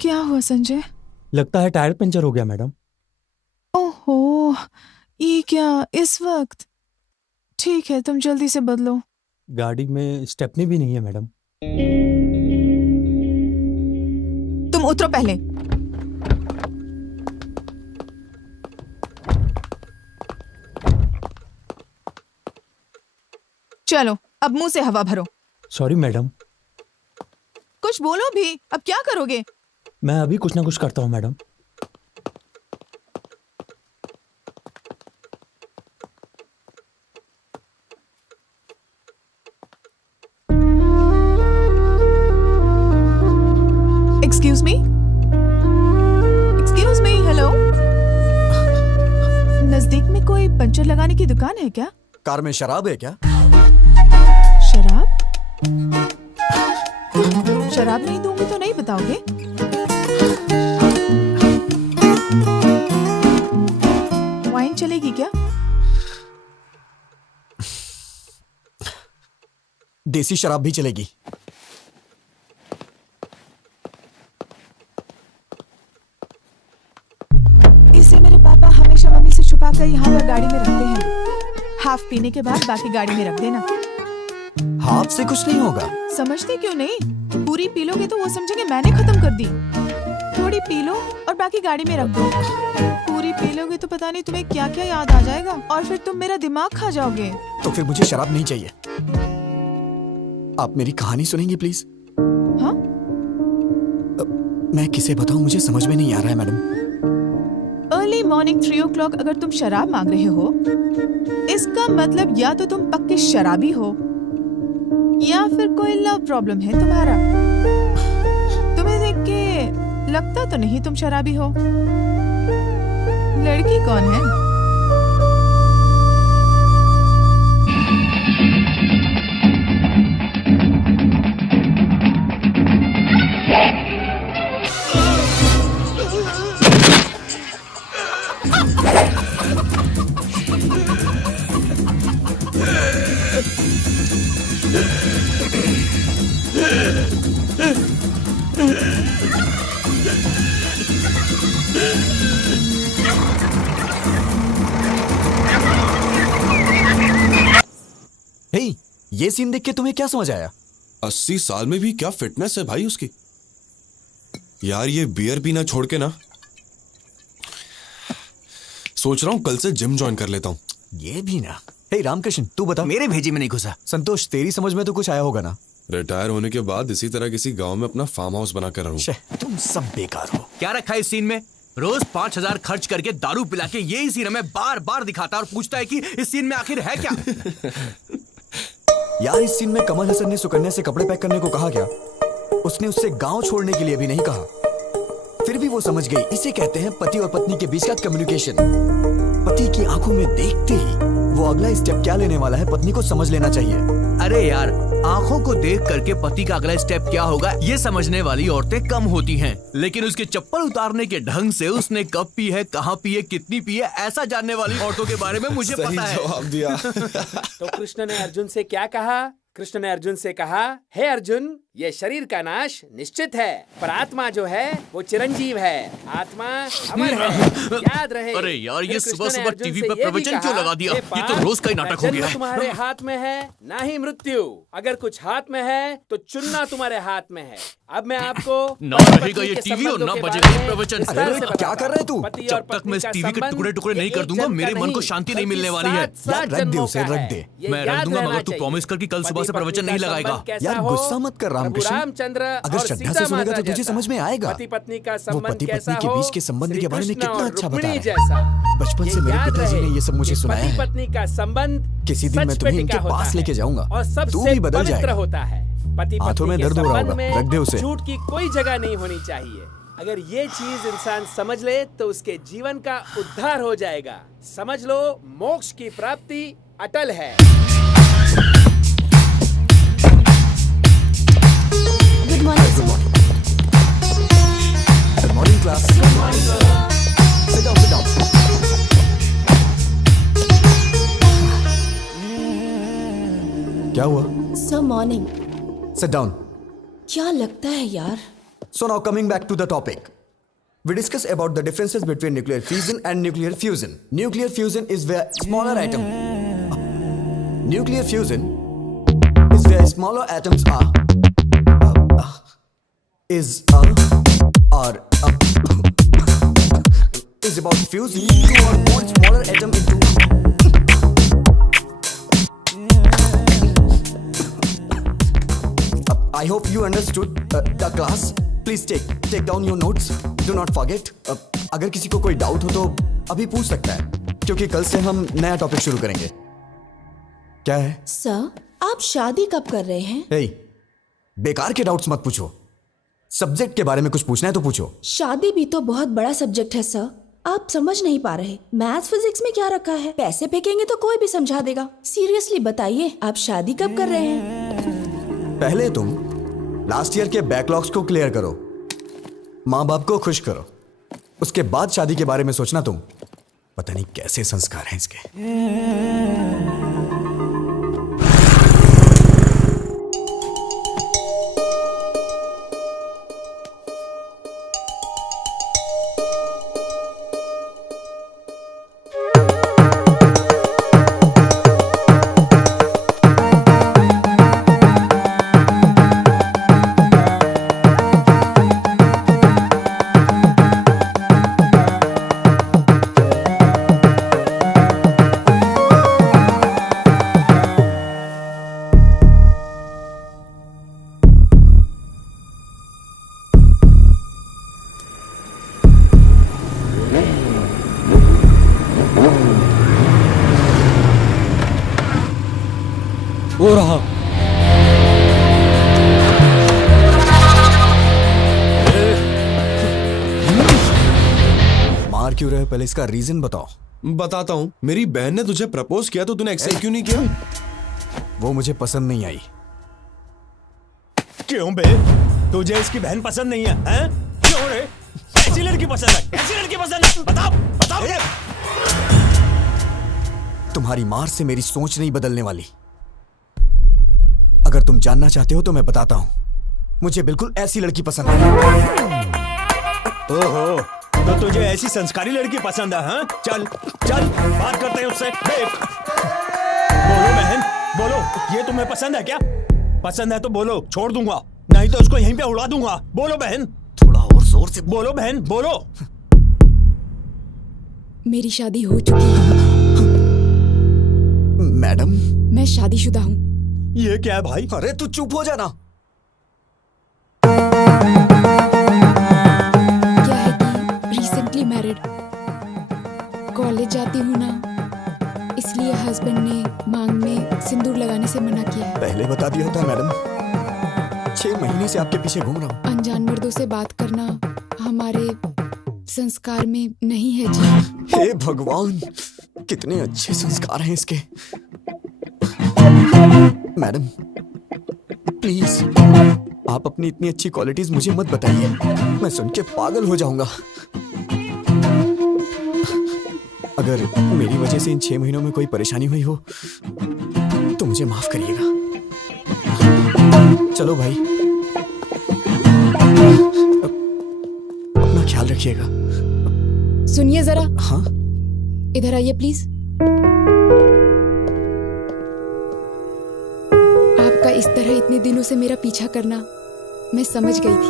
क्या हुआ संजय? लगता है टायर पंचर हो गया मैडम। ओहो, ये क्या इस वक्त? ठीक है, तुम जल्दी से बदलो। गाड़ी में स्टेपनी भी नहीं है मैडम। तुम उतरो पहले। चलो, अब मुंह से हवा भरो। Sorry madam. कुछ बोलो भी, अब क्या करोगे? मैं अभी कुछ ना कुछ करता हूँ मैडम। Excuse me, hello. नजदीक में कोई पंचर लगाने की दुकान है क्या? कार में शराब है क्या? शराब? शराब नहीं दूंगी तो नहीं बताओगे? वाइन चलेगी क्या? देसी शराब भी चलेगी। इसे मेरे पापा हमेशा मम्मी से छुपा कर यहाँ पर गाड़ी में रखते हैं। हाफ पीने के बाद बाकी गाड़ी में रख देना। हाफ से कुछ नहीं होगा। समझते क्यों नहीं? पूरी पी लोगे तो वो समझेंगे मैंने खत्म कर दी। थोड़ी पी लो और बाकी गाड़ी में रख दो। पूरी पी लोगे तो पता नहीं तुम्हें क्या क्या याद आ जाएगा और फिर तुम मेरा दिमाग खा जाओगे। तो फिर मुझे शराब नहीं चाहिए। आप मेरी कहानी सुनेंगी प्लीज? हाँ? मैं किसे बताऊं, मुझे समझ में नहीं आ रहा है मैडम। अर्ली मॉर्निंग 3 o'clock अगर तुम शराब मांग रहे हो, इसका मतलब या तो तुम पक्के शराबी हो या फिर कोई लव प्रॉब्लम है तुम्हारा। तुम्हें देख के लगता तो नहीं तुम शराबी हो। लड़की कौन है? हे, ये सीन देख के तुम्हें क्या समझ आया? 80 साल में भी क्या फिटनेस है भाई उसकी। यार ये बियर पीना छोड़ के ना, सोच रहा हूं कल से जिम ज्वाइन कर लेता हूं। ये भी ना। हे रामकृष्ण, तू बता। मेरे भेजी में नहीं घुसा। संतोष, तेरी समझ में तो कुछ आया होगा ना? रिटायर होने के बाद इसी तरह किसी गांव में अपना फार्म हाउस बनाकर रहूं। शे, तुम सब बेकार हो। क्या रखा है इस सीन में? रोज 5,000 खर्च करके दारू पिला के यही सीन हमें बार बार दिखाता है और पूछता है कि इस सीन में आखिर है क्या? यार, इस सीन में कमल हसन ने सुकन्या से कपड़े पैक करने को कहा क्या? उसने उससे गांव छोड़ने के लिए भी नहीं कहा। फिर भी वो समझ गई। इसे कहते हैं पति और पत्नी के बीच का कम्युनिकेशन। पति की आंखों में देखते ही वो अगला स्टेप क्या लेने वाला है पत्नी को समझ लेना चाहिए। अरे यार, आंखों को देख करके पति का अगला स्टेप क्या होगा ये समझने वाली औरतें कम होती हैं, लेकिन उसके चप्पल उतारने के ढंग से उसने कब पी है, कहाँ पी है, कितनी पी है, ऐसा जानने वाली औरतों के बारे में मुझे पता है। जवाब दिया। तो कृष्ण ने अर्जुन से क्या कहा? कृष्ण ने अर्जुन से कहा, हे अर्जुन, ये शरीर का नाश निश्चित है, पर आत्मा जो है वो चिरंजीव है। आत्मा अमर है, याद रहे। अरे यार, ये फिर सुबह कृष्ण ने सुबह अर्जुन टीवी से पे ये भी प्रवचन कहा, क्यों लगा दिया? हे ये तो पार्थ, रोज का ही नाटक हो जन्म गया है। तुम्हारे हाथ में है, ना ही मृत्यु। अगर कुछ हाथ में है तो चुनना तुम्हारे हाथ में है। अब मैं आपको ना पति रहेगा ये के टीवी और संबंधों ना के बजेगा बारे ये में प्रवचन। विस्तार अरे से क्या बताता कर रहे हूं। तू? पति और जब तक पत्नी मैं इस का टीवी के संबंध टुकड़े-टुकड़े नहीं ये कर एक दूंगा, जन्म मेरे का मन को नहीं, शांति नहीं बल्कि मिलने वाली है। 7 यार, रख दे जन्मों उसे, का रख है। दे। ये मैं रख याद दूंगा, रहना मगर तू चाहिए। प्रॉमिस कर कि कल सुबह से पति-पत्नी प्रवचन का नहीं लगाएगा। संबंध कैसा यार, हो? गुस्सा मत कर प्रभु रामकृष्ण। रामचंद्र अगर और श्रद्धा सीता से सुनेगा माता तो तुझे जैसा। समझ में आएगा। पति पत्नी का वो संबंध पति कैसा पत्नी के हो? बीच के संबंध श्री के बारे में कृष्ण कितना और अच्छा बता रुक्मिणी रहा है। जैसा। बचपन से ये मेरे याद पिताजी रहे ने ये सब मुझे कि सुनाया है। पति पत्नी का संबंध किसी दिन मैं सच तुम्हें पे इनके टिका पास होता लेके है जाऊंगा। और सबसे तू भी बदल पवित्र जाएगा। होता है। पति हाथों पत्नी में के दर्द हो रहा संबंध होगा, रख दे में उसे। झूठ की कोई जगह नहीं होनी चाहिए। अगर ये चीज इंसान समझ ले तो उसके जीवन का उद्धार हो जाएगा। समझ लो, मोक्ष की प्राप्ति अटल है। मॉर्निंग। Sit down. क्या लगता है यार? So now coming back to the topic. We discuss about the differences between nuclear fission and nuclear fusion. Nuclear fusion is where smaller atom. Nuclear fusion is where smaller atoms is about fusing two or more smaller atom into. I hope you understood the class. Please take down your notes. Do not forget. अगर किसी को कोई doubt हो तो अभी पूछ सकता है, क्योंकि कल से हम नया टॉपिक शुरू करेंगे। क्या है? सर, आप शादी कब कर रहे हैं? हे, बेकार के डाउट्स मत पूछो। सब्जेक्ट के बारे में कुछ पूछना है तो पूछो। शादी भी तो बहुत बड़ा सब्जेक्ट है सर। आप समझ नहीं पा रहे। मैथ्स फिजिक्स में क्या रखा है? पैसे फेंकेंगे तो कोई भी समझा देगा। सीरियसली बताइए, आप शादी कब कर रहे हैं? पहले तुम लास्ट ईयर के बैकलॉग्स को क्लियर करो, माँ बाप को खुश करो, उसके बाद शादी के बारे में सोचना। तुम पता नहीं कैसे संस्कार हैं इसके। वो रहा। मार क्यों रहे हो? पहले इसका रीजन बताओ। बताता हूँ। मेरी बहन ने तुझे प्रपोज किया तो तूने एक्सेप्ट क्यों नहीं किया? वो मुझे पसंद नहीं आई। क्यों बे? तुझे इसकी बहन पसंद नहीं है? हैं? क्यों रे? कैसी लड़की पसंद है? कैसी लड़की पसंद है? बताओ, बताओ मुझे। तुम्हारी मार से मेरी सोच नहीं बदलने वाली। अगर तुम जानना चाहते हो तो मैं बताता हूं। मुझे बिल्कुल ऐसी लड़की पसंद है। ओहो, तो तुझे ऐसी संस्कारी लड़की पसंद है? हाँ? चल चल बात करते हैं उससे। देख, बोलो बहन, बोलो, ये तुम्हें पसंद है क्या? पसंद है तो बोलो, छोड़ दूंगा, नहीं तो उसको यहीं पे उड़ा दूंगा। बोलो बहन, थोड़ा और जोर से बोलो बहन, बोलो। मेरी शादी हो चुकी है। मैडम, मैं शादीशुदा हूँ। ये क्या है भाई? अरे तू चुप हो जाना। क्या है कि रिसेंटली मैरिड, कॉलेज जाती हूँ ना, इसलिए हस्बैंड ने मांग में सिंदूर लगाने से मना किया है। पहले बता दिया होता मैडम। 6 महीने से आपके पीछे घूम रहा हूँ। अनजान मर्दों से बात करना हमारे संस्कार में नहीं है जी। हे भगवान, कितने अच्छे संस्कार हैं इसके। मैडम प्लीज, आप अपनी इतनी अच्छी क्वालिटीज मुझे मत बताइए, मैं सुन के पागल हो जाऊंगा। अगर मेरी वजह से इन 6 महीनों में कोई परेशानी हुई हो तो मुझे माफ करिएगा। चलो भाई, अपना ख्याल रखिएगा। सुनिए जरा। हाँ? इधर आइए प्लीज। आपका इस तरह इतने दिनों से मेरा पीछा करना, मैं समझ गई थी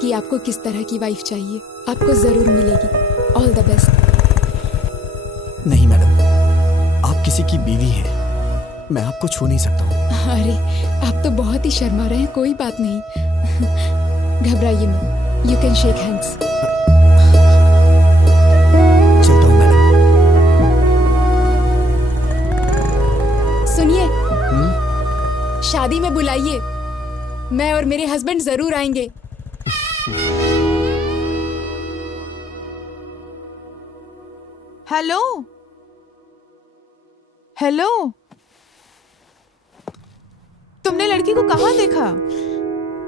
कि आपको किस तरह की वाइफ चाहिए। आपको जरूर मिलेगी। All the best. नहीं मैडम, आप किसी की बीवी हैं, मैं आपको छू नहीं सकता हूँ। अरे आप तो बहुत ही शर्मा रहे हैं। कोई बात नहीं, घबराइए मत। You can shake hands. चलता हूँ मैडम। सुनिए, शादी में बुलाइए, मैं और मेरे हस्बैंड जरूर आएंगे। हेलो हेलो, तुमने लड़की को कहाँ देखा?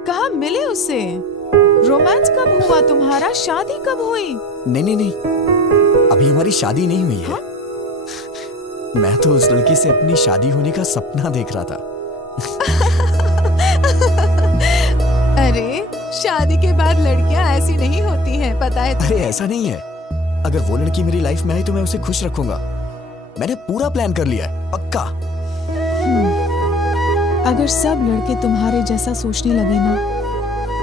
कहाँ मिले उससे? रोमांस कब हुआ तुम्हारा? शादी कब हुई? नहीं नहीं नहीं, अभी हमारी शादी नहीं हुई है। हाँ? मैं तो उस लड़की से अपनी शादी होने का सपना देख रहा था। शादी के बाद लड़कियां ऐसी नहीं होती हैं, पता है? अरे ऐसा नहीं है, अगर वो लड़की मेरी लाइफ में आई तो मैं उसे खुश रखूंगा। मैंने पूरा प्लान कर लिया है, पक्का। अगर सब लड़के तुम्हारे जैसा सोचने लगे ना,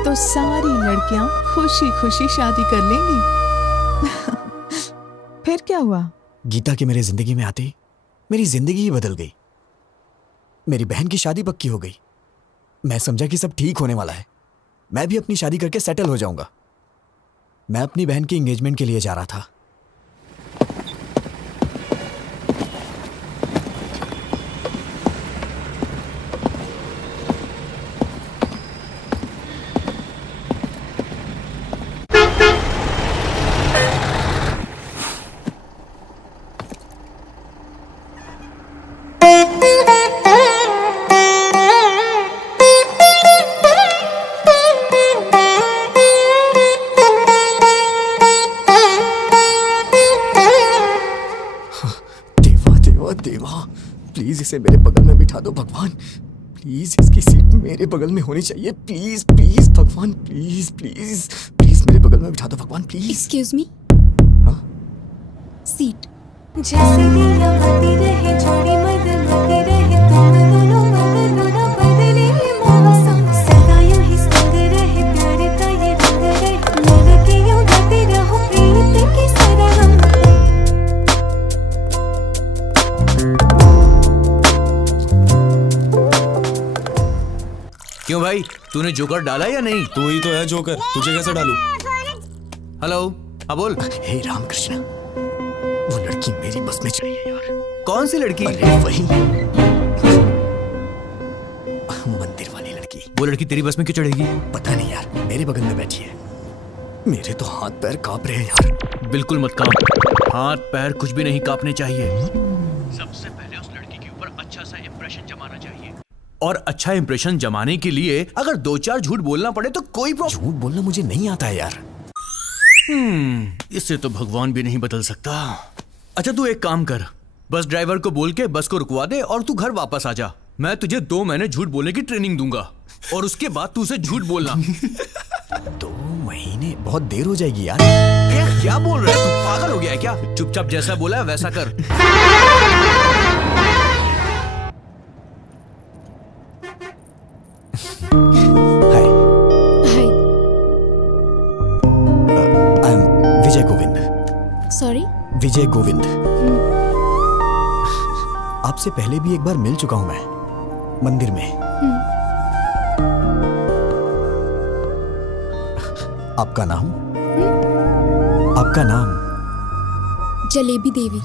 तो सारी लड़कियां खुशी खुशी शादी कर लेंगी। फिर क्या हुआ? गीता के मेरे जिंदगी में आते ही मेरी जिंदगी ही बदल गई। मेरी बहन की शादी पक्की हो गई। मैं समझा कि सब ठीक होने वाला है, मैं भी अपनी शादी करके सेटल हो जाऊंगा। मैं अपनी बहन की एंगेजमेंट के लिए जा रहा था। देवा, प्लीज इसे मेरे बगल में बिठा दो भगवान। प्लीज इसकी सीट मेरे बगल में होनी चाहिए। प्लीज प्लीज भगवान, प्लीज प्लीज प्लीज मेरे बगल में बिठा दो भगवान, प्लीज। Excuse me. सीट। जैसे दिया होती रहे जोड़ी बदलती रहे, तुम दोनों बदलो बदले मौसम, सदा यूं ही संग रहे, प्यार का ये रंग रहे, मिल के यूं गाते रहो प्रीत की सरगम। क्यों भाई, तूने जोकर डाला या नहीं? तू ही तो है जोकर, तुझे कैसे डालूं? हेलो, हाँ बोल। हे रामकृष्ण, वो लड़की मेरी बस में चढ़ी है यार। कौन सी लड़की? अरे वही मंदिर वाली लड़की। वो लड़की तेरी बस में क्यों चढ़ेगी? पता नहीं यार, मेरे बगल में बैठी है। मेरे तो हाथ पैर कांप रहे हैं यार। बिल्कुल मत कांप, हाथ पैर कुछ भी नहीं कांपने चाहिए। सबसे पहले उस लड़की के ऊपर अच्छा सा इंप्रेशन जमाना चाहिए, और अच्छा इंप्रेशन जमाने के लिए अगर 2-4 झूठ बोलना पड़े तो कोई प्रॉब्लम। झूठ बोलना मुझे नहीं आता है यार। इससे तो भगवान भी नहीं बदल सकता। अच्छा तू एक काम कर, बस ड्राइवर को बोल के बस को रुकवा दे और तू घर वापस आ जा। मैं तुझे 2 महीने झूठ बोलने की ट्रेनिंग दूंगा, और उसके बाद तू उसे झूठ बोलना। 2 महीने बहुत देर हो जाएगी यार। क्या बोल रहा है तू, पागल हो गया है क्या? चुपचाप जैसा बोला है वैसा कर। Hi, hi. I am Vijay Govind. Sorry. Vijay Govind. आपसे पहले भी एक बार मिल चुका हूं मैं, मंदिर में। आपका नाम? आपका नाम? जलेबी देवी।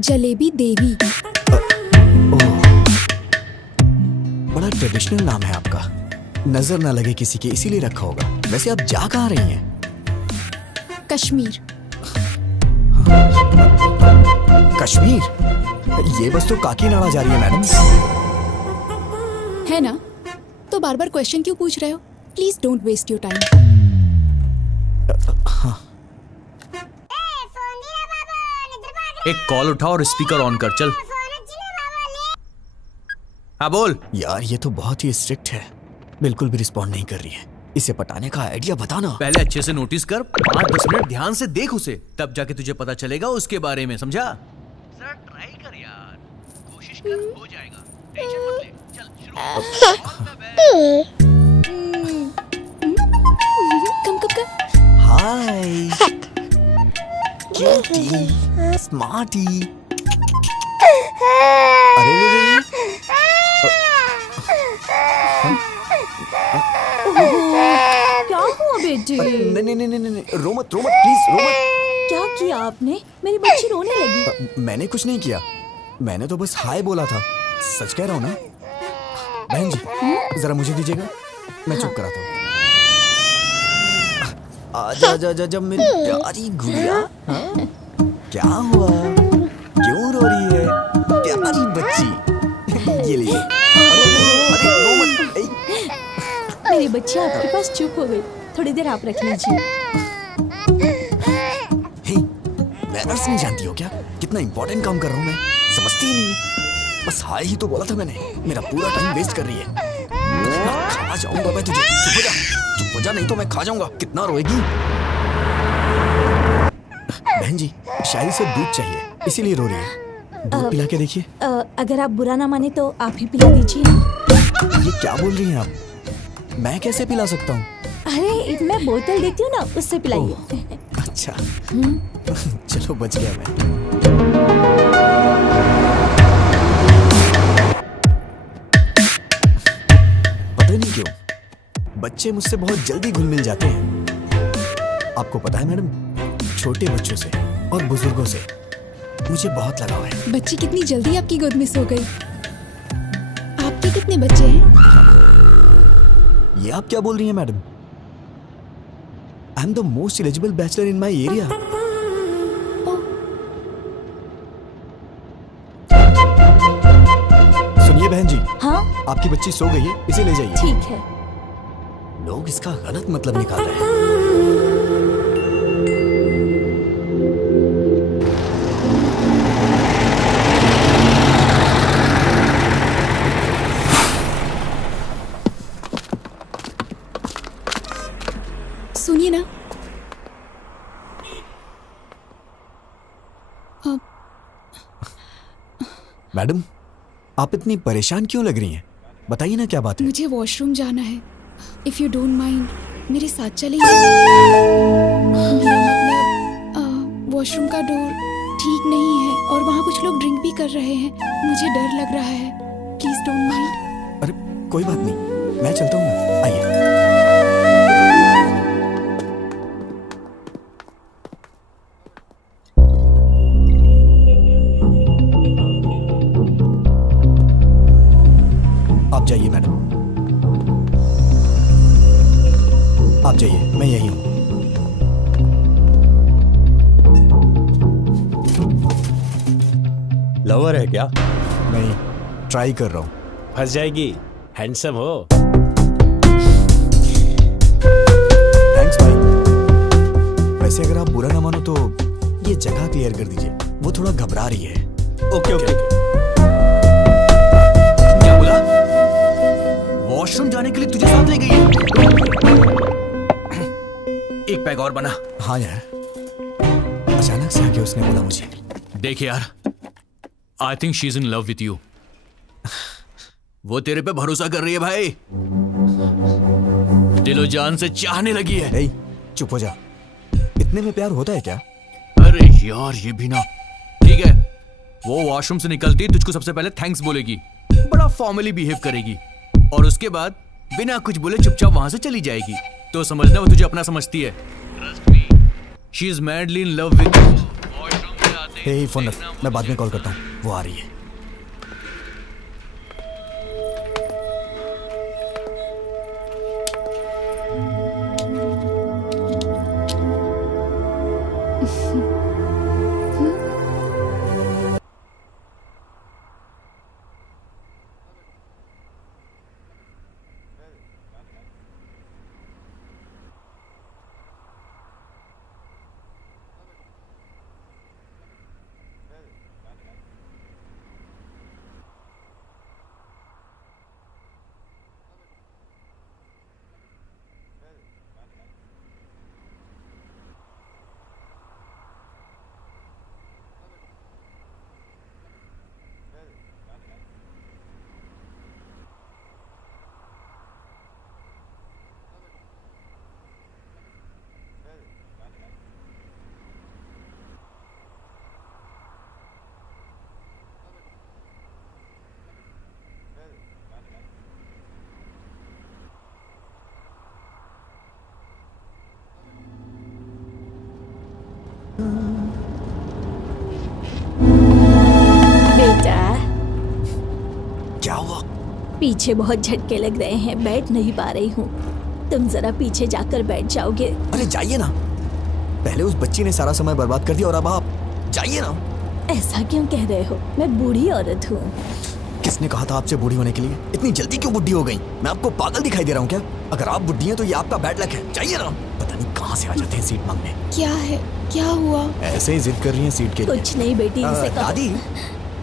जलेबी देवी। ओह, बड़ा ट्रेडिशनल नाम है आपका। नजर ना लगे किसी के इसीलिए रखा होगा। वैसे आप जा कहाँ रही हैं? कश्मीर। कश्मीर? ये बस तो काकीनाडा जा रही है मैडम। है ना? तो बार बार क्वेश्चन क्यों पूछ रहे हो? Please don't waste your time. एक कॉल उठा और स्पीकर ऑन कर, चल। हाँ बोल। यार ये तो बहुत ही स्ट्रिक्ट है, बिल्कुल भी रिस्पॉन्ड नहीं कर रही है। इसे पटाने का आइडिया बताना। पहले अच्छे से नोटिस कर, 5-10 मिनट ध्यान से देख उसे, तब जाके तुझे पता चलेगा उसके बारे में, समझा? सर ट्राई कर यार, कोशिश कर, हो जाएगा, टेंशन मत ले, चल शुरू। कम। हाय क्यूटी, स्मार्टी। अरे क्या हुआ बेटे? नहीं, रो मत प्लीज, रो मत। क्या किया आपने? मेरी बच्ची रोने लगी। मैंने कुछ नहीं किया, मैंने तो बस हाय बोला था। सच कह रहा हूँ ना बहन जी, जरा मुझे दीजिएगा, मैं चुप कराता हूँ। आजा मेरी प्यारी गुड़िया। हाँ? क्या हुआ, क्यों रो रही है प्यारी बच्ची? ये लीजिए। अरे रो मत। मेरी बच्ची आपके पास चुप हो गई, थोड़ी देर आप रख लीजिए। हे, मैनर्स नहीं जानती हो क्या? कितना इंपॉर्टेंट काम कर रहा हूँ मैं, समझती ही नहीं है। बस हाय ही तो बोला था मैंने। मेरा पूरा टाइम वेस्ट कर रही है। खा जाऊंगा मैं तुझे। चुप हो जा नहीं तो मैं खा जाऊंगा। कितना रोएगी? बहन जी, शायरी से दूध चाहिए इसीलिए रो रही है। दूध पिला के देखिए। अगर आप बुरा ना माने तो आप ही पिला दीजिए। ये क्या बोल रही हैं आप? मैं कैसे पिला सकता हूँ? अरे मैं बोतल देती हूँ ना, उससे पिलाइए। अच्छा चलो बच गया मैं। पता नहीं क्यों बच्चे मुझसे बहुत जल्दी घुल मिल जाते हैं। आपको पता है मैडम, छोटे बच्चों से और बुजुर्गों से मुझे बहुत लगाव है। बच्ची कितनी जल्दी आपकी गोद में सो गई। आपके कितने बच्चे हैं? ये आप क्या बोल रही हैं madam? I am the most eligible bachelor in my area. सुनिए बहन जी, हाँ आपकी बच्ची सो गई है, इसे ले जाइए। ठीक है। लोग इसका गलत मतलब निकाल रहे हैं। सुनिए ना, मैडम, आप इतनी परेशान क्यों लग रही हैं? बताइए ना क्या बात है। मुझे वॉशरूम जाना है। इफ यू डोंट माइंड मेरे साथ चलेंगे? मेरा मतलब वॉशरूम का डोर ठीक नहीं है और वहाँ कुछ लोग ड्रिंक भी कर रहे हैं। मुझे डर लग रहा है। Please don't mind. अरे कोई बात नहीं, मैं चलता हूँ ना। आइए। आप जाइए मैडम, आप जाइए, मैं यही हूं। लवर है क्या? नहीं, ट्राई कर रहा हूं। फंस जाएगी। हैंडसम हो। थैंक्स भाई। वैसे अगर आप बुरा ना मानो तो ये जगह क्लियर कर दीजिए, वो थोड़ा घबरा रही है। Okay okay. क्या बोला? वॉशरूम जाने के लिए तुझे साथ ले गई है? एक पैग और बना। हाँ यार, अचानक से आके उसने बोला मुझे। देख यार, I think she is in love with you. वो तेरे पे भरोसा कर रही है भाई। दिलो जान से चाहने लगी है। नहीं, चुप हो जा। इतने में प्यार होता है क्या? अरे यार ये भी ना। ठीक है, वो वॉशरूम से निकलती तुझको सबसे पहले थैंक्स बोलेगी, बड़ा फॉर्मली बिहेव करेगी और उसके बाद बिना कुछ बोले चुपचाप वहां से चली जाएगी। तो समझना वो तुझे अपना समझती है। She is madly in love with you. Hey phone रख, मैं बाद में कॉल करता हूँ, वो आ रही है। बेटा, क्या हुआ? पीछे बहुत झटके लग रहे हैं, बैठ नहीं पा रही हूँ। तुम जरा पीछे जाकर बैठ जाओगे? अरे जाइए ना, पहले उस बच्ची ने सारा समय बर्बाद कर दिया और अब आप जाइए ना। ऐसा क्यों कह रहे हो? मैं बूढ़ी औरत हूँ। किसने कहा था आपसे बूढ़ी होने के लिए? इतनी जल्दी क्यों बुढ़ी हो गई? मैं आपको पागल दिखाई दे रहा हूँ क्या? अगर आप बुढ़ी हैं तो ये आपका बैड लक है। जाइए ना। पता नहीं कहाँ से आ जाते हैं सीट मांगने। क्या है? क्या हुआ? ऐसे ही जिद कर रही हैं सीट के लिए। कुछ नहीं बेटी, इसे कहो। दादी,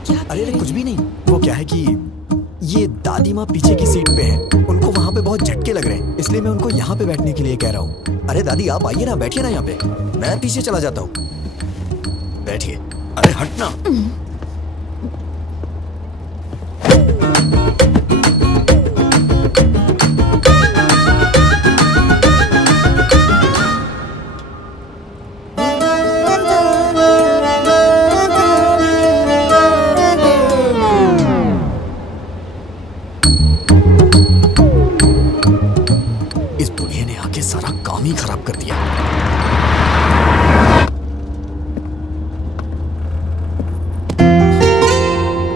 क्या अरे कुछ भी नहीं। वो क्या है कि ये दादी माँ पीछे की सीट पे है, उनको वहाँ यहाँ पे बहुत झटके लग रहे हैं, इसलिए मैं उनको यहाँ पे बैठने के लिए कह रहा हूँ। अरे दादी आप आइए ना, बैठिए ना यहाँ पे, मैं पीछे चला जाता हूँ। बैठिए। अरे हटना। इस बुढ़िया ने आके सारा काम ही खराब कर दिया।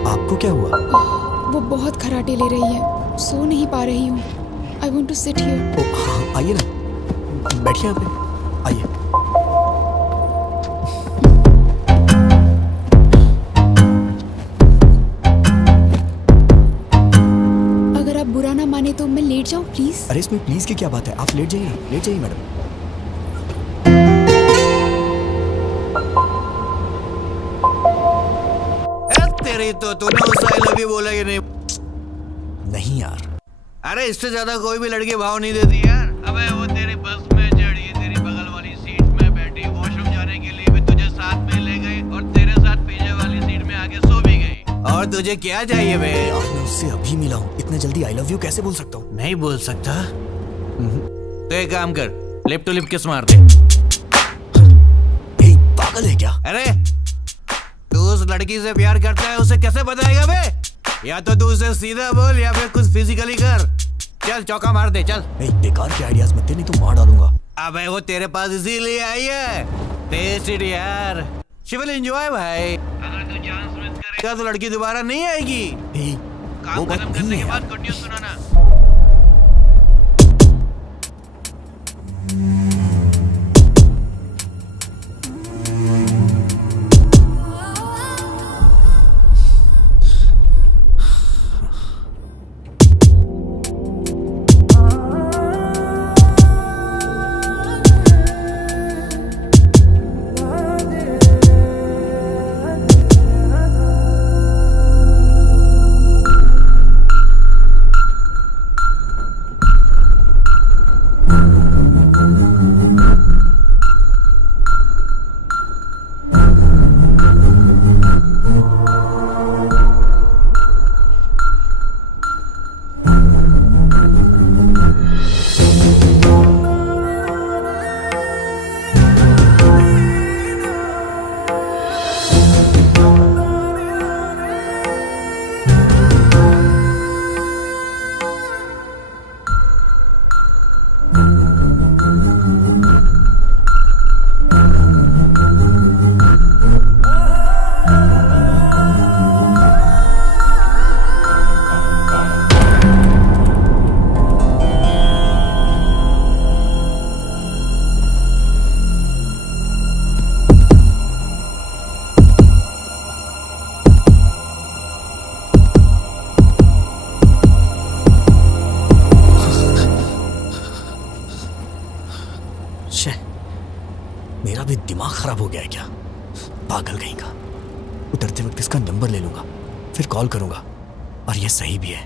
आपको क्या हुआ? वो बहुत खराटे ले रही है, सो नहीं पा रही हूँ। I want to sit here. Oh हाँ आइए ना, बैठिए यहाँ पे, आइए। अगर आप बुरा ना माने तो मैं लेट जाऊँ प्लीज। अरे इसमें प्लीज की क्या बात है, आप लेट जाइए ना, लेट जाइए मैडम। तेरी तो तूने उस आई लव यू बोला कि नहीं? नहीं यार। अरे इससे ज्यादा कोई भी लड़की भाव नहीं देती यार। अबे वो तेरी बस में चढ़ी, तेरी बगल वाली सीट में बैठी, वॉशरूम जाने के लिए भी तुझे साथ में ले गई और तेरे साथ पीछे वाली सीट में आके सो भी गई। और तुझे क्या चाहिए बे? यार मैं उससे अभी मिला हूँ, इतने जल्दी आई लव यू कैसे बोल सकता हूँ? नहीं बोल सकता? तो एक काम कर, लिप टू लिप किस मार दे। पागल है क्या? अरे तू उस लड़की से प्यार करता है, उसे कैसे बताएगा बे? या तो तू उसे सीधा बोल या फिर कुछ फिजिकली कर। चल चौका मार दे, चल। नहीं बेकार के आइडियाज मत दे, नहीं तो मार डालूंगा। अबे वो तेरे पास इसीलिए आई है। टेस्ट इट यार, शी विल एंजॉय भाई। अगर तू चांस मिस करेगा तो लड़की दोबारा नहीं आएगी। काम खत्म करने के बाद गुड न्यूज़ सुनाना। मेरा भी दिमाग खराब हो गया है क्या? पागल कहीं का। उतरते वक्त इसका नंबर ले लूंगा, फिर कॉल करूंगा, और ये सही भी है।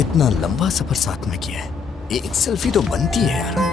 इतना लंबा सफर साथ में किया है, एक सेल्फी तो बनती है यार।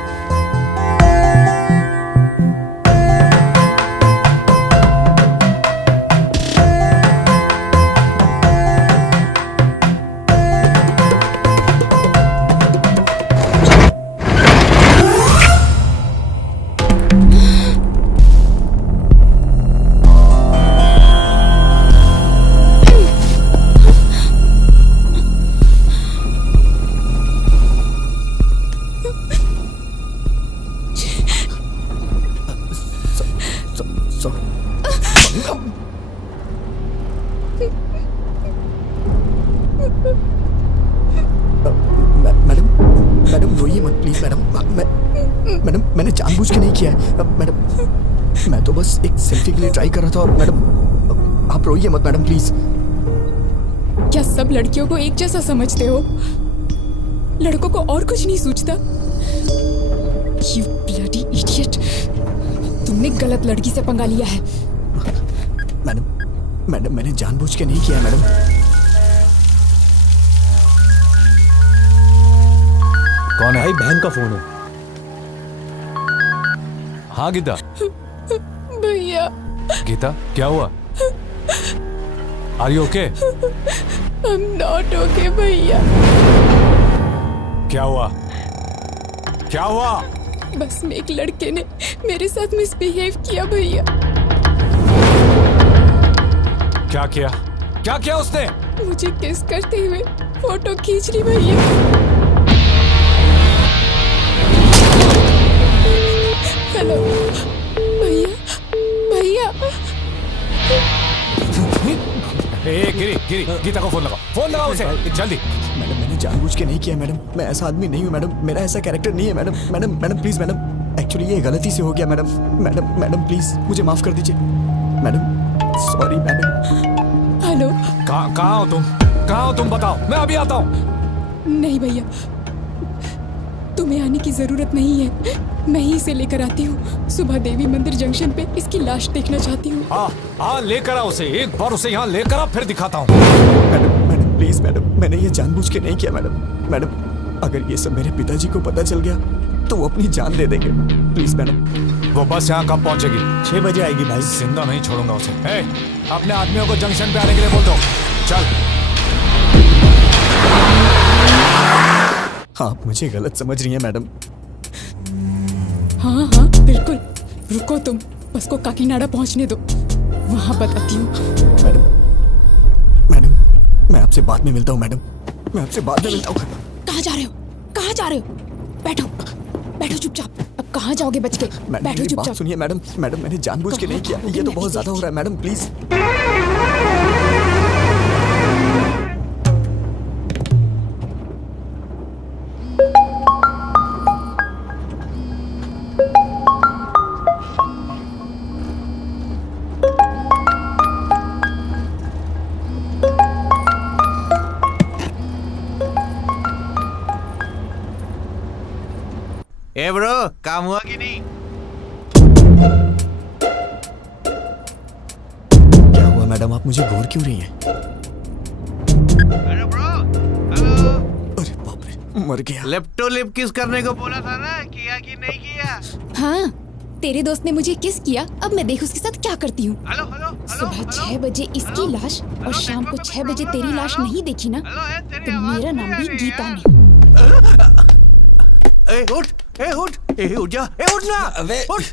मैडम रोइए मत प्लीज मैडम। मैडम मैंने जानबूझ के नहीं किया है मैडम, मैं तो बस एक सेल्फी के लिए ट्राई कर रहा था। और मैडम आप रोइए मत मैडम प्लीज। क्या सब लड़कियों को एक जैसा समझते हो? लड़कों को और कुछ नहीं सूझता? You bloody idiot. शिट, तुमने गलत लड़की से पंगा लिया है। मैडम मैंने जानबूझ के नहीं किया मैडम। कौन है? भाई बहन का फोन है। हाँ गीता। भैया गीता क्या हुआ? Are you okay? I'm not okay भैया। क्या हुआ? क्या हुआ? बस में एक लड़के ने मेरे साथ मिसबिहेव किया भैया। क्या किया? क्या किया उसने? मुझे किस करते हुए फोटो खींच ली भैया। हेलो भैया, भैया। ए गिरी गीता को फोन लगाओ उसे जल्दी। मैडम मैंने जानबूझ के नहीं किया मैडम। मैं ऐसा आदमी नहीं हूँ मैडम। मेरा ऐसा कैरेक्टर नहीं है madam. Madam please madam, actually ये गलती से हो गया मैडम। मैडम प्लीज मुझे माफ कर दीजिए मैडम। Sorry madam. हेलो, कहाँ हो तुम? कहाँ हो तुम? बताओ, मैं अभी आता हूँ। नहीं भैया, तुम्हें आने की जरूरत नहीं है। मैं ही इसे लेकर आती हूँ। सुबह देवी मंदिर जंक्शन पे इसकी लाश देखना चाहती हूँ। हाँ लेकर आ उसे, एक बार उसे यहाँ लेकर आ, फिर दिखाता हूँ। मैडम प्लीज मैडम, मैंने ये जानबूझ के नहीं किया मैडम। अगर ये सब मेरे पिताजी को पता चल गया तो वो अपनी जान दे देंगे। Please madam. वो बस यहाँ कब पहुँचेगी? 6 बजे आएगी भाई। जिंदा नहीं छोड़ूंगा उसे। अपने आदमियों को जंक्शन पे आने के लिए बोल दो। चल। आप मुझे गलत समझ रही हैं मैडम। हाँ बिल्कुल। रुको तुम, बस को काकीनाडा पहुँचने दो, वहाँ बताती हूँ। मैडम मैं आपसे बाद में मिलता हूँ मैडम। मैं आपसे बाद में मिलता हूँ। कहाँ जा रहे हो? कहाँ जा रहे हो? बैठो चुपचाप। अब कहाँ जाओगे बच के? मैडम बैठो मेरी बात चुपचाप। सुनिए मैडम। मैंने जानबूझ के नहीं किया। ये तो बहुत ज्यादा हो रहा है मैडम, प्लीज। ए ब्रो, काम हुआ कि नहीं? क्या हुआ मैडम, आप मुझे घूर क्यों रही हैं? अरे ब्रो, हेलो। अरे बाप रे, मर गया। लिप्टो लिप किस करने को बोला था ना, किया कि नहीं किया? हाँ, तेरे दोस्त ने मुझे किस किया। अब मैं देख उसके साथ क्या करती हूँ। Hello hello. सुबह 6 बजे इसकी लाश और शाम को 6 बजे तेरी लाश नहीं देखी ना, तो मेरा नाम भी गीता नहीं। उठ जा, उठ ना। अबे उठ।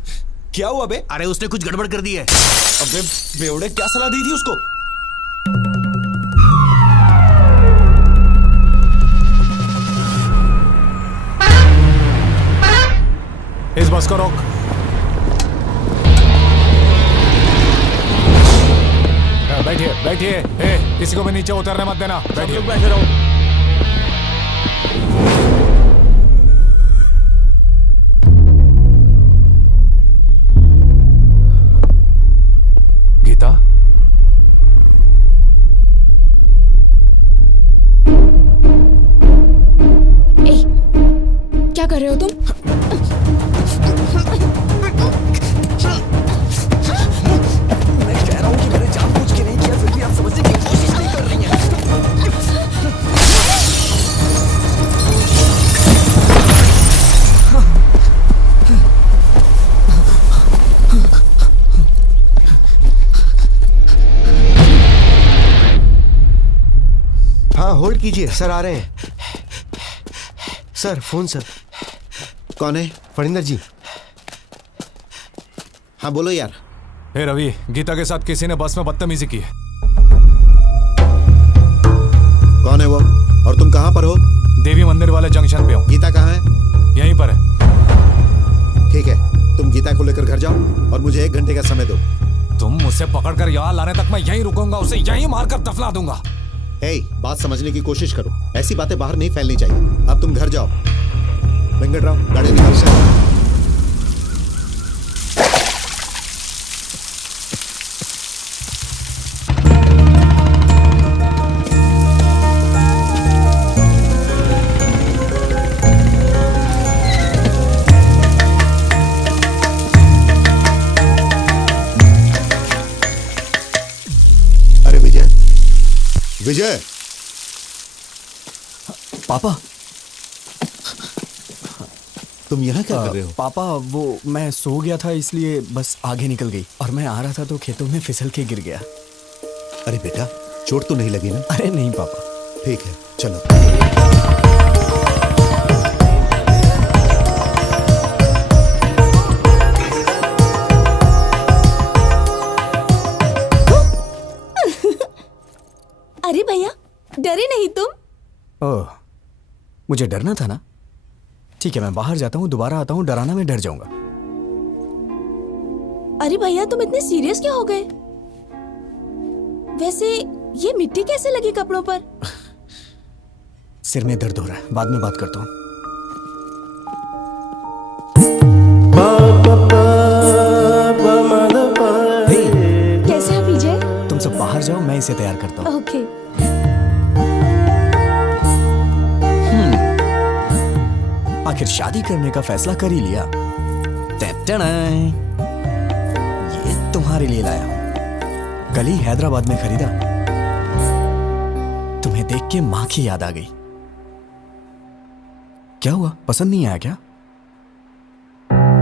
क्या हुआ बे? अरे उसने कुछ गड़बड़ कर दी है। अबे बेवड़े, क्या सलाह दी थी उसको? इस बस को रोक। बैठिए। किसी को भी नीचे उतरने मत देना। बैठिए। बैठे रहो। गीता, क्या कर रहे हो तुम? मैं कह रहा हूँ कि मैंने जानबूझ के नहीं किया, फिर भी आप समझने की कोशिश नहीं कर रही हैं। हाँ होल्ड कीजिए, सर आ रहे हैं। Sir phone sir. कौन है? फणिंदर जी। हाँ बोलो यार। हे रवि, गीता के साथ किसी ने बस में बदतमीजी की है। कौन है वो और तुम कहाँ पर हो? देवी मंदिर वाले जंक्शन पे हूँ। गीता कहाँ है? यहीं पर है। ठीक है, तुम गीता को लेकर घर जाओ और मुझे 1 घंटे का समय दो। तुम मुझसे पकड़कर यहाँ लाने तक मैं यहीं रुकूंगा, उसे यहीं मारकर दफना दूंगा। बात समझने की कोशिश करो, ऐसी बातें बाहर नहीं फैलनी चाहिए। अब तुम घर जाओ। वेंकटराव, गाड़ी निकाल सर। विजय, पापा, तुम यहाँ क्या कर रहे हो? पापा वो मैं सो गया था इसलिए बस आगे निकल गई और मैं आ रहा था तो खेतों में फिसल के गिर गया। अरे बेटा, चोट तो नहीं लगी ना? अरे नहीं पापा। ठीक है, चलो। अरे भैया, डरे नहीं तुम? ओह, मुझे डरना था ना। ठीक है, मैं बाहर जाता हूँ, दोबारा आता हूँ, डराना मैं डर जाऊंगा। अरे भैया, तुम इतने सीरियस क्या हो गए? वैसे ये मिट्टी कैसे लगी कपड़ों पर? सिर में दर्द हो रहा है, बाद में बात करता हूँ। कैसे है विजय? तुम सब बाहर जाओ, मैं इसे तैयार करता हूँ। ओके। आखिर शादी करने का फैसला कर ही लिया। ये तुम्हारे लिए लाया हूं, कल ही हैदराबाद में खरीदा। तुम्हें देख के मां की याद आ गई। क्या हुआ, पसंद नहीं आया क्या?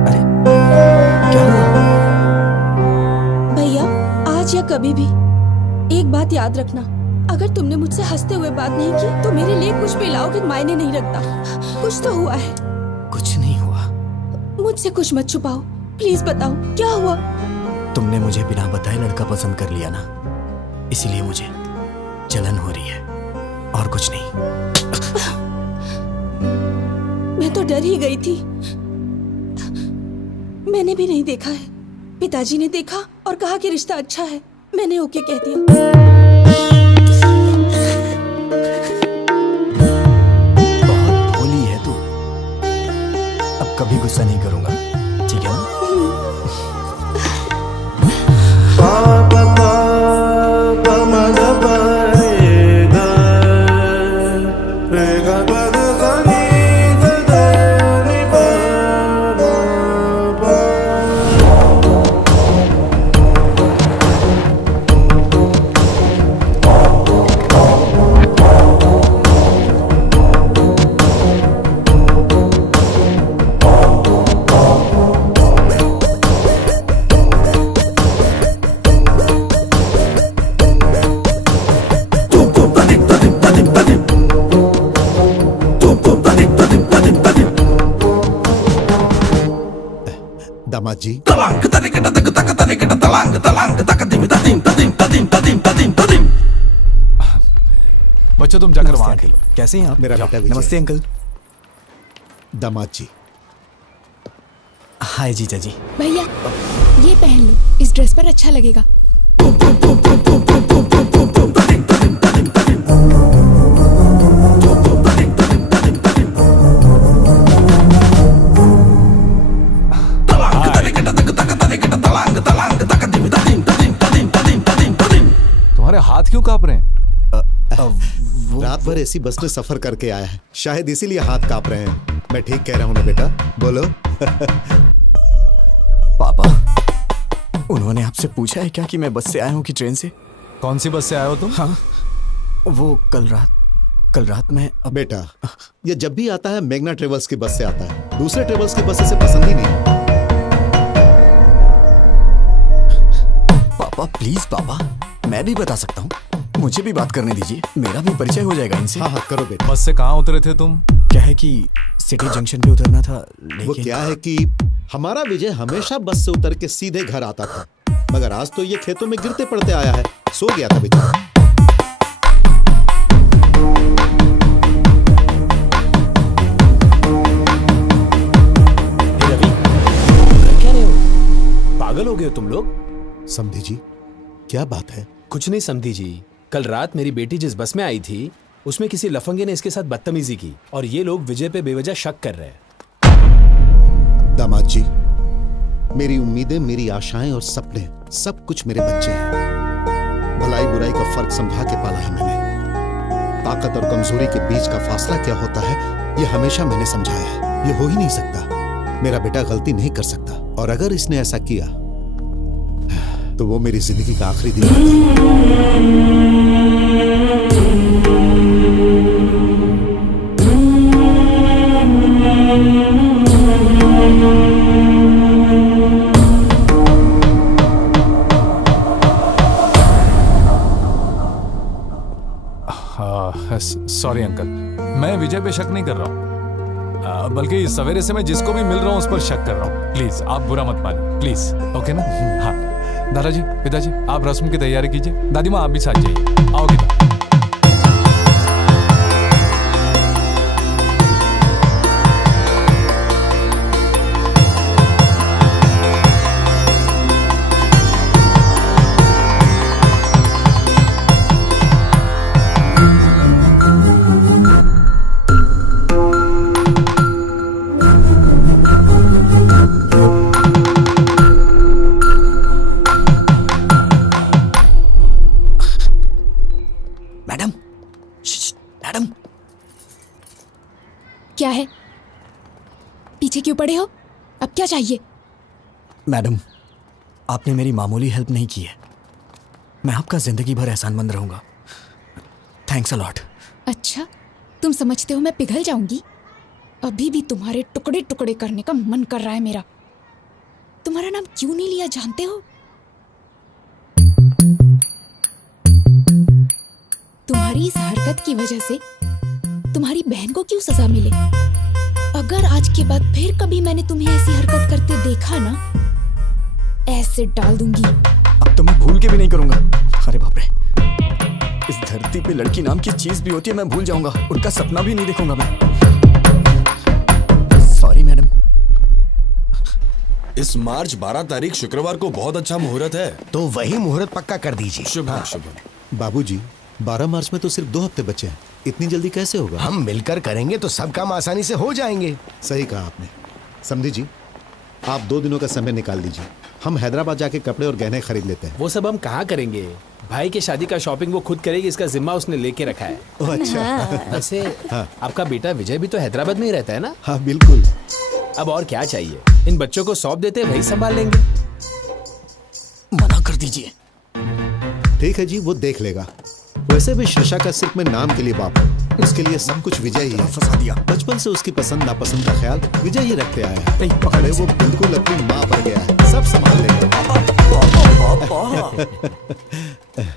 अरे क्या हुआ? भैया, आज या कभी भी एक बात याद रखना, अगर तुमने मुझसे हंसते हुए बात नहीं की तो मेरे लिए कुछ भी लाओगे मायने नहीं रखता। कुछ तो हुआ है। कुछ नहीं हुआ। मुझसे कुछ मत छुपाओ, प्लीज बताओ क्या हुआ। तुमने मुझे बिना बताए लड़का पसंद कर लिया ना, इसीलिए मुझे जलन हो रही है और कुछ नहीं। मैं तो डर ही गई थी। मैंने भी नहीं देखा है, पिताजी ने देखा और कहा कि रिश्ता अच्छा है। मैंने ओके कह दिया। बहुत भोली है तू। अब कभी गुस्सा नहीं करूंगा, ठीक है ना? दामाद जी, बच्चों तुम जाकर वहां खेलो। कैसे हैं आप? मेरा जाओ। बेटा विजय। नमस्ते अंकल। दामाद जी, हाय जीजा जी। भैया, ये पहन लो, इस ड्रेस पर अच्छा लगेगा। तुम्हारे हाथ क्यों कांप रहे हैं? रात भर ऐसी बस में सफर करके आया है, शायद इसीलिए हाथ कांप रहे हैं। मैं ठीक कह रहा हूँ ना बेटा? बोलो। पापा, उन्होंने आपसे पूछा है क्या कि मैं बस से आया हूँ कि ट्रेन से? कौन सी बस से आए हो तुम? हाँ, वो कल रात में बेटा, ये जब भी आता है मेघना ट्रेवल्स की बस से आता है, दूसरे ट्रेवल्स की बस से पसंद ही नहीं। पापा प्लीज पापा, मैं भी बता सकता हूँ, मुझे भी बात करने दीजिए, मेरा भी परिचय हो जाएगा इनसे। हाँ करो बेटा। बस से कहाँ उतरे थे तुम? क्या है कि सिटी जंक्शन पे उतरना था, वो लेकिन क्या है कि हमारा विजय हमेशा बस से उतर के सीधे घर आता था, मगर आज तो ये खेतों में गिरते पड़ते आया है। सो गया था बेचारा। क्या रहे हो? पागल हो गए हो तुम लोग? समधी जी, क्या बात है? कुछ नहीं समधी जी, कल रात मेरी बेटी जिस बस में आई थी उसमें किसी लफंगे ने इसके साथ बदतमीजी की और ये लोग विजय पे बेवजह शक कर रहे हैं। दामाद जी, मेरी उम्मीदें, मेरी आशाएं और सपने सब कुछ मेरे बच्चे हैं। भलाई बुराई का फर्क समझा के पाला है मैंने। ताकत और कमजोरी के बीच का फासला क्या होता है ये हमेशा मैंने समझाया है। ये हो ही नहीं सकता, मेरा बेटा गलती नहीं कर सकता, और अगर इसने ऐसा किया तो वो मेरी जिंदगी का आखिरी दिन था। सॉरी अंकल, मैं विजय पे शक नहीं कर रहा हूँ, बल्कि सवेरे से मैं जिसको भी मिल रहा हूँ उस पर शक कर रहा हूँ। प्लीज आप बुरा मत मानिए, प्लीज। ओके ना? हाँ दादाजी, पिताजी, आप रस्म की तैयारी कीजिए। दादी माँ आप भी साथ जाइए। आओ गीता। Madam, madam. क्या है? पीछे क्यों पड़े हो? अब क्या चाहिए? मैडम, आपने मेरी मामूली हेल्प नहीं की है। मैं आपका जिंदगी भर एहसानमंद रहूंगा। Thanks a lot. अच्छा, तुम समझते हो मैं पिघल जाऊंगी? अभी भी तुम्हारे टुकड़े टुकड़े करने का मन कर रहा है मेरा। तुम्हारा नाम क्यों नहीं लिया जानते हो? तुम्हारी इस हरकत की वजह से तुम्हारी बहन को क्यों सजा मिले? अगर आज के बाद फिर कभी मैंने तुम्हें ऐसी हरकत करते देखा ना, ऐसे डाल दूंगी। अब तो मैं भूल के भी नहीं करूंगा। अरे बाप रे, इस धरती पे लड़की नाम की चीज भी होती है, मैं भूल जाऊंगा। उनका सपना भी नहीं देखूंगा मैं। Sorry madam. इस मार्च 12 तारीख शुक्रवार को बहुत अच्छा मुहूर्त है, तो वही मुहूर्त पक्का कर दीजिए। शुभ शुभ। बाबूजी, 12 मार्च में तो सिर्फ 2 हफ्ते बचे हैं, इतनी जल्दी कैसे होगा? हम मिलकर करेंगे तो सब काम आसानी से हो जाएंगे। सही कहा आपने। समझी जी, आप 2 दिनों का समय निकाल लीजिए, हम हैदराबाद जाके कपड़े और गहने खरीद लेते हैं। वो सब हम कहाँ करेंगे? भाई के शादी का शॉपिंग वो खुद करेगी, इसका जिम्मा उसने लेके रखा है। ओह अच्छा। वैसे आपका बेटा विजय भी तो हैदराबाद में ही रहता है ना? हाँ बिल्कुल। अब और क्या चाहिए? इन बच्चों को सौंप देते, वही संभाल लेंगे। मना कर दीजिए। ठीक है जी, वो देख लेगा। वैसे भी शीशा का सिर्फ मैं नाम के लिए बाप हूँ, उसके लिए सब कुछ विजय ही है। फंसा दिया। बचपन से उसकी पसंद नापसंद का ख्याल विजय ही रखते आया है। नहीं, पकड़ अरे वो बिल्कुल अपनी माँ पर गया है, सब संभाल लेगा।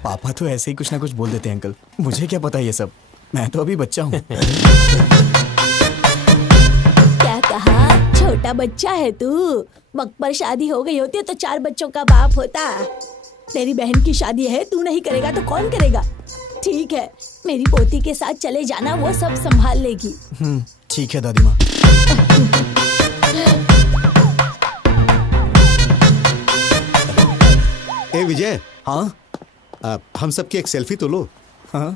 पापा तो ऐसे ही कुछ ना कुछ बोल देते हैं अंकल, मुझे क्या पता ये सब। मैं तो अभी बच्चा हूँ। क्या कहा? छोटा बच्चा है तू? वक्त पर शादी हो गई होती तो 4 बच्चों का बाप होता। तेरी बहन की शादी है, तू नहीं करेगा तो कौन करेगा? ठीक है, मेरी पोती के साथ चले जाना, वो सब संभाल लेगी। ठीक है दादी माँ। ए विजय। हाँ? हम सबकी एक सेल्फी तो लो। हाँ?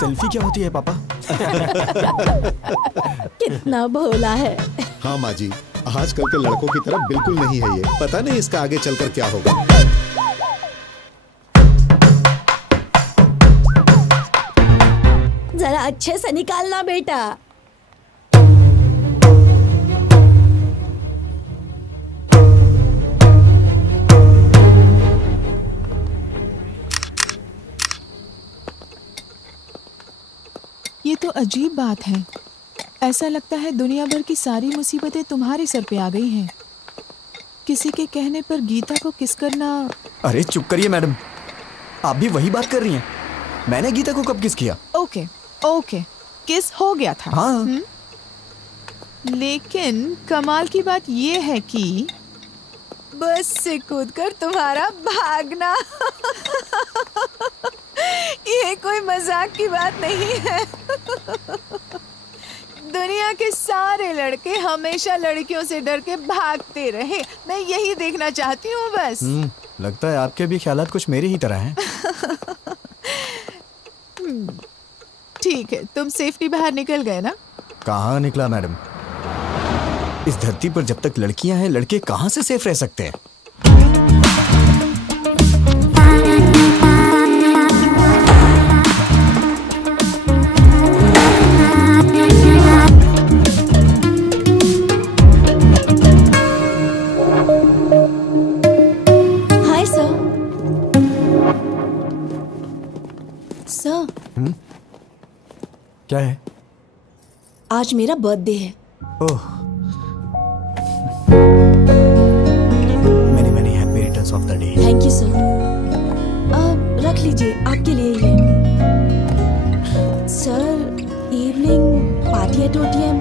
सेल्फी क्या होती है पापा? कितना भोला है। हाँ माँ जी, आजकल के लड़कों की तरह बिल्कुल नहीं है ये। पता नहीं इसका आगे चलकर क्या होगा। जरा अच्छे से निकालना बेटा। ये तो अजीब बात है। ऐसा लगता है दुनिया भर की सारी मुसीबतें तुम्हारे सर पे आ गई हैं। किसी के कहने पर गीता को किस करना। अरे चुप करिए मैडम, आप भी वही बात कर रही हैं। मैंने गीता को कब किस किया? ओके ओके, किस हो गया था। हाँ। लेकिन कमाल की बात ये है कि बस से कूदकर तुम्हारा भागना ये कोई मजाक की बात नहीं है। दुनिया के सारे लड़के हमेशा लड़कियों से डर के भागते रहे। मैं यही देखना चाहती हूँ बस। लगता है आपके भी ख्यालात कुछ मेरे ही तरह हैं। ठीक है, तुम सेफ्टी बाहर निकल गए ना? कहाँ निकला मैडम? इस धरती पर जब तक लड़कियां हैं, लड़के कहाँ से सेफ रह सकते हैं? आज मेरा बर्थडे है। Oh, many many happy returns of the day. Thank you sir. रख लीजिए, आपके लिए ये। Sir, evening party at OTM।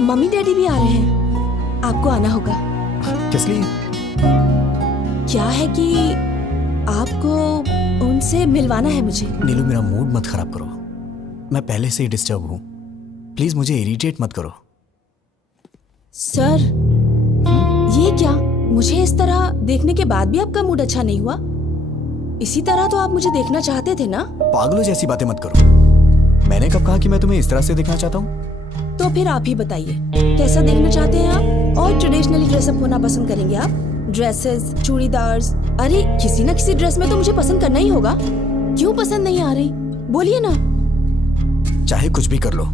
Mummy daddy भी आ रहे हैं, आपको आना होगा। किस लिए? क्या है कि आपको उनसे मिलवाना है मुझे। नीलू, मेरा मूड मत खराब करो, मैं पहले से ही डिस्टर्ब हूँ। प्लीज मुझे इरिटेट मत करो। सर, ये क्या? मुझे इस तरह देखने के बाद भी आपका मूड अच्छा नहीं हुआ? इसी तरह तो आप मुझे देखना चाहते थे ना? पागलों जैसी बातें मत करो। मैंने कब कहा कि मैं तुम्हें इस तरह से देखना चाहता हूँ? तो फिर आप ही बताइए, कैसा देखना चाहते हैं आप? और ट्रेडिशनली ड्रेसअप होना पसंद करेंगे आप? ड्रेसेस, चूड़ीदार्स, अरे किसी न किसी ड्रेस में तो मुझे पसंद करना ही होगा। क्यों पसंद नहीं आ रही? बोलिए ना। चाहे कुछ भी कर लो,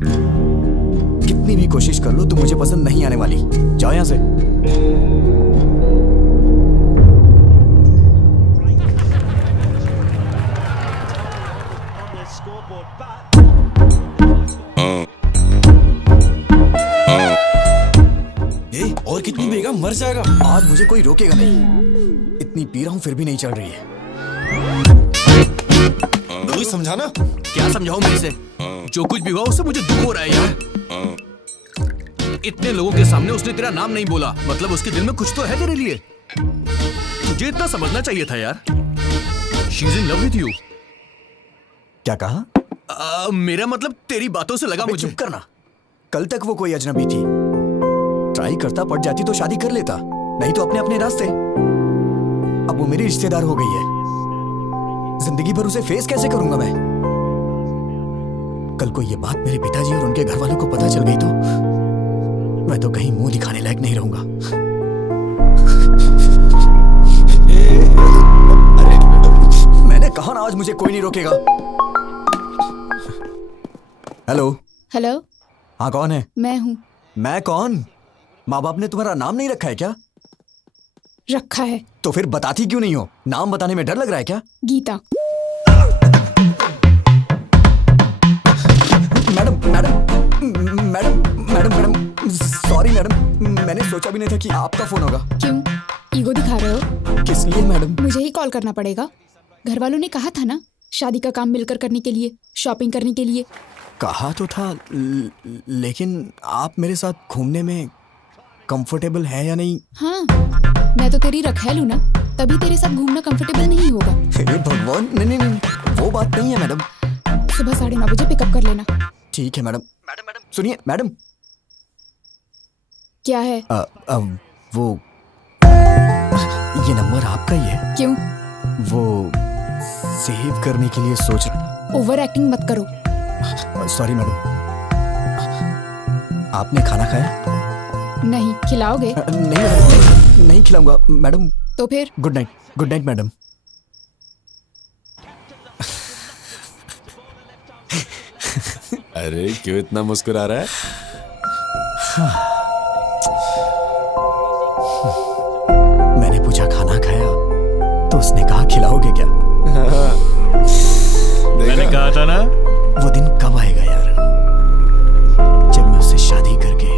कितनी भी कोशिश कर लो, तुम मुझे पसंद नहीं आने वाली। जाओ यहाँ से। और कितनी पिएगा, मर जाएगा। आज मुझे कोई रोकेगा नहीं। इतनी पी रहा हूँ फिर भी नहीं चढ़ रही है। कोई समझाना। क्या समझाऊं मैं इसे? जो कुछ भी हुआ उससे मुझे दुख हो रहा है यार। इतने लोगों के सामने उसने तेरा नाम नहीं बोला, मतलब उसके दिल में कुछ तो है तेरे लिए। तुझे इतना समझना चाहिए था यार। She is in love with you. क्या कहा? मेरा मतलब तेरी बातों से लगा मुझे। चुप करना। कल तक वो कोई अजनबी थी। ट्राई करता, पड़ जाती तो शादी कर लेता, नहीं तो अपने अपने रास्ते। अब वो मेरी रिश्तेदार हो गई है। जिंदगी भर उसे फेस कैसे करूंगा मैं? कल को ये बात मेरे पिताजी और उनके घर वालों को पता चल गई तो मैं तो कहीं मुंह दिखाने लायक नहीं रहूंगा। मैंने कहा ना, आज मुझे कोई नहीं रोकेगा। हेलो। हेलो। हाँ, कौन है? मैं हूँ। मैं कौन? माँ बाप ने तुम्हारा नाम नहीं रखा है क्या? रखा है। तो फिर बताती क्यों नहीं हो? नाम बताने में डर लग रहा है क्या? Geeta. Madam madam madam madam madam sorry madam, मैंने सोचा भी नहीं था कि आपका फोन होगा। क्यों ईगो दिखा रहे हो? किस लिए मैडम? मुझे ही कॉल करना पड़ेगा? घर वालों ने कहा था ना, शादी का काम मिलकर करने के लिए, शॉपिंग करने के लिए। कहा तो था, लेकिन आप मेरे साथ घूमने में कंफर्टेबल है या नहीं? हाँ, मैं तो तेरी रखैल हूँ ना, तभी तेरे साथ घूमना कंफर्टेबल नहीं होगा। हे भगवान, नहीं नहीं नहीं, वो बात नहीं है मैडम। सुबह 9:30 बजे पिकअप कर लेना। ठीक है मैडम। मैडम मैडम सुनिए मैडम। क्या है? वो ये नंबर आपका ही है? क्यों? वो सेव करने के लिए सोच रहा। ओवर एक्टिंग मत करो। Sorry madam. आपने खाना खाया? नहीं। खिलाओगे? नहीं मैडम, नहीं खिलाऊंगा मैडम। तो फिर? Good night. Good night madam. अरे क्यों इतना मुस्कुरा रहा है? मैंने पूछा खाना खाया तो उसने कहा खिलाओगे क्या? मैंने कहा था ना। वो दिन कब आएगा यार, जब मैं उससे शादी करके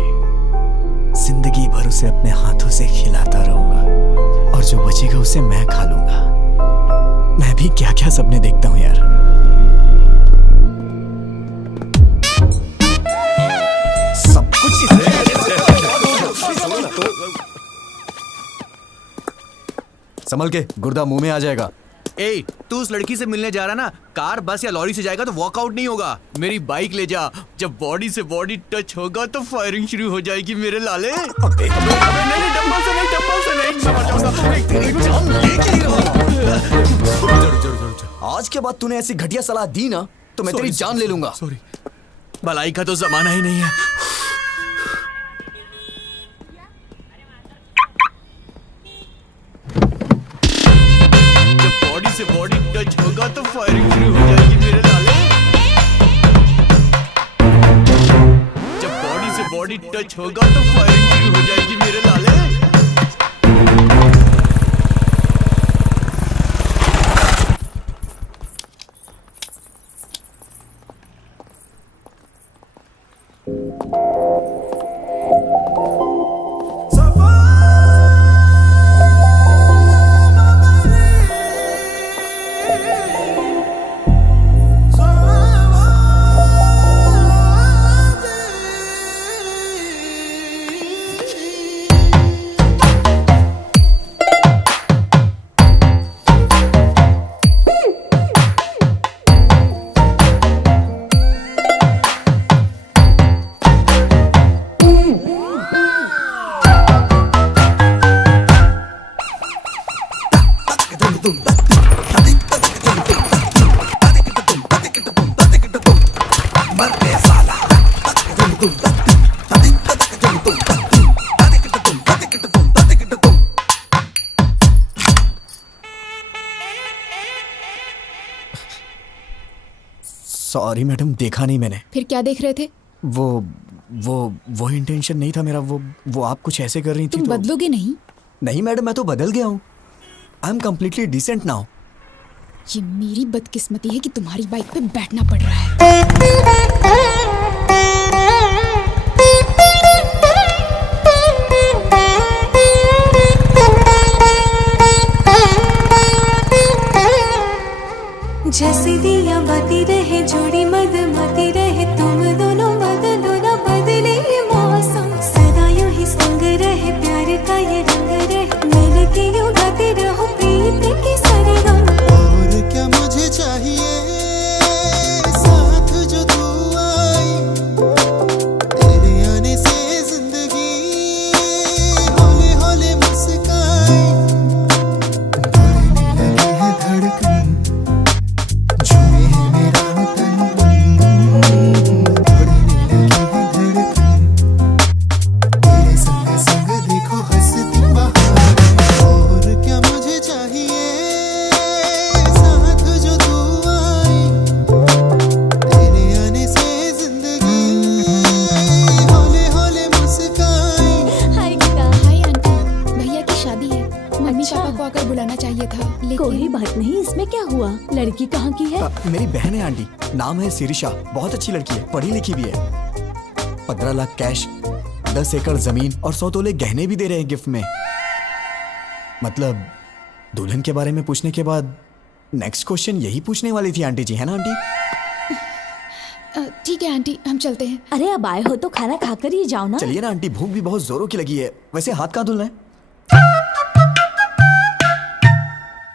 जिंदगी भर उसे अपने हाथों से खिलाता रहूंगा और जो बचेगा उसे मैं खा लूंगा। मैं भी क्या क्या सपने देखता हूँ यार। सब कुछ संभल के, गुर्दा मुंह में आ जाएगा। ए, तू उस लड़की से मिलने जा रहा ना, कार, बस या लॉरी से जाएगा तो वॉकआउट नहीं होगा। मेरी बाइक ले जा, जब बॉडी से बॉडी टच होगा तो फायरिंग शुरू हो जाएगी मेरे लाले। अबे नहीं, डंबल से नहीं, आज के बाद तूने ऐसी घटिया सलाह दी ना तो मैं तेरी जान ले लूंगा। सॉरी, भलाई का तो जमाना ही नहीं है। जब बॉडी से बॉडी टच होगा तो फायरिंग शुरू हो जाएगी मेरे लाले। जब बॉडी से बॉडी टच होगा तो फायरिंग शुरू हो जाएगी मेरे लाले। सॉरी मैडम, देखा नहीं मैंने। फिर क्या देख रहे थे? वो इंटेंशन नहीं था मेरा। वो आप कुछ ऐसे कर रही थी। तुम तो बदलोगे नहीं? नहीं मैडम, मैं तो बदल गया हूँ। I am completely decent now. ये मेरी बदकिस्मती है कि तुम्हारी बाइक पे बैठना पड़ रहा है। जैसे दिया बाती रहे जोड़ी मद मती रहे तुम दोनों बदलो ना बदले ये मौसम सदा यूं ही संग रहे प्यार का ये रंग रहे मिल के यूं गाते रहो प्रीत की सरगम। और क्या मुझे चाहिए साथ जो तू आई तेरे आने से जिंदगी हौले हौले मुस्काई बढ़ने लगी है धड़कन झूमे है मेरा तन बढ़ने लगी है धड़कन तेरे संग संग देखो हंसती बहार। और क्या मुझे चाहिए साथ जो तू आई तेरे आने से जिंदगी हौले हौले मुस्काई। हाय गीता। हाय आंटी, भैया की शादी है। मम्मी अच्छा। पापा को आकर बुलाना चाहिए था, कोई लेकिन बात नहीं, इसमें क्या हुआ? लड़की कहाँ की है? मेरी बहन है आंटी, नाम है सिरिशा। बहुत अच्छी लड़की है, पढ़ी लिखी भी है। 15 लाख कैश, 10 एकड़ जमीन और 100 तोले गहने भी दे रहे हैं गिफ्ट में। मतलब दुल्हन के बारे में पूछने के बाद नेक्स्ट क्वेश्चन यही पूछने वाली थी आंटी जी, है ना आंटी? ठीक है आंटी, हम चलते हैं। अरे अब आए हो तो खाना खाकर ही जाओ ना। चलिए ना आंटी, भूख भी बहुत जोरों की लगी है। वैसे हाथ कहाँ धुलना है?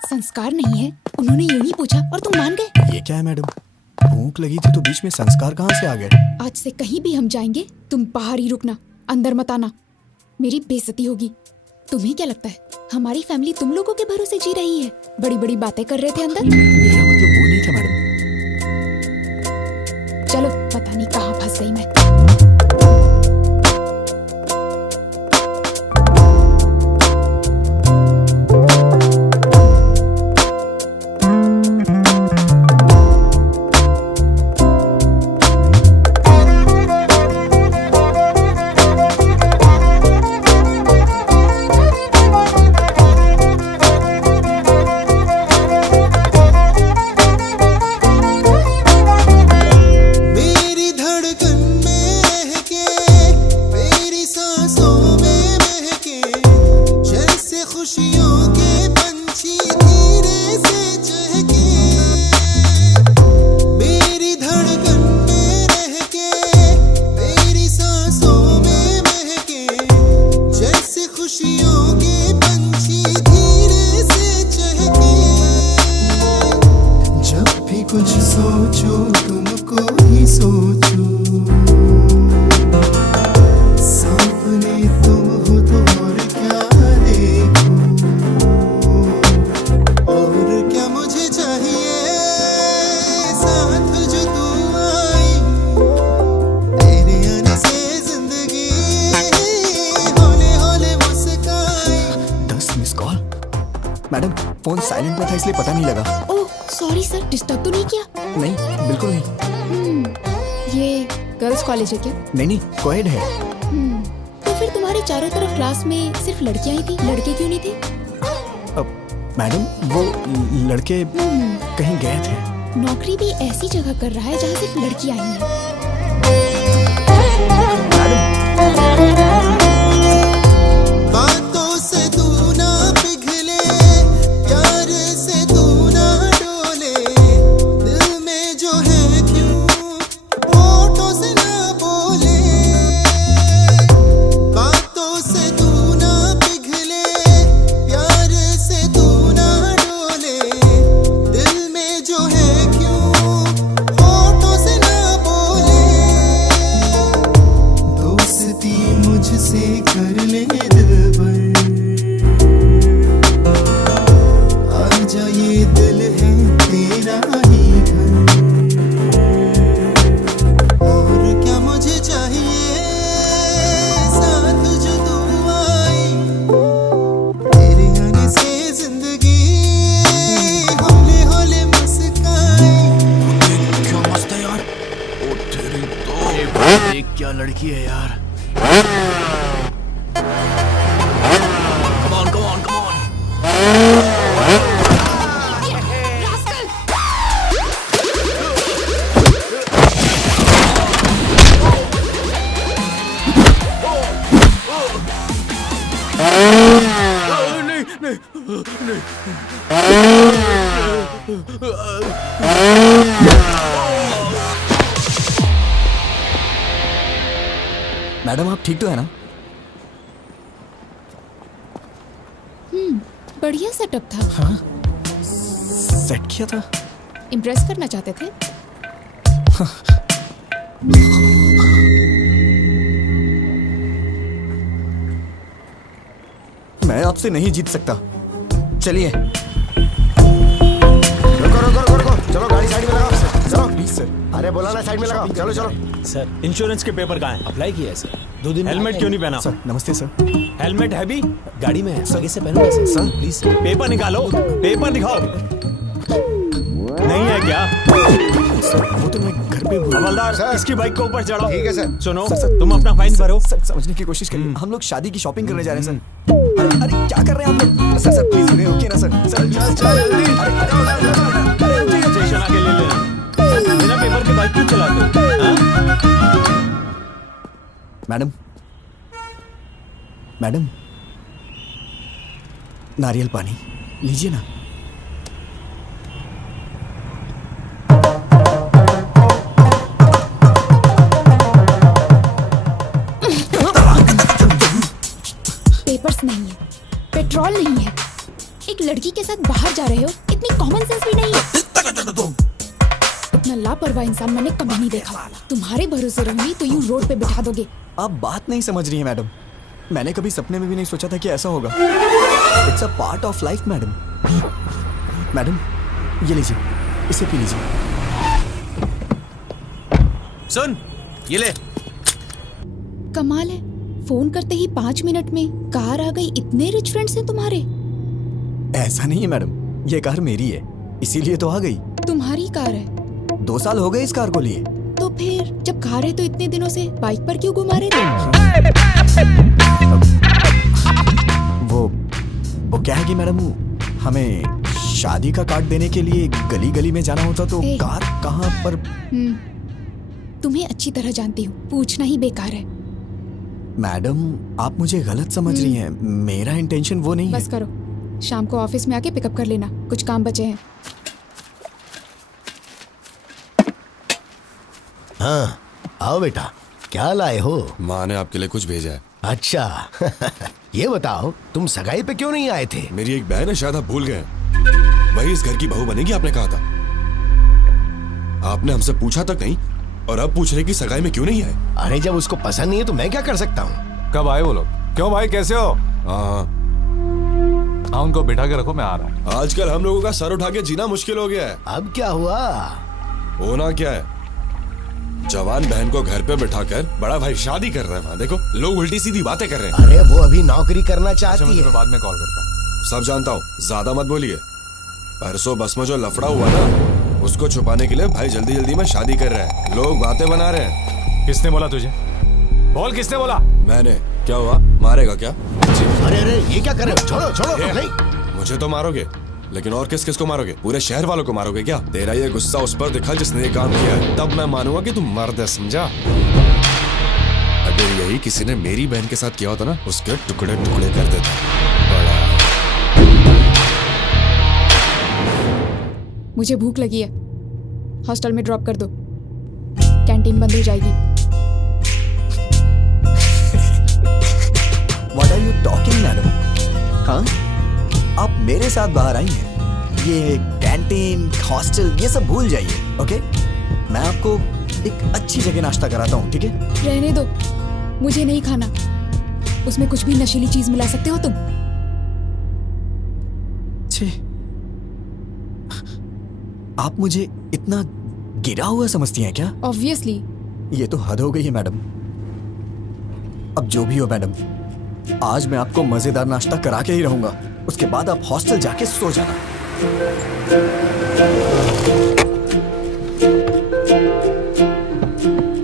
संस्कार नहीं है, उन्होंने यूं ही पूछा और तुम मान गए। ये क्या है मैडम, भूख लगी थी तो बीच में संस्कार कहाँ से आ गए? आज से कहीं भी हम जाएंगे, तुम बाहर ही रुकना, अंदर मत आना। मेरी बेइज्जती होगी। तुम्हें क्या लगता है हमारी फैमिली तुम लोगों के भरोसे जी रही है? बड़ी बड़ी बातें कर रहे थे अंदर। मेरा मतलब वो नहीं था मैडम। चलो, पता नहीं कहाँ फंस गई मैं। मेरी धड़कन में रह के मेरी सांसों में महके जैसे खुशियों के पंछी धीरे से चहके। मेरी धड़कन में रह के मेरी सांसों में महके जैसे खुशियों के पंछी धीरे से चहके। जब भी कुछ सोचो तुमको ही सोचो सामने तुम हो तो और क्या देखो। और क्या मुझे चाहिए साथ जो तू आई तेरे आने से जिंदगी हौले हौले मुस्काई। 10 miss call. Madam phone silent में था इसलिए पता नहीं लगा। ओह सॉरी सर, डिस्टर्ब तो नहीं किया? नहीं, बिल्कुल नहीं। ये गर्ल्स कॉलेज है क्या? नहीं, कोएड है। तो फिर तुम्हारे चारों तरफ क्लास में सिर्फ लड़कियां ही थी, लड़के क्यों नहीं थे? मैडम वो लड़के कहीं गए थे। नौकरी भी ऐसी जगह कर रहा है जहाँ सिर्फ लड़कियां आई हैं। Madam Come on, come on. नहीं, नहीं, नहीं। मैडम आप ठीक तो है ना? बढ़िया सेटअप था। सेट किया था? इम्प्रेस करना चाहते थे? मैं आपसे नहीं जीत सकता। चलिए। रुको रुको रुको रुको, चलो गाड़ी साइड में लगाओ। चलो प्लीज सर। अरे बोला ना साइड में लगाओ, चलो चलो। सर इंश्योरेंस के पेपर कहाँ हैं? अप्लाई किया है सर, 2 दिन में हेलमेट आ क्यों नहीं जाएंगे। पहना? सर नमस्ते सर। हेलमेट है भी? गाड़ी में है, आगे से पहनो सर। Sir please. पेपर निकालो, पेपर दिखाओ। नहीं है क्या? सर वो तो मैं घर पे भूल। हवलदार सर। इसकी बाइक को ऊपर चढ़ाओ। ठीक है सर। सुनो, सर, तुम अपना फाइन भरो। सर समझने की कोशिश करिए। हम लोग शादी की शॉपिंग करने जा रहे हैं सर। अरे अरे क्या कर रहे हैं आप लोग? सर सर प्लीज उन्हें रोकिए ना सर। सर चल चल जल्दी। स्टेशन आके ले लेना। बिना पेपर के बाइक क्यों चलाते हो? हाँ? मैडम मैडम नारियल पानी लीजिए ना। पेपर्स नहीं है, पेट्रोल नहीं है, एक लड़की के साथ बाहर जा रहे हो, इतनी कॉमन सेंस भी नहीं है। इतना लापरवाह इंसान मैंने कभी नहीं देखा। तुम्हारे भरोसे रहूंगी तो यूं रोड पे बिठा दोगे। आप बात नहीं समझ रही हैं मैडम। मैंने कभी सपने में भी नहीं सोचा था कि ऐसा होगा। It's a part of life madam. Madam ये लीजिए, इसे पी लीजिए। सुन, ये ले। कमाल है, फोन करते ही 5 मिनट में कार आ गई। इतने रिच फ्रेंड्स हैं तुम्हारे? ऐसा नहीं है मैडम, ये कार मेरी है, इसीलिए तो आ गई। तुम्हारी कार है 2 साल हो गए इस कार को लिए। तो फिर जब कार है तो इतने दिनों से बाइक पर क्यों घुमा रहे थे? वो क्या है कि मैडम हमें शादी का कार्ड देने के लिए गली गली में जाना होता तो ए। कार कहाँ पर। तुम्हें अच्छी तरह जानती हूँ, पूछना ही बेकार है। मैडम आप मुझे गलत समझ रही हैं, मेरा इंटेंशन वो नहीं बस है। करो, शाम को ऑफिस में आके पिकअप कर लेना, कुछ काम बचे हैं। हाँ आओ बेटा, क्या लाए हो? माँ ने आपके लिए कुछ भेजा है। अच्छा ये बताओ तुम सगाई पे क्यों नहीं आए थे? मेरी एक बहन है, शायद आप भूल गए। वही इस घर की बहू बनेगी, आपने कहा था। आपने हमसे पूछा तक नहीं और अब पूछ रहे कि सगाई में क्यों नहीं आए। अरे जब उसको पसंद नहीं है तो मैं क्या कर सकता हूँ? कब आए वो लोग? क्यों भाई कैसे हो? हाँ हाँ उनको बिठा के रखो, मैं आ रहा हूँ। आजकल हम लोगों का सर उठा के जीना मुश्किल हो गया है। अब क्या हुआ? होना क्या है, जवान बहन को घर पे बिठाकर बड़ा भाई शादी कर रहा है। वहाँ देखो लोग उल्टी सीधी बातें कर रहे हैं। अरे वो अभी नौकरी करना अच्छा, चाहती मैं है। बाद में कॉल करता हूँ। सब जानता हूँ, ज्यादा मत बोलिए। परसों बस में जो लफड़ा हुआ ना, उसको छुपाने के लिए भाई जल्दी जल्दी में शादी कर रहा है। लोग बातें बना रहे हैं। किसने बोला तुझे? बोल किसने बोला? मैंने। क्या हुआ, मारेगा क्या? अरे अरे ये क्या कर रहे हो? छोड़ो छोड़ो। नहीं मुझे तो मारोगे, लेकिन और किस किस को मारोगे? पूरे शहर वालों को मारोगे क्या? तेरा ये गुस्सा उस पर दिखा जिसने ये काम किया है, तब मैं मानूंगा कि तुम मर्द है, समझा? अगर यही किसी ने मेरी बहन के साथ किया होता ना, उसके टुकड़े टुकड़े कर देता। बड़ा मुझे भूख लगी है, हॉस्टल में ड्रॉप कर दो, कैंटीन बंद हो जाएगी। What are you talking, madam? हाँ आप मेरे साथ बाहर आई हैं। ये कैंटीन हॉस्टल ये सब भूल जाइए, ओके? मैं आपको एक अच्छी जगह नाश्ता कराता हूँ, ठीक है? रहने दो, मुझे नहीं खाना। उसमें कुछ भी नशीली चीज मिला सकते हो तुम। छे आप मुझे इतना गिरा हुआ समझती हैं क्या? ऑब्वियसली। ये तो हद हो गई है मैडम। अब जो भी हो मैडम, आज मैं आपको मजेदार नाश्ता करा के ही रहूंगा। उसके बाद आप हॉस्टल जाके सो जाना।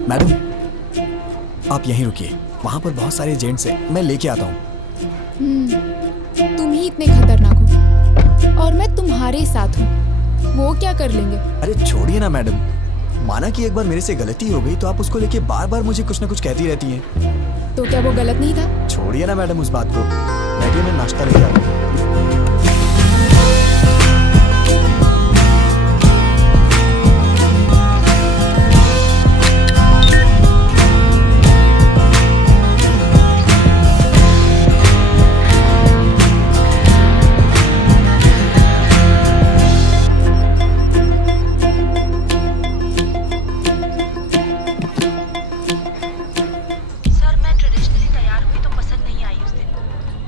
मैडम आप यहीं रुकिए, वहां पर बहुत सारे जेंट्स हैं, मैं लेके आता हूँ। तुम ही इतने खतरनाक हो और मैं तुम्हारे साथ हूँ, वो क्या कर लेंगे? अरे छोड़िए ना मैडम, माना कि एक बार मेरे से गलती हो गई तो आप उसको लेके बार बार मुझे कुछ ना कुछ कहती रहती हैं। तो क्या वो गलत नहीं था? छोड़िए ना मैडम उस बात को, बैठिए मैं नाश्ता लेके आता हूँ। सर मैं ट्रेडिशनली तैयार हुई तो पसंद नहीं आई उस दिन।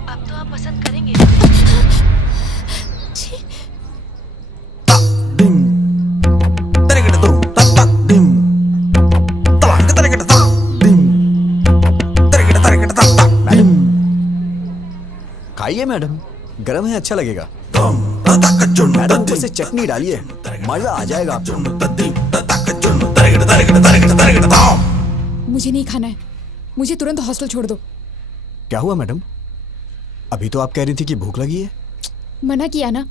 अब तो आप पसंद करेंगे। खाइए मैडम, गरम है, अच्छा लगेगा। मैडम ऊपर से चटनी डालिए, मजा आ जाएगा आपको। मुझे नहीं खाना है, मुझे तुरंत हॉस्टल छोड़ दो। क्या हुआ मैडम? अभी तो आप कह रही थी कि भूख लगी है। मना किया ना।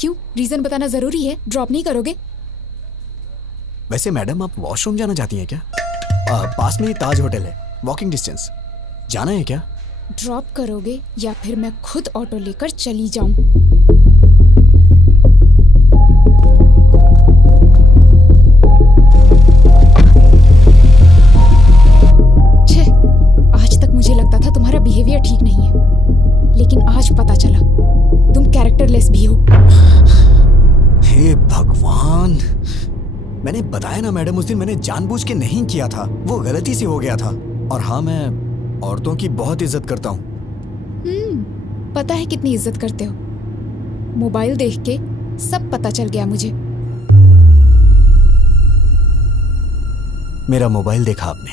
क्यों, रीजन बताना जरूरी है? ड्रॉप नहीं करोगे? वैसे मैडम आप वॉशरूम जाना चाहती हैं क्या? पास में ही ताज होटल है, वॉकिंग डिस्टेंस। जाना है क्या? ड्रॉप करोगे या फिर मैं खुद ऑटो लेकर चली जाऊं? छे, आज तक मुझे लगता था तुम्हारा बिहेवियर ठीक नहीं है, लेकिन आज पता चला तुम कैरेक्टरलेस भी हो। हे भगवान, मैंने बताया ना मैडम, उस दिन मैंने जानबूझ के नहीं किया था, वो गलती से हो गया था। और हाँ, मैं औरतों की बहुत इज्जत करता हूँ। पता है कितनी इज्जत करते हो। मोबाइल देख के सब पता चल गया मुझे। मेरा मोबाइल देखा आपने?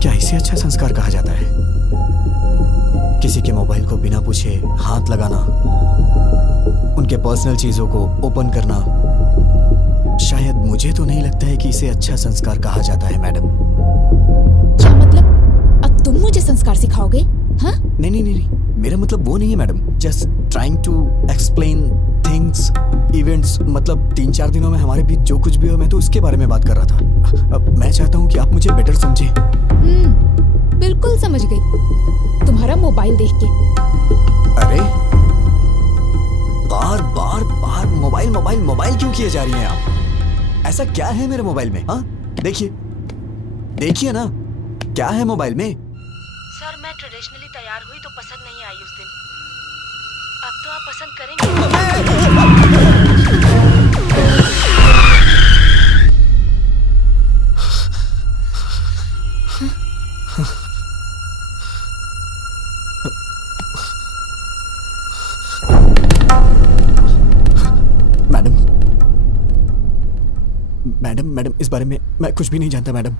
क्या इसे अच्छा संस्कार कहा जाता है? किसी के मोबाइल को बिना पूछे हाथ लगाना, उनके पर्सनल चीजों को ओपन करना, शायद मुझे तो नहीं लगता है कि इसे अच्छा संस्कार कहा जाता है मैडम। क्या मतलब? अब तुम मुझे संस्कार सिखाओगे? हाँ? नहीं, मेरा मतलब वो नहीं है madam. Just trying to explain things, events. मतलब 3-4 दिनों में हमारे बीच जो कुछ भी हो, मैं तो उसके बारे में बात कर रहा था। अब मैं चाहता हूँ कि आप मुझे बेटर समझें। बिल्कुल समझ गई, तुम्हारा मोबाइल देख के। अरे बार मोबाइल क्यों किए जा रही हैं आप? ऐसा क्या है मेरे मोबाइल में? हाँ, देखिए ना, क्या है मोबाइल में? सर मैं ट्रेडिशनली तैयार हुई तो पसंद नहीं आई उस दिन। अब तो आप पसंद करेंगे। मैडम, इस बारे में मैं कुछ भी नहीं जानता मैडम।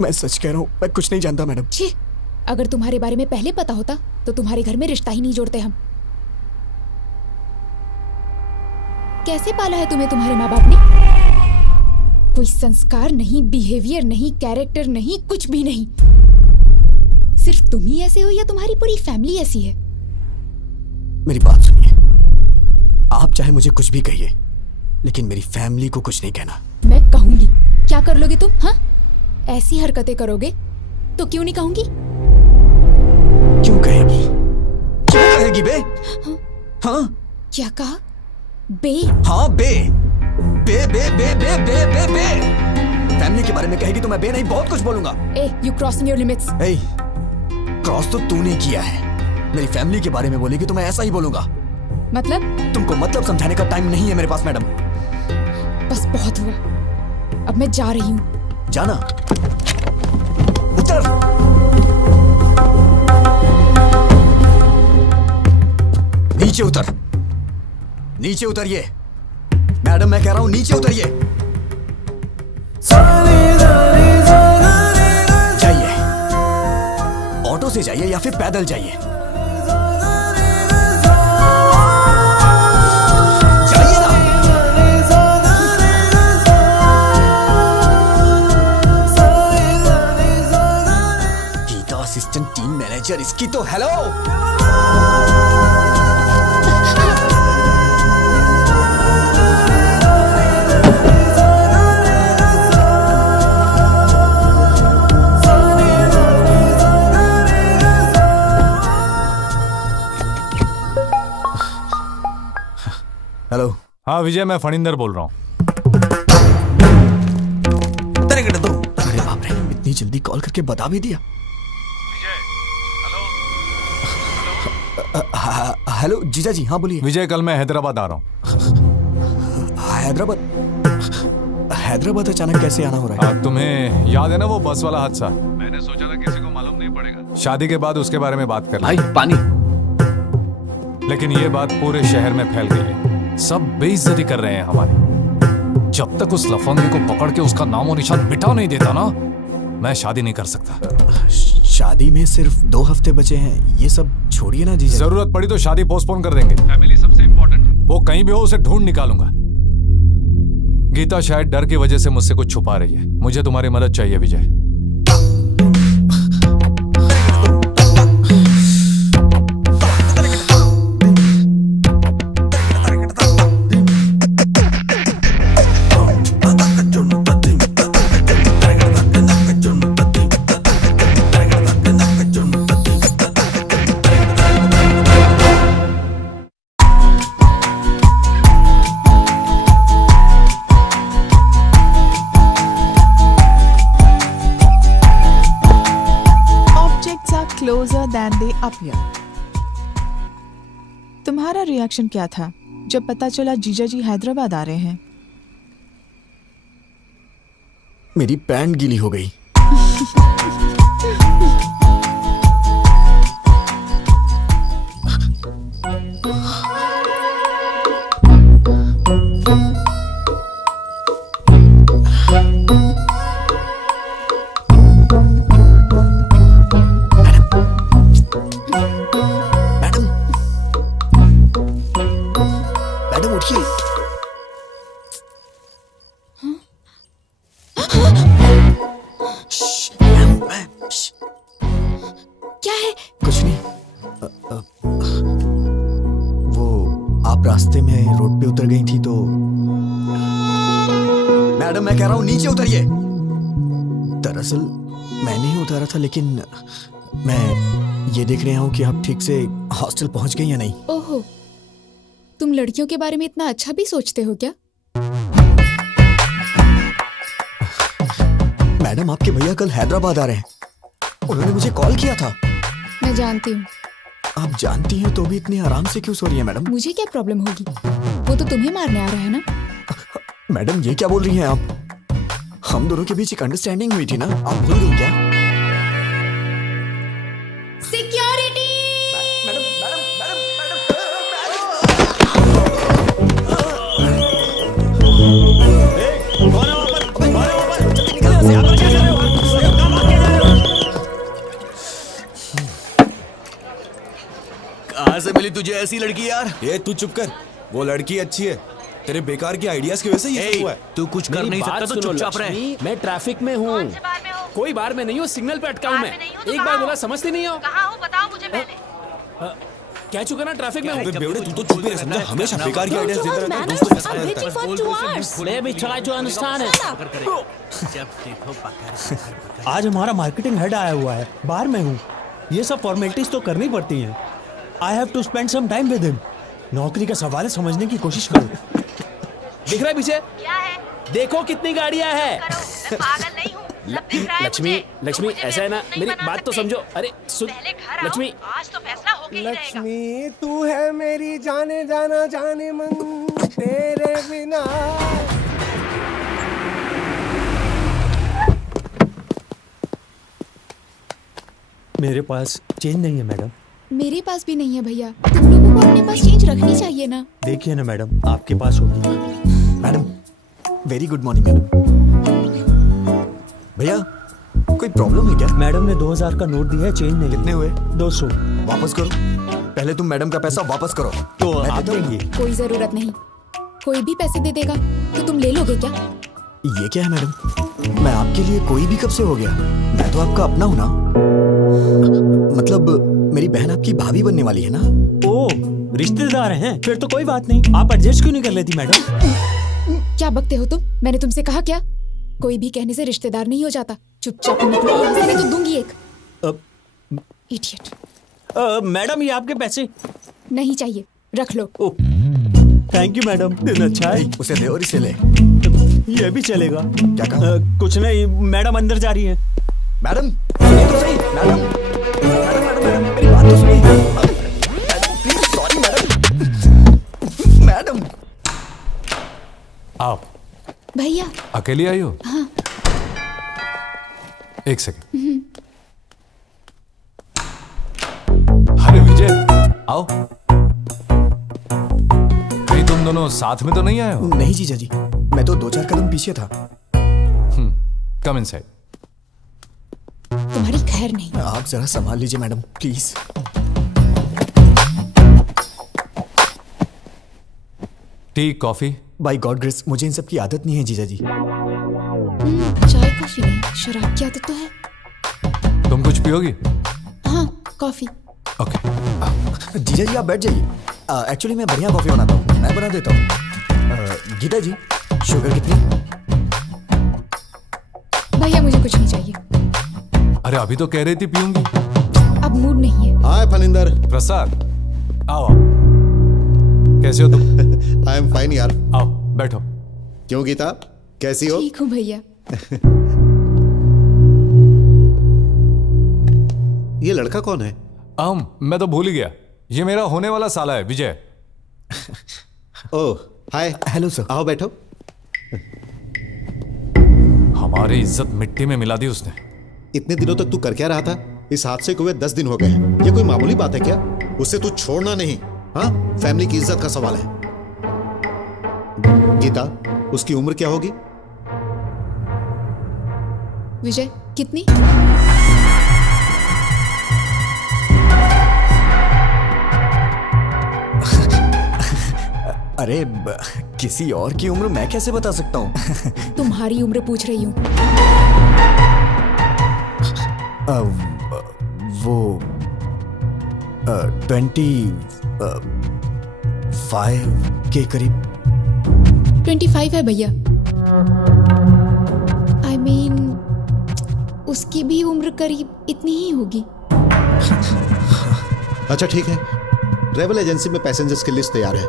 मैं सच कह रहा हूँ, मैं कुछ नहीं जानता मैडम। छी, अगर तुम्हारे बारे में पहले पता होता तो तुम्हारे घर में रिश्ता ही नहीं जोड़ते हम। कैसे पाला है तुम्हें तुम्हारे माँ बाप ने? कोई संस्कार नहीं, बिहेवियर नहीं, कैरेक्टर नहीं, कुछ भी नहीं। सिर्फ तुम ही ऐसे हो या तुम्हारी पूरी फैमिली ऐसी है? मेरी बात सुनिए, आप चाहे मुझे कुछ भी कहिए, लेकिन मेरी फैमिली को कुछ नहीं कहना। मैं कहूंगी। क्या कर लोगे तुम? हाँ, ऐसी हरकतें करोगे तो क्यों नहीं कहूंगी? क्यों कहेगी बे? हाँ, क्या कहा? बे? हाँ, बे। फैमिली के बारे में कहेगी तो मैं बे नहीं बहुत कुछ बोलूंगा। You crossing your limits. Cross तो तूने किया है। मेरी फैमिली के बारे में बोलेगी तो मैं ऐसा ही बोलूंगा। मतलब? तुमको मतलब समझाने का टाइम नहीं है मेरे पास मैडम। बस बहुत हुआ, अब मैं जा रही हूँ। जाना? उतर। नीचे उतरिए मैडम, मैं कह रहा हूं नीचे उतरिए। जाइए, ऑटो से जाइए या फिर पैदल जाइए। जाइए ना। मगर इसकी तो हेलो। हेलो। हाँ विजय, मैं फणिंदर बोल रहा हूँ। अरे बाप रे, इतनी जल्दी कॉल करके बता भी दिया। हेलो जीजा जी, हाँ बोलिए। विजय, कल मैं हैदराबाद आ रहा हूँ। हैदराबाद अचानक कैसे आना हो रहा है? तुम्हें याद है ना वो बस वाला हादसा? मैंने सोचा था किसी को मालूम नहीं पड़ेगा, शादी के बाद उसके बारे में बात कर भाई पानी। लेकिन ये बात पूरे शहर में फैल गई है, सब बेइज्जती कर रहे हैं हमारी। जब तक उस लफंगे को पकड़ के उसका नामो निशान मिटा नहीं देता ना, मैं शादी नहीं कर सकता। शादी में सिर्फ 2 हफ्ते बचे हैं, ये सब छोड़िए ना जीजा। जरूरत पड़ी तो शादी पोस्टपोन कर देंगे। फैमिली सबसे इम्पोर्टेंट है, वो कहीं भी हो उसे ढूंढ निकालूंगा। गीता शायद डर की वजह से मुझसे कुछ छुपा रही है, मुझे तुम्हारी मदद चाहिए विजय। Closer than they appear. तुम्हारा रिएक्शन क्या था जब पता चला जीजा जी हैदराबाद आ रहे हैं? मेरी पैंट गीली हो गई। क्या है? कुछ नहीं। वो आप रास्ते में रोड पे उतर गई थी तो। मैडम मैं कह रहा हूं नीचे उतरिए। दरअसल मैं नहीं उतारा था, लेकिन मैं ये देख रहा हूं कि आप ठीक से हॉस्टल पहुंच गई या नहीं। ओहो, तुम लड़कियों के बारे में इतना अच्छा भी सोचते हो क्या? मैडम आपके भैया कल हैदराबाद आ रहे हैं, उन्होंने मुझे कॉल किया था। मैं जानती हूँ। आप जानती हैं तो भी इतने आराम से क्यों सो रही है मैडम? मुझे क्या प्रॉब्लम होगी, वो तो तुम्हें मारने आ रहा है ना। मैडम ये क्या बोल रही हैं आप? हम दोनों के बीच एक अंडरस्टैंडिंग हुई थी ना, आप भूल गई क्या? सिक्योरिटी! मैडम मैडम मैडम कहाँ से मिली तुझे ऐसी लड़की यार? ये तू चुप कर, वो लड़की अच्छी है, तेरे बेकार के आइडियाज की वजह से ये सब हुआ है। तू कुछ कर नहीं सकता तो चुपचाप रह। मैं ट्रैफिक में हूँ। कोई बार में नहीं हूँ, सिग्नल पे अटका हूँ मैं। एक बार बोला समझती नहीं हो। कहाँ हो बताओ मुझे पहले। कह चुका ना ट्रैफिक में हूँ। बेवड़े तू तो चुप ही रह, समझा? हमेशा बेकार की आइडियाज देता रहता है, दोस्तों के साथ रहता है। Let me try to understand it. जब देखो पकड़। आज हमारा मार्केटिंग हेड आया हुआ है, बाहर में हूँ। ये सब फॉर्मेलिटीज तो करनी पड़ती हैं। I have to spend some time with him. नौकरी का सवाल है, समझने की कोशिश करो। दिख रहा है पीछे? क्या है? देखो कितनी गाड़ियाँ हैं। मैं पागल नहीं हूँ। सब दिख रहा है लक्ष्मी, मुझे। लक्ष्मी मुझे ऐसा है ना, बेवकूफ नहीं मेरी बना बात तो सकते। समझो। अरे सुन पहले घर आओ, लक्ष्मी, आज तो फैसला होके ही रहेगा। लक्ष्मी तू है मेरी जाने जाना जाने मन, तेरे बिना। मेरे पास चेंज नहीं है मैडम। मेरे पास भी नहीं है भैया, तुम लोगों को अपने पास चेंज रखनी चाहिए ना। देखिए ना मैडम, आपके पास होगी। Madam very good morning madam. भैया कोई प्रॉब्लम है क्या? मैडम ने 2000 का नोट दिया है, चेंज नहीं। कितने हुए? 200। वापस करो, पहले तुम मैडम का पैसा वापस करो। तो मैं आप देता हूँ। देंगे? कोई जरूरत नहीं, कोई भी पैसे दे देगा तो तुम ले लोगे क्या? ये क्या है मैडम? मैं आपके लिए कोई भी कब से हो गया? मैं तो आपका अपना हूं ना। मतलब मेरी बहन आपकी भाभी बनने वाली है ना? ओ रिश्तेदार हैं, फिर तो कोई बात नहीं। आप एडजस्ट क्यों नहीं कर लेती मैडम? क्या बकते हो तुम? मैंने तुमसे कहा क्या? कोई भी कहने से रिश्तेदार नहीं हो जाता। चुपचाप निकलो यहाँ से, नहीं तो दूंगी एक। इडियट। मैडम ये आपके पैसे। नहीं चाहिए, रख लो। थैंक यू मैडम, दिन अच्छा है। उसे दे और इसे ले। ये भी चलेगा। क्या कहा? कुछ नहीं, मैडम अंदर जा रही है। मैडम सुनिए तो सही। मैडम मैडम मैडम मैडम मेरी बात तो सुनिए। Madam please, sorry madam. Madam आप भैया अकेली आई हो? हाँ। एक सेकंड। अरे विजय आओ। कहीं तुम दोनों साथ में तो नहीं आए हो? नहीं जीजा जी, मैं तो 2-4 कदम पीछे था। Come inside. तुम्हारी खैर नहीं। आप जरा संभाल लीजिए madam please. Tea coffee? By God grace मुझे इन सब की आदत नहीं है जीजा जी। चाय कॉफी नहीं, शराब की आदत तो है। तुम कुछ पियोगी? हाँ कॉफी। ओके। जीजा जी आप बैठ जाइए। एक्चुअली मैं बढ़िया कॉफी बनाता हूँ, मैं बना देता हूँ। गीता जी शुगर कितनी? भैया मुझे कुछ नहीं चाहिए। अरे अभी तो कह रही थी पीऊंगी। अब मूड नहीं है। हाय फनिंदर। प्रसाद आओ आओ। कैसे हो तुम? आई एम फाइन यार। आओ बैठो। क्यों गीता, कैसी हो? ठीक हूँ भैया। ये लड़का कौन है? मैं तो भूल ही गया, ये मेरा होने वाला साला है विजय। ओह हाय। Hello sir. आओ बैठो। हमारी इज्जत मिट्टी में मिला दी उसने। इतने दिनों तक तू कर क्या रहा था? इस हादसे को हुए 10 दिन हो गए हैं। ये कोई मामूली बात है क्या? उससे तू छोड़ना नहीं। हाँ, फैमिली की इज्जत का सवाल है। गीता उसकी उम्र क्या होगी? विजय कितनी? अरे किसी और की उम्र मैं कैसे बता सकता हूँ? तुम्हारी उम्र पूछ रही हूँ। वो 25 के करीब। 25 है भैया। I mean, उसकी भी उम्र करीब इतनी ही होगी। अच्छा ठीक है, ट्रैवल एजेंसी में पैसेंजर्स की लिस्ट तैयार है।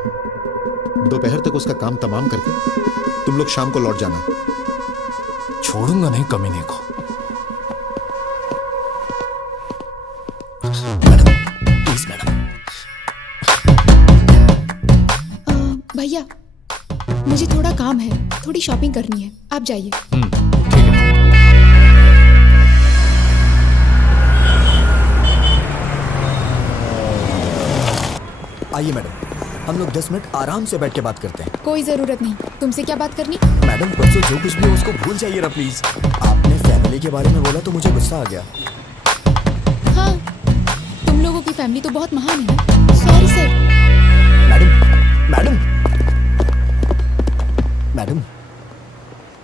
दोपहर तक उसका काम तमाम करके तुम लोग शाम को लौट जाना। छोड़ूंगा नहीं कमीने को। Please madam. भैया मुझे थोड़ा काम है, थोड़ी शॉपिंग करनी है, आप जाइए। ठीक है। आइए मैडम, हम लोग 10 मिनट आराम से बैठ के बात करते हैं। कोई जरूरत नहीं। तुमसे क्या बात करनी? मैडम परसों जो कुछ भी हो उसको भूल जाइए ना प्लीज। आपने फैमिली के बारे में बोला तो मुझे गुस्सा आ गया। हाँ, तुम लोगों की फैमिली तो बहुत महान है ना। Sorry sir. मैडम मैडम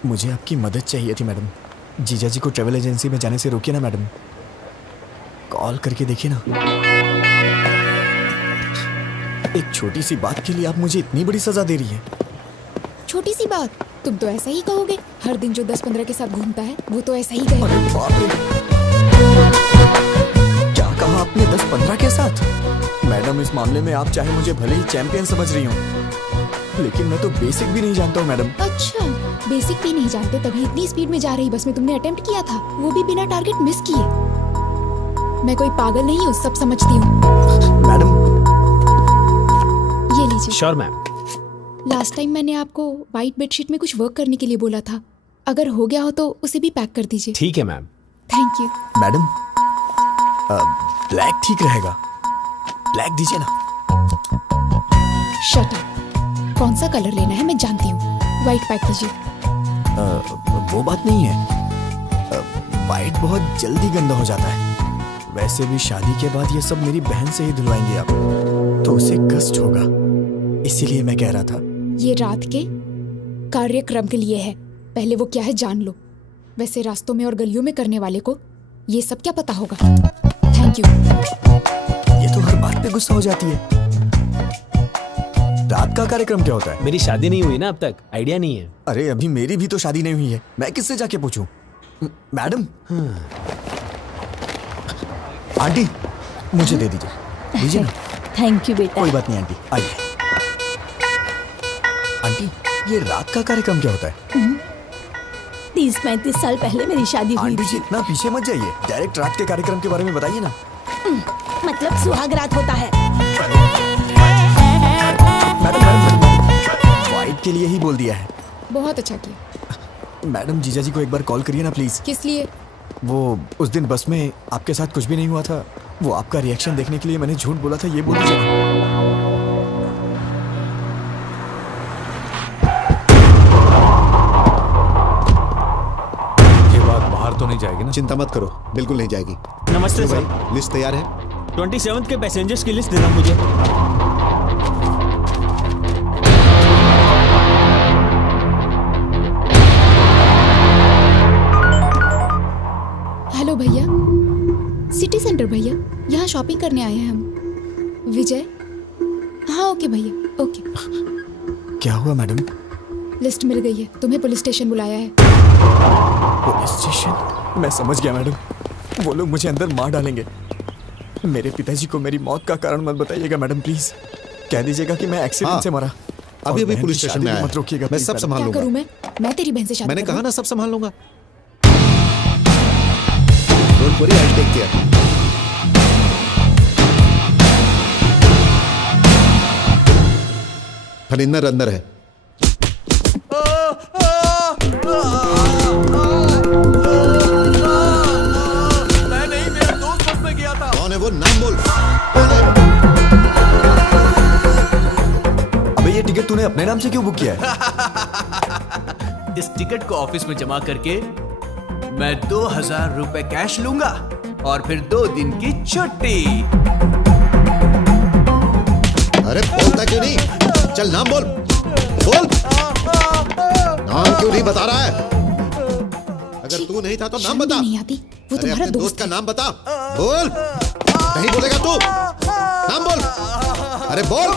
मुझे आपकी मदद चाहिए थी मैडम। जीजा जी को ट्रैवल एजेंसी में जाने से रोकिए ना मैडम। कॉल करके देखिए ना। एक छोटी सी बात के लिए आप मुझे इतनी बड़ी सजा दे रही है। छोटी सी बात? तुम तो ऐसा ही कहोगे। हर दिन जो 10-15 के साथ घूमता है वो तो ऐसा ही कहेगा। अरे बाप रे, क्या कहा आपने 10-15 के साथ? मैडम इस मामले में आप चाहे मुझे भले ही चैंपियन समझ रही हो, लेकिन मैं तो बेसिक भी नहीं जानता हूँ मैडम। अच्छा, बेसिक भी नहीं जानते तभी इतनी स्पीड में जा रही बस में तुमने अटेम्प्ट किया था, वो भी बिना टारगेट मिस किए। मैं कोई पागल नहीं हूँ, सब समझती हूँ। मैडम ये लीजिए। Sure ma'am. लास्ट टाइम मैंने आपको व्हाइट बेडशीट में कुछ वर्क करने के लिए बोला था, अगर हो गया हो तो उसे भी पैक कर दीजिए। ठीक है ma'am. Thank you. Madam black ठीक रहेगा, ब्लैक दीजिए ना। Shut up. कौन सा कलर लेना है मैं जानती हूँ, व्हाइट पैक कीजिए। वो बात नहीं है, व्हाइट बहुत जल्दी गंदा हो जाता है। वैसे भी शादी के बाद ये सब मेरी बहन से ही धुलवाएंगे आप, तो उसे कष्ट होगा, इसीलिए मैं कह रहा था। ये रात के कार्यक्रम के लिए है, पहले वो क्या है जान लो। वैसे रास्तों में और गलियों में करने वाले को ये सब क्या पता होगा। Thank you. ये तो हर बात पे गुस्सा हो जाती है। रात का कार्यक्रम क्या होता है? मेरी शादी नहीं हुई ना अब तक, आइडिया नहीं है। अरे अभी मेरी भी तो शादी नहीं हुई है, मैं किससे जाके पूछूं? मैडम, आंटी मुझे दे दीजिए, दीजिए ना। थैंक यू बेटा। कोई बात नहीं आंटी, आइए। आंटी, ये रात का कार्यक्रम क्या होता है? 30-35 साल पहले मेरी शादी हुई आंटी जी थी। इतना पीछे मत जाइए, डायरेक्ट रात के कार्यक्रम के बारे में बताइए ना। मतलब सुहाग रात होता है। मैडम, वाइट के लिए ही बोल दिया है। बहुत अच्छा किया। मैडम, जीजा जी को एक बार कॉल करिए ना प्लीज। किस लिए? वो उस दिन बस में आपके साथ कुछ भी नहीं हुआ था, वो आपका रिएक्शन देखने के लिए मैंने झूठ बोला था, ये बोल दीजिए ना। ये बात बाहर तो नहीं जाएगी ना? चिंता मत करो, बिल्कुल नहीं जाएगी। नमस्ते सर। भाई, लिस्ट तैयार है? 27 के पैसेंजर्स की लिस्ट देना मुझे। हेलो भैया, सिटी सेंटर भैया, यहाँ शॉपिंग करने आए हैं हम। विजय? हाँ ओके भैया, ओके। क्या हुआ मैडम? लिस्ट मिल गई है, तुम्हें पुलिस स्टेशन बुलाया है। Police station? मैं समझ गया मैडम, वो लोग मुझे अंदर मार डालेंगे। मेरे पिताजी को मेरी मौत का कारण मत बताइएगा मैडम, प्लीज। कह दीजिएगा कि मैं एक्सीडेंट हाँ, से मरा। अभी और बहन पुलिस की स्टेशन शादी में भी आया मत रोकिएगा मैं प्लीज सब मैडम। संभाल क्या लूंगा। करूँ मैं तेरी बहन से शादी मैंने करूँ? कहा ना सब संभाल लूंगा। Don't worry, I take care. Farinder अंदर है। मैं नहीं, मेरा दोस्त बस में गया था। कौन है वो? नाम बोल। कौन है? अबे ये टिकट तूने अपने नाम से क्यों बुक किया है? इस टिकट को ऑफिस में जमा करके मैं 2000 रुपए कैश लूंगा और फिर 2 दिन की छुट्टी। अरे बोलता क्यों नहीं? चल नाम बोल, बोल। नाम क्यों नहीं बता रहा है? अगर तू नहीं था तो नाम बता। नहीं आती, वो अरे तुम्हारा अपने दोस्त दोस्त का नाम बता, बोल। नहीं बोलेगा तू? नाम बोल। अरे बोल।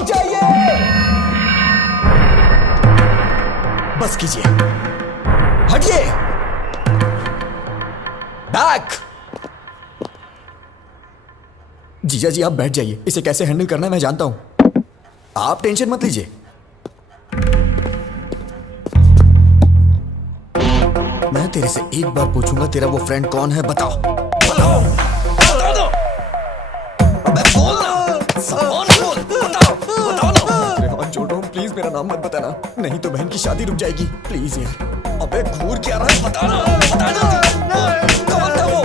बस कीजिए, हटिए। बैक। जीजा जी आप बैठ जाइए, इसे कैसे हैंडल करना है मैं जानता हूं, आप टेंशन मत लीजिए। मैं तेरे से एक बार पूछूंगा, तेरा वो फ्रेंड कौन है? बताओ, बताओ, बता दो। अबे बोल ना, सामान बोल, बताओ, बताओ ना। अरे हाथ जोड़ रहा हूं, प्लीज मेरा नाम मत बताना, नहीं तो बहन की शादी रुक जाएगी, प्लीज यार। अबे घूर क्या रहा है? बताना, बता जल्दी। कौन था वो?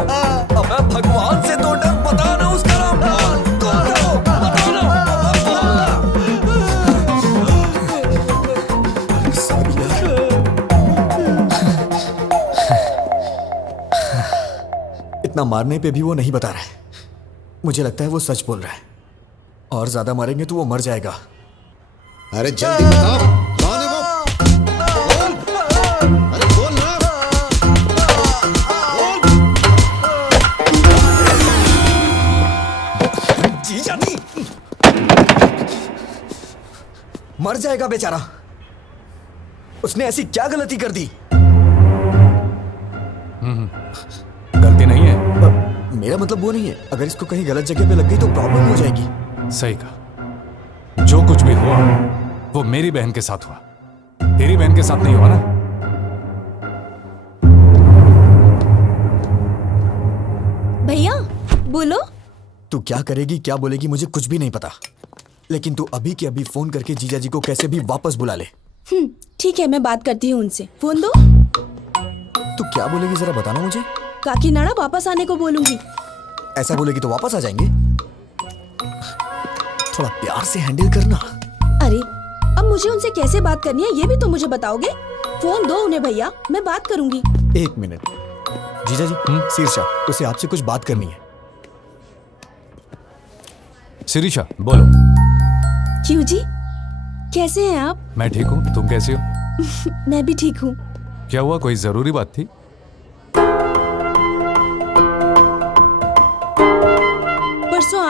अबे भगवान से तो डर, बताना उसका नाम। कौन था वो? बताना, अबे बोलना। सॉरी यार। इतना मारने पे भी वो नहीं बता रहा है, मुझे लगता है वो सच बोल रहा है, और ज्यादा मारेंगे तो वो मर जाएगा। अरे जल्दी बता, कौन है वो? बोल। अरे बोल ना। जीजा नहीं, मर जाएगा बेचारा। उसने ऐसी क्या गलती कर दी? गलती नहीं है। मेरा मतलब वो नहीं है, अगर इसको कहीं गलत जगह पे लग गई तो प्रॉब्लम हो जाएगी। सही कहा, जो कुछ भी हुआ वो मेरी बहन के साथ हुआ, तेरी बहन के साथ नहीं हुआ ना। भैया बोलो। तू क्या करेगी क्या बोलेगी मुझे कुछ भी नहीं पता, लेकिन तू अभी के अभी फोन करके जीजा जी को कैसे भी वापस बुला ले। ठीक है, मैं बात करती हूँ उनसे। फोन दो। तू क्या बोलेगी जरा बताना मुझे। काकीनाडा वापस आने को बोलूंगी। ऐसा बोलेगी तो वापस आ जाएंगे। थोड़ा प्यार से हैंडल करना। अरे अब मुझे उनसे कैसे बात करनी है ये भी तो मुझे बताओगे। फोन दो उन्हें भैया, मैं बात करूंगी। 1 मिनट। जीजा जी, शीर्षा, उसे आपसे कुछ बात करनी है। शिरीषा बोलो। क्यों जी, कैसे हैं आप? मैं ठीक हूँ, तुम कैसे हो? मैं भी ठीक हूँ। क्या हुआ, कोई जरूरी बात थी?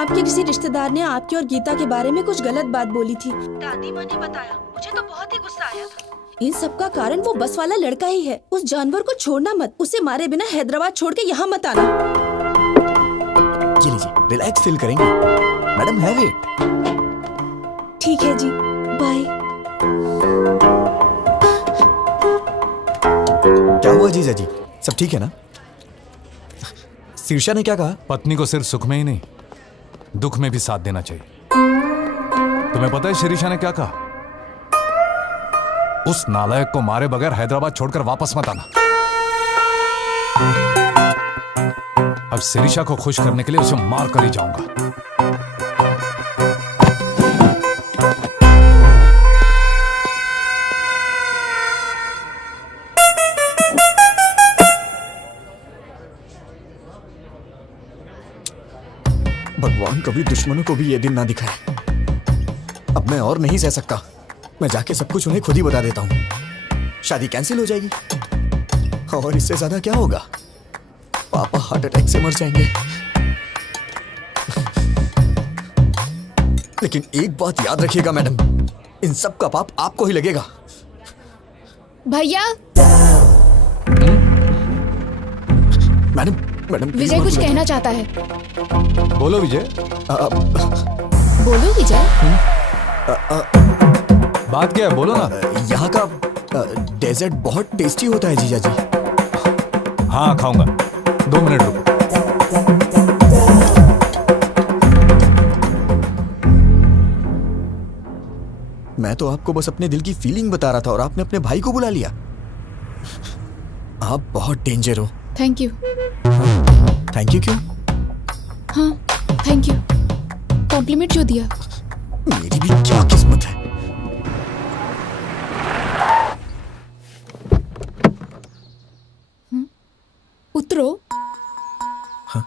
आपके किसी रिश्तेदार ने आपके और गीता के बारे में कुछ गलत बात बोली थी। दादी माँ ने बताया, मुझे तो बहुत ही गुस्सा आया था। इन सब का कारण वो बस वाला लड़का ही है। उस जानवर को छोड़ना मत, उसे मारे बिना हैदराबाद छोड़ के यहाँ मत आना। ये लीजिए, रिलैक्स फील करेंगे मैडम, हैव इट। ठीक है जी, बाय। क्या हुआ जीजा जी, सब ठीक है ना? शीर्षा ने क्या कहा? पत्नी को सिर्फ सुख में ही नहीं, दुख में भी साथ देना चाहिए। तुम्हें पता है शिरीषा ने क्या कहा? उस नालायक को मारे बगैर हैदराबाद छोड़कर वापस मत आना। अब शिरीषा को खुश करने के लिए उसे मार कर ही जाऊंगा। भगवान कभी दुश्मनों को भी ये दिन ना दिखाए। अब मैं और नहीं सह सकता। मैं जाके सब कुछ उन्हें खुद ही बता देता हूँ। शादी कैंसिल हो जाएगी और इससे ज्यादा क्या होगा? पापा हार्ट अटैक से मर जाएंगे। लेकिन एक बात याद रखिएगा मैडम, इन सब का पाप आपको ही लगेगा। भैया, मैडम मैडम विजय कुछ कहना चाहता है। बोलो विजय। बोलो विजय। बात क्या है, बोलो ना। यहाँ का डेजर्ट बहुत टेस्टी होता है जीजा जी। हाँ खाऊंगा, 2 मिनट रुको। मैं तो आपको बस अपने दिल की फीलिंग बता रहा था और आपने अपने भाई को बुला लिया। आप बहुत डेंजर हो। Thank you. थैंक यू क्यों? हाँ थैंक यू, कॉम्प्लीमेंट जो दिया। मेरी भी क्या किस्मत है। उतरो। हाँ,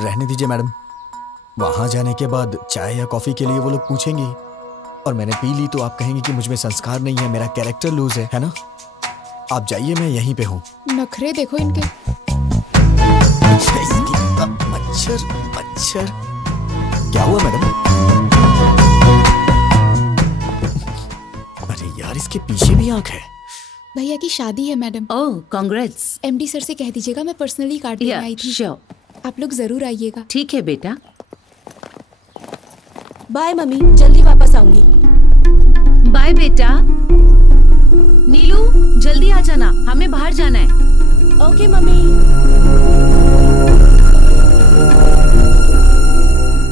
रहने दीजिए मैडम। वहां जाने के बाद चाय या कॉफी के लिए वो लोग पूछेंगे और मैंने पी ली तो आप कहेंगे कि मुझ में संस्कार नहीं है, मेरा कैरेक्टर लूज है ना? आप जाइए, मैं यहीं पे हूँ। नखरे देखो इनके। मच्छर मच्छर। क्या हुआ मैडम? अरे यार, इसके पीछे भी आंख है। भैया की शादी है मैडम। ओह कांग्रेट्स। एमडी सर से कह दीजिएगा मैं पर्सनली कार्ड देने आई थी। श्योर। आप लोग जरूर आइएगा। ठीक है बेटा। बाय मम्मी, जल्दी वापस आऊंगी। बाय बेटा। नीलू जल्दी आ जाना, हमें बाहर जाना है। Okay mummy.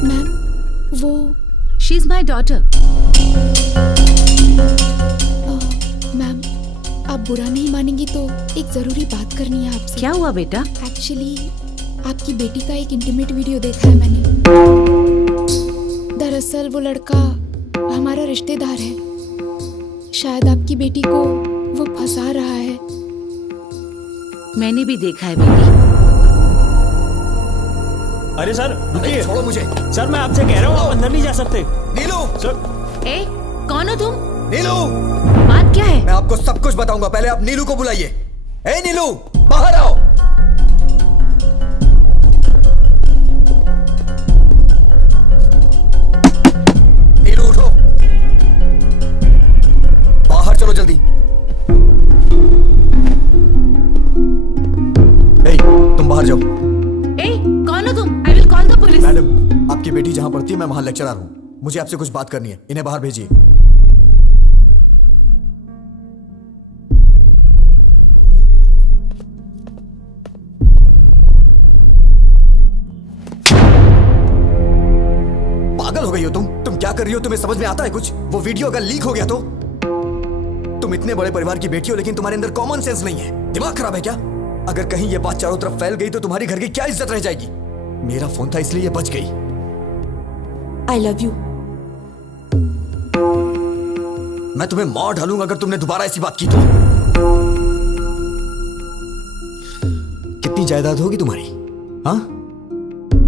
मैम वो she is my daughter. Ma'am आप बुरा नहीं मानेंगी तो एक जरूरी बात करनी है आपसे। क्या हुआ बेटा? एक्चुअली आपकी बेटी का एक इंटीमेट वीडियो देखा है मैंने। दरअसल वो लड़का हमारा रिश्तेदार है। शायद आपकी बेटी को वो फंसा रहा है। मैंने भी देखा है बेटी। अरे सर रुकिए, छोड़ो मुझे। सर मैं आपसे कह रहा हूँ, आप अंदर नहीं जा सकते। नीलू सर। ए कौन हो तुम? नीलू, बात क्या है? मैं आपको सब कुछ बताऊंगा, पहले आप नीलू को बुलाइए। ए नीलू, बाहर आओ। नीलू उठो, बाहर चलो जल्दी। ए, तुम बाहर जाओ। ए कौन हो तुम? I will call the police. Madam, आपकी बेटी जहां पढ़ती है मैं वहां लेक्चरर हूं। मुझे आपसे कुछ बात करनी है, इन्हें बाहर भेजिए। पागल हो गई हो तुम क्या कर रही हो? तुम्हें समझ में आता है कुछ? वो वीडियो अगर लीक हो गया तो? तुम इतने बड़े परिवार की बेटी हो लेकिन तुम्हारे अंदर कॉमन सेंस नहीं है। दिमाग खराब है क्या? अगर कहीं ये बात चारों तरफ फैल गई तो तुम्हारी घर की क्या इज्जत रह जाएगी? मेरा फोन था इसलिए ये बच गई। I love you. मैं तुम्हें मार डालूंगा अगर तुमने दोबारा ऐसी बात की तो। कितनी जायदाद होगी तुम्हारी? हाँ,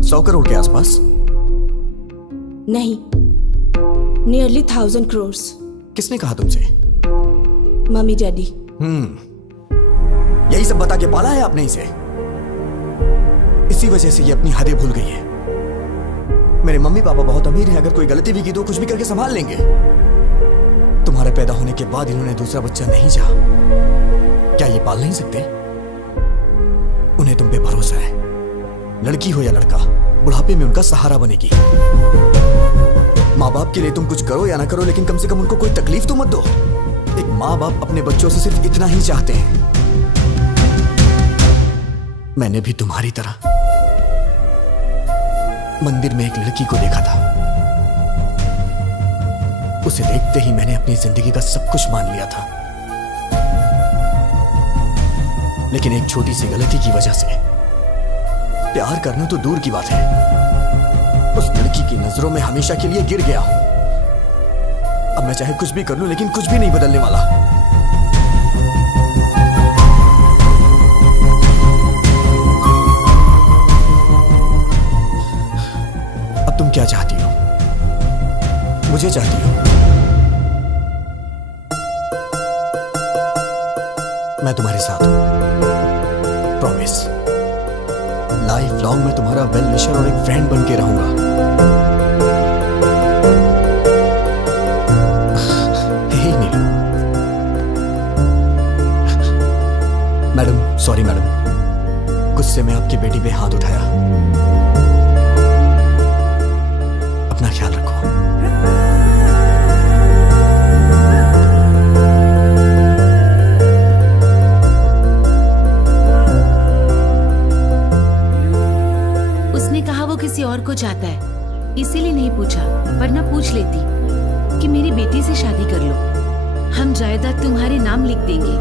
100 करोड़ के आसपास? नहीं, नियरली 1000 crores। किसने कहा तुमसे? Mummy daddy. यही सब बता के पाला है आपने इसे। इसी वजह से ये अपनी हदें भूल गई है। मेरे मम्मी पापा बहुत अमीर हैं, अगर कोई गलती भी की तो कुछ भी करके संभाल लेंगे। तुम्हारे पैदा होने के बाद इन्होंने दूसरा बच्चा नहीं चाहा, क्या ये पाल नहीं सकते? उन्हें तुम पे भरोसा है, लड़की हो या लड़का, बुढ़ापे में उनका सहारा बनेगी। माँ बाप के लिए तुम कुछ करो या ना करो, लेकिन कम से कम उनको कोई तकलीफ तो मत दो। एक माँ बाप अपने बच्चों से सिर्फ इतना ही चाहते हैं। मैंने भी तुम्हारी तरह मंदिर में एक लड़की को देखा था। उसे देखते ही मैंने अपनी जिंदगी का सब कुछ मान लिया था, लेकिन एक छोटी सी गलती की वजह से प्यार करना तो दूर की बात है, उस लड़की की नजरों में हमेशा के लिए गिर गया हूं। अब मैं चाहे कुछ भी कर लूं, लेकिन कुछ भी नहीं बदलने वाला। अब तुम क्या चाहती हो? मुझे चाहती हो? मैं तुम्हारे साथ हूं, प्रॉमिस। लाइफ लॉन्ग मैं तुम्हारा वेल विशर और एक फ्रेंड बन के रहूंगा। हे नीलू। मैडम, सॉरी मैडम, गुस्से में आपकी बेटी पे हाथ उठाया। अपना ख्याल रखो। किसी और को चाहता है, इसीलिए नहीं पूछा, वरना पूछ लेती कि मेरी बेटी से शादी कर लो, हम जायदाद तुम्हारे नाम लिख देंगे,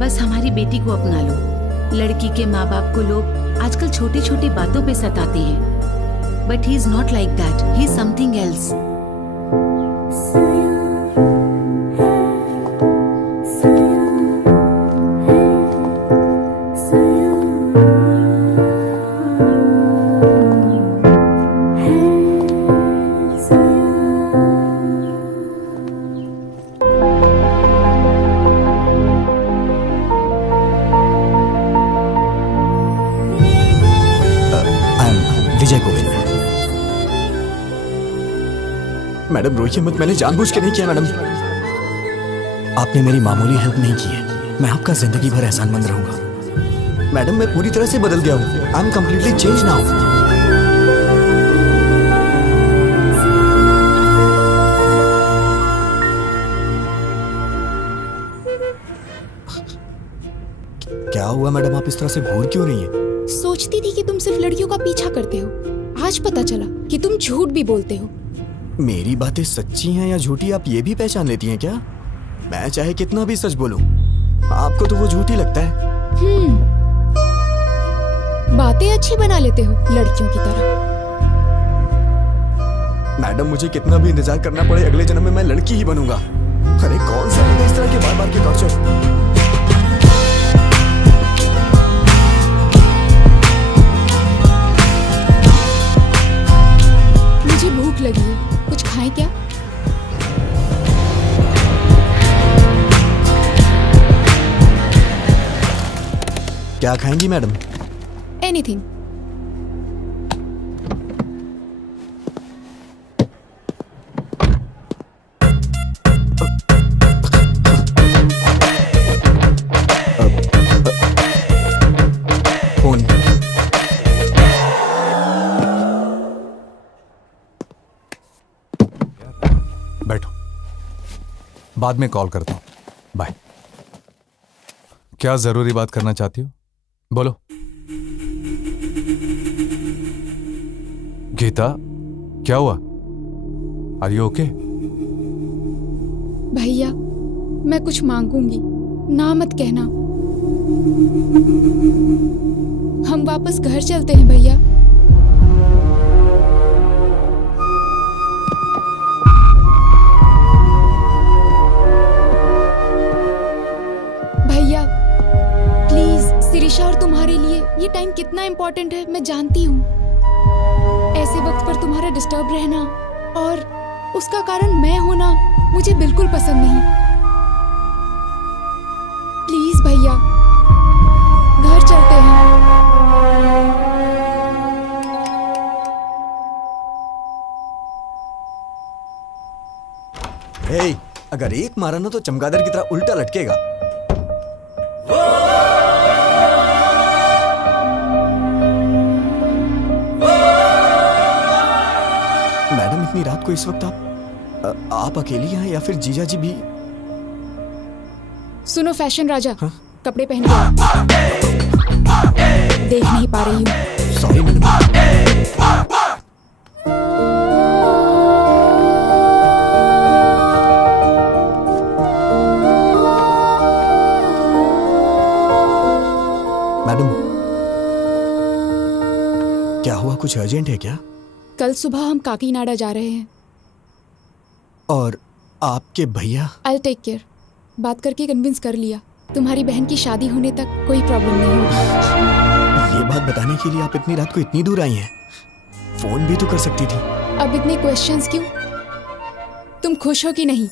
बस हमारी बेटी को अपना लो। लड़की के माँ बाप को लोग आजकल छोटी छोटी बातों पे सताते हैं, but he is not like that, he is something else. Madam रोइए मत, मैंने जानबूझ के नहीं किया मैडम। आपने मेरी मामूली हेल्प नहीं की है, मैं आपका जिंदगी भर एहसानमंद रहूंगा। मैडम मैं पूरी तरह से बदल गया हूँ, I am completely change now. क्या हुआ मैडम, आप इस तरह से घूर क्यों रही हैं? सोचती थी कि तुम सिर्फ लड़कियों का पीछा करते हो, आज पता चला कि तुम झूठ भी बोलते हो। मेरी बातें सच्ची हैं या झूठी आप ये भी पहचान लेती हैं क्या? मैं चाहे कितना भी सच बोलूं, आपको तो वो झूठी लगता है। बातें अच्छी बना लेते हो लड़कियों की तरह। मैडम मुझे कितना भी इंतजार करना पड़े, अगले जन्म में मैं लड़की ही बनूंगा। अरे कौन सा है इस तरह के बार बार के टॉर्चर? मुझे भूख लगी है, कुछ खाएं क्या? क्या खाएंगी मैडम? एनीथिंग। फोन। बैठो, बाद में कॉल करता हूं, बाय। क्या जरूरी बात करना चाहती हो? बोलो। गीता, क्या हुआ? Are you okay? भैया, मैं कुछ मांगूंगी, ना मत कहना। हम वापस घर चलते हैं भैया। भैया प्लीज, शिरीषा और तुम्हारे लिए ये टाइम कितना इम्पोर्टेंट है मैं जानती हूँ। ऐसे वक्त पर तुम्हारा डिस्टर्ब रहना और उसका कारण मैं होना मुझे बिल्कुल पसंद नहीं। प्लीज भैया, घर चलते हैं। अगर एक मारा ना तो चमगादड़ की तरह उल्टा लटकेगा। मैडम इतनी रात को इस वक्त आप अकेली हैं या फिर जीजा जी भी? सुनो फैशन राजा, कपड़े पहन के आओ। देख नहीं पा रही हूँ। Sorry madam. मैडम क्या हुआ, कुछ अर्जेंट है क्या? कल सुबह हम काकीनाडा जा रहे हैं। और आपके भैया? I take care. बात करके कन्विंस कर लिया, तुम्हारी बहन की शादी होने तक कोई प्रॉब्लम नहीं होगी। ये बात बताने के लिए आप इतनी रात को इतनी दूर आई हैं? फोन भी तो कर सकती थी। अब इतने क्वेश्चंस क्यों? तुम खुश हो कि नहीं?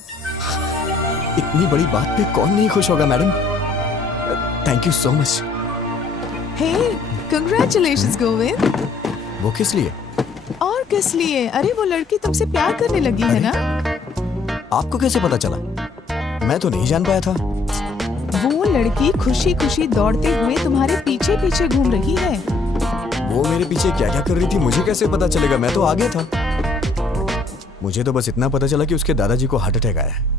इतनी बड़ी बात पे कौन नहीं खुश होगा madam. Thank you so much. Hey, congratulations Govind. वो किस लिए? और किस लिए? अरे वो लड़की तुमसे प्यार करने लगी है ना। आपको कैसे पता चला? मैं तो नहीं जान पाया था। वो लड़की खुशी खुशी दौड़ते हुए तुम्हारे पीछे पीछे घूम रही है। वो मेरे पीछे क्या क्या कर रही थी मुझे कैसे पता चलेगा? मैं तो आगे था। मुझे तो बस इतना पता चला कि उसके दादाजी को हार्ट अटैक आया है।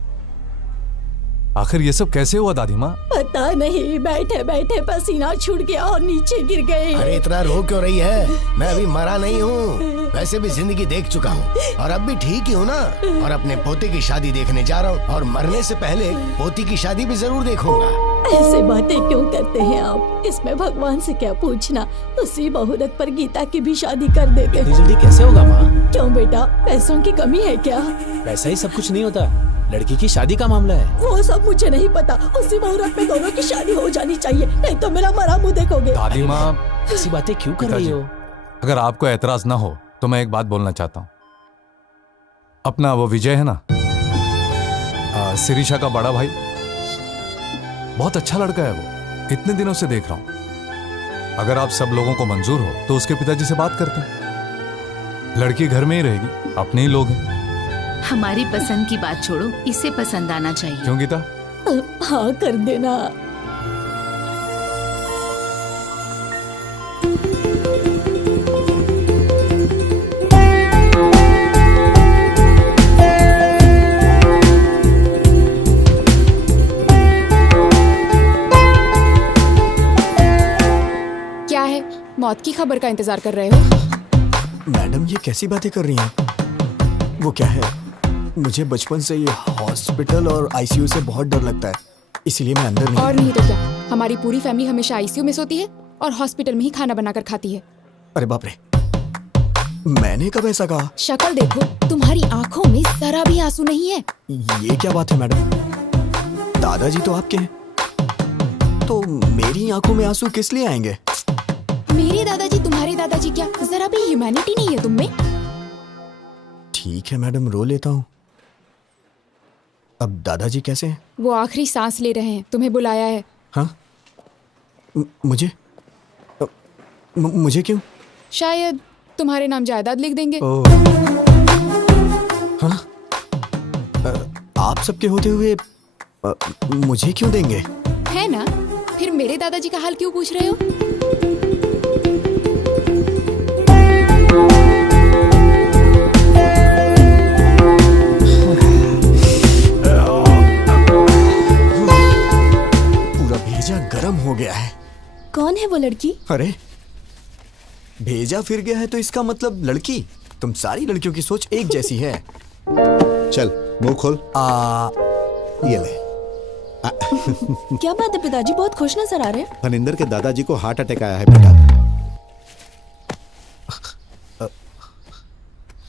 आखिर ये सब कैसे हुआ दादी माँ? पता नहीं, बैठे बैठे पसीना छूट गया और नीचे गिर गए। अरे इतना रो क्यों रही है? मैं अभी मरा नहीं हूँ, वैसे भी जिंदगी देख चुका हूँ और अब भी ठीक ही हूँ ना। और अपने पोते की शादी देखने जा रहा हूँ और मरने से पहले पोती की शादी भी जरूर देखूंगा। ऐसे बातें क्यों करते हैं आप? इसमें भगवान से क्या पूछना? उसी मुहूर्त पर गीता की भी शादी कर देते। इतनी जल्दी कैसे होगा माँ? क्यों बेटा, पैसों की कमी है क्या? वैसा ही सब कुछ नहीं होता, लड़की की शादी का मामला है। वो सब मुझे नहीं पता। उसी मुहूर्त में दोनों की शादी हो जानी चाहिए, नहीं तो मेरा मरा मुंह देखोगे। दादी माँ ऐसी बातें क्यों कर रही हो? अगर आपको एतराज ना हो तो मैं एक बात बोलना चाहता हूँ। अपना वो विजय है ना, शिरीषा का बड़ा भाई, बहुत अच्छा लड़का है वो। इतने दिनों से देख रहा हूँ। अगर आप सब लोगों को मंजूर हो तो उसके पिताजी से बात करते हैं। लड़की घर में ही रहेगी, अपने ही लोग हैं। हमारी पसंद की बात छोड़ो, इसे पसंद आना चाहिए। क्यों गीता? हाँ कर देना। क्या है, मौत की खबर का इंतजार कर रहे हो? मैडम ये कैसी बातें कर रही हैं? वो क्या है, मुझे बचपन से ये हॉस्पिटल और आईसीयू से बहुत डर लगता है, इसलिए मैं अंदर नहीं। और नहीं तो क्या, हमारी पूरी फैमिली हमेशा आईसीयू में सोती है और हॉस्पिटल में ही खाना बनाकर खाती है। अरे बाप रे, मैंने कब ऐसा कहा? शक्ल देखो, तुम्हारी आंखों में जरा भी आंसू नहीं है। ये क्या बात है मैडम? दादाजी तो आपके हैं, तो मेरी आंखों में आंसू किस लिए आएंगे? मेरे दादाजी तुम्हारे दादाजी क्या, जरा भी ह्यूमैनिटी नहीं है तुम में? ठीक है मैडम, रो लेता हूँ। अब दादाजी कैसे हैं? वो आखिरी सांस ले रहे हैं, तुम्हें बुलाया है। हाँ? मुझे मुझे क्यों? शायद तुम्हारे नाम जायदाद लिख देंगे। ओह। हाँ? आप सबके होते हुए मुझे क्यों देंगे? है ना? फिर मेरे दादाजी का हाल क्यों पूछ रहे हो? पूरा भेजा गरम हो गया है। कौन है वो लड़की? अरे भेजा फिर गया है तो इसका मतलब लड़की। तुम सारी लड़कियों की सोच एक जैसी है। चल मुंह खोल। ये ले। क्या बात है पिताजी, बहुत खुश नजर आ रहे हैं। फनिंदर के दादाजी को हार्ट अटैक आया है बेटा।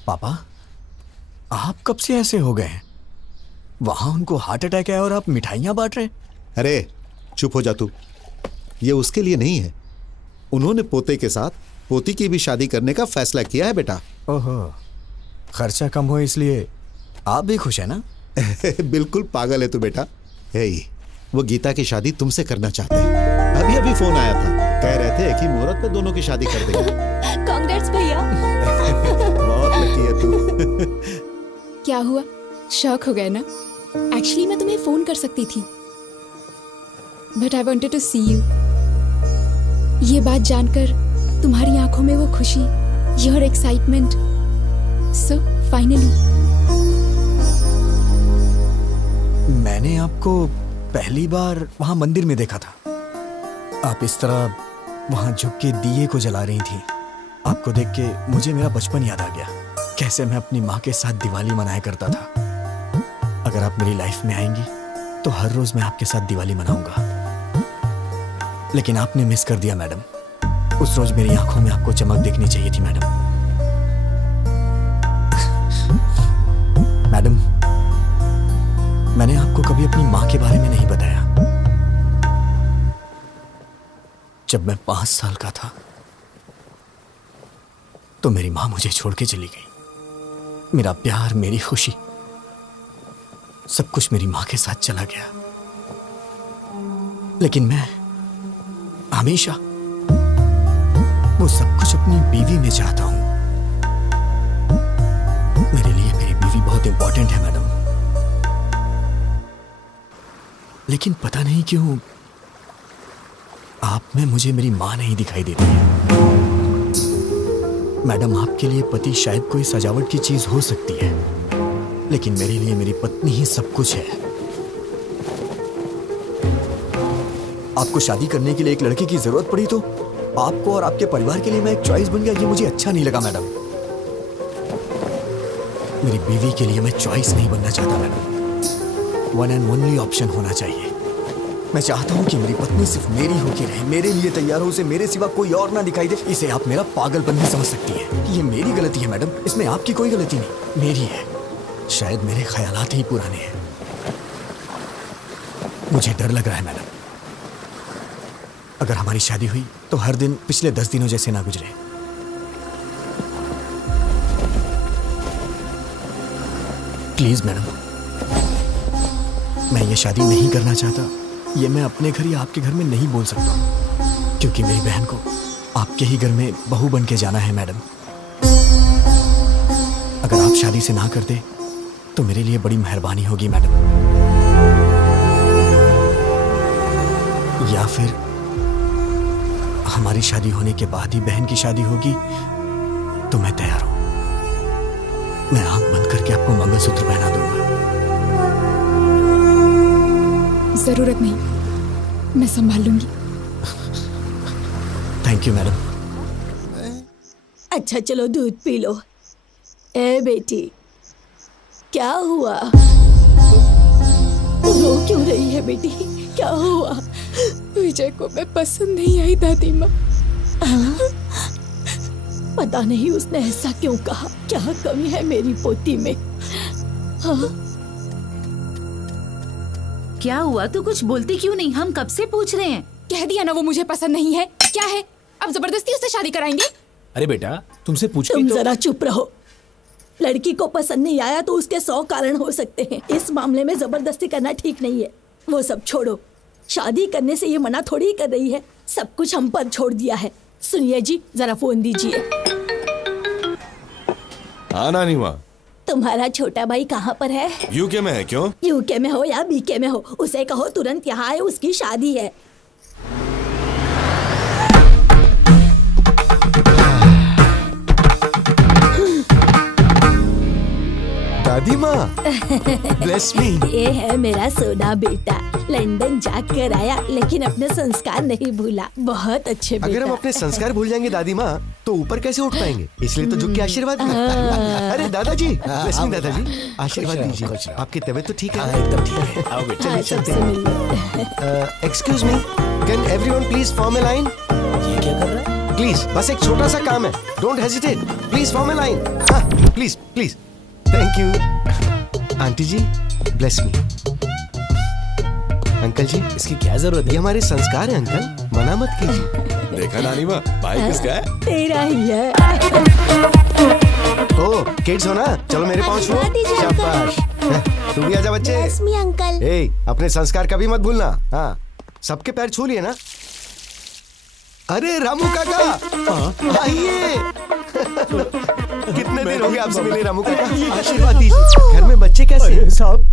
पापा आप कब से ऐसे हो गए हैं? वहां उनको हार्ट अटैक है और आप मिठाइयां बांट रहे हैं। अरे चुप हो जा तू, ये उसके लिए नहीं है। उन्होंने पोते के साथ पोती की भी शादी करने का फैसला किया है बेटा। ओहो, खर्चा कम हो इसलिए आप भी खुश है ना? बिल्कुल पागल है तू बेटा। हे, वो गीता की शादी तुमसे करना चाहते हैं। अभी अभी फोन आया था, कह रहे थे कि मुहूर्त पे दोनों की शादी कर देंगे। कांग्रेट्स भैया। बहुत लकी है तू। क्या हुआ, शौक हो गए ना? एक्चुअली मैं तुम्हें फोन कर सकती थी, but I wanted to see you. ये बात जानकर तुम्हारी आंखों में वो खुशी, योर एक्साइटमेंट, सो फाइनली। मैंने आपको पहली बार वहां मंदिर में देखा था। आप इस तरह वहां झुक के दिए को जला रही थी। आपको देख के मुझे मेरा बचपन याद आ गया, कैसे मैं अपनी माँ के साथ दिवाली मनाया करता था। अगर आप मेरी लाइफ में आएंगी तो हर रोज मैं आपके साथ दिवाली मनाऊंगा। लेकिन आपने मिस कर दिया मैडम। उस रोज मेरी आंखों में आपको चमक देखनी चाहिए थी मैडम। मैडम, मैंने आपको कभी अपनी माँ के बारे में नहीं बताया। जब मैं 5 साल का था तो मेरी माँ मुझे छोड़ के चली गई। मेरा प्यार, मेरी खुशी, सब कुछ मेरी माँ के साथ चला गया। लेकिन मैं हमेशा वो सब कुछ अपनी बीवी में चाहता हूं। मेरे लिए मेरी बीवी बहुत इंपॉर्टेंट है मैडम। लेकिन पता नहीं क्यों आप में मुझे मेरी मां नहीं दिखाई देती है। मैडम, आपके लिए पति शायद कोई सजावट की चीज हो सकती है, लेकिन मेरे लिए मेरी पत्नी ही सब कुछ है। आपको शादी करने के लिए एक लड़के की जरूरत पड़ी तो आपको और आपके परिवार के लिए मैं एक चॉइस बन गया, ये मुझे अच्छा नहीं लगा मैडम। मेरी बीवी के लिए मैं चॉइस नहीं बनना चाहता madam. One and only option होना चाहिए। मैं चाहता हूं कि मेरी पत्नी सिर्फ मेरी होकर रहे, मेरे लिए तैयार हो, उसे मेरे सिवा कोई और ना दिखाई दे। इसे आप मेरा पागलपन भी समझ सकती है। ये मेरी गलती है मैडम, इसमें आपकी कोई गलती नहीं, मेरी है। शायद मेरे ख्यालात ही पुराने हैं। मुझे डर लग रहा है मैडम, अगर हमारी शादी हुई तो हर दिन पिछले 10 दिनों जैसे ना गुजरे। प्लीज मैडम, मैं ये शादी नहीं करना चाहता। ये मैं अपने घर या आपके घर में नहीं बोल सकता, क्योंकि मेरी बहन को आपके ही घर में बहू बन के जाना है मैडम। अगर आप शादी से ना कर दे तो मेरे लिए बड़ी मेहरबानी होगी मैडम। या फिर हमारी शादी होने के बाद ही बहन की शादी होगी तो मैं तैयार हूं। मैं आंख बंद करके आपको मंगलसूत्र पहना दूंगा। जरूरत नहीं, मैं संभाल लूंगी। Thank you madam. अच्छा चलो दूध पी लो। ए बेटी, क्या हुआ? रो क्यों रही है बेटी? क्या हुआ? विजय को मैं पसंद नहीं आई दादी माँ। पता नहीं उसने ऐसा क्यों कहा। क्या कमी है मेरी पोती में? हाँ? क्या हुआ? तू कुछ बोलती क्यों नहीं? हम कब से पूछ रहे हैं। कह दिया ना वो मुझे पसंद नहीं है। क्या है, अब जबरदस्ती उससे शादी कराएंगे? अरे बेटा, तुमसे पूछ तुम जरा चुप रहो। लड़की को पसंद नहीं आया तो उसके 100 कारण हो सकते हैं। इस मामले में जबरदस्ती करना ठीक नहीं है। वो सब छोड़ो, शादी करने से ये मना थोड़ी कर रही है। सब कुछ हम पर छोड़ दिया है। सुनिए जी, जरा फोन दीजिए। हाँ नानी माँ। तुम्हारा छोटा भाई कहाँ पर है? यूके में है। क्यों? यूके में हो या बीके में हो, उसे कहो तुरंत यहाँ आए, उसकी शादी है। दादी माँ, ब्लेस मी। ये है मेरा सोना बेटा, लंदन जाकर आया लेकिन अपने संस्कार नहीं भूला। बहुत अच्छे बेटा। अगर हम अपने संस्कार भूल जाएंगे दादी माँ तो ऊपर कैसे उठ पाएंगे? इसलिए तो झुक के आशीर्वाद दो। अरे दादाजी, ब्लेस मी दादाजी, आशीर्वाद दीजिए। आपकी तबीयत तो ठीक है? एकदम ठीक है। आओ बेटा, चलिए चलते हैं। Excuse me, can everyone please form a line? ये क्या कर रहा है? प्लीज, बस एक छोटा सा काम है। Don't hesitate, please form a line. हाँ please please, thank you. Aunty ji, bless me. Uncle ji, इसकी क्या जरूरत है? ये हमारे संस्कार है अंकल, मना मत कीजिए। देखा नानी माँ, भाई किसका है? तेरा ही है। ओ किड्स हो ना, चलो मेरे पाँव छुओ। शाबाश। तू भी आजा बच्चे। Bless me uncle. ए, अपने संस्कार कभी मत भूलना। हाँ, सबके पैर छू लिए ना? अरे रामू काका, आइए। कितने दिन हो गए आपसे मिले रामू काका? आशीर्वाद दीजिए। घर में बच्चे कैसे हैं? साहब,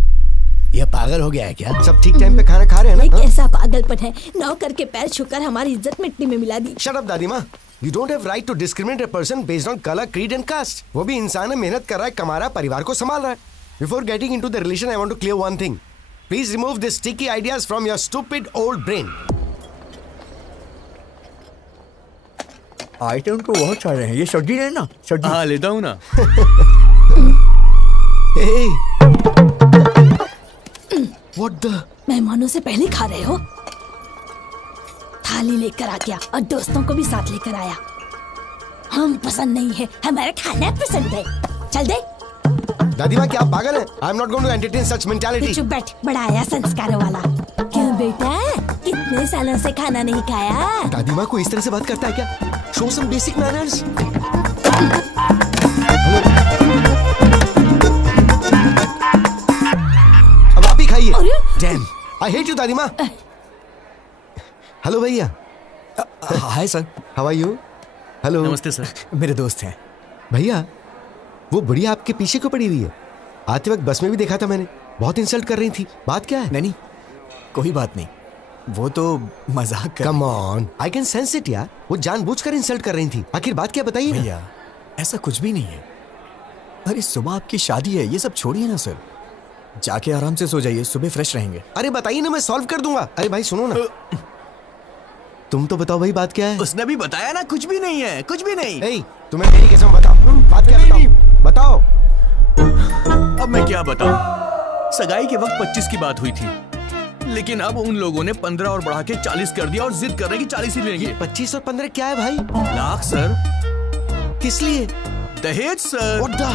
ये पागल हो गया है क्या? सब ठीक टाइम पे खाना खा रहे हैं ये ना? कैसा पागलपन है? नौकर के पैर छूकर हमारी इज्जत मिट्टी में मिला दी। शट अप दादी माँ। You don't have right to discriminate a person based on color, creed and caste. वो भी इंसान है, मेहनत कर रहा है, कमा रहा है, परिवार को संभाल रहा है. Before getting into the relation, I want to clear one thing. Please remove these sticky ideas from your stupid old brain. Item तो बहुत सारे हैं। ये सब्जी है ना? सब्जी। हाँ लेता हूँ ना। Hey. What the? मेहमानों से पहले खा रहे हो? थाली लेकर आ गया और दोस्तों को भी साथ लेकर आया। हम पसंद नहीं है, हमारा खाना पसंद है। चल दे। दादी माँ क्या आप पागल हैं? I'm not going to entertain such mentality. चुप बैठ, बड़ा आया संस्कार वाला। क्यों बेटा? कितने सालों से खाना नहीं खाया? दादी माँ को इस तरह से बात करता है क्या? Show some basic manners. अब आप ही खाइए। Damn, I hate you दादी माँ। हेलो भैया। Hi sir. How are you? Hello. नमस्ते सर। मेरे दोस्त हैं। भैया वो बुढ़िया आपके पीछे क्यों पड़ी हुई है? आते वक्त बस में भी देखा था मैंने, बहुत इंसल्ट कर रही थी। बात क्या है? नहीं कोई बात नहीं, वो तो मजाक कर। Come on, I can sense it यार। वो जानबूझकर इंसल्ट कर रही थी। आखिर बात क्या बताइए ना। भैया ऐसा कुछ भी नहीं है। अरे सुबह आपकी शादी है, ये सब छोड़िए ना सर। जाके आराम से सो जाइए, सुबह फ्रेश रहेंगे। अरे बताइए ना, मैं सॉल्व कर दूंगा। अरे भाई सुनो ना, तुम तो बताओ भाई बात क्या है? उसने भी बताया ना, कुछ भी नहीं है, कुछ भी नहीं। ए, तुम्हें मेरी कसम बताओ, बात क्या है? बताओ। अब मैं क्या बताऊं? सगाई के वक्त 25 की बात हुई थी, लेकिन अब उन लोगों ने 15 और बढ़ा के 40 कर दिया और जिद कर रहे हैं कि 40 ही लेंगे। 25 और 15 क्या है भाई? लाख सर। किस लिए? दहेज सर। What the?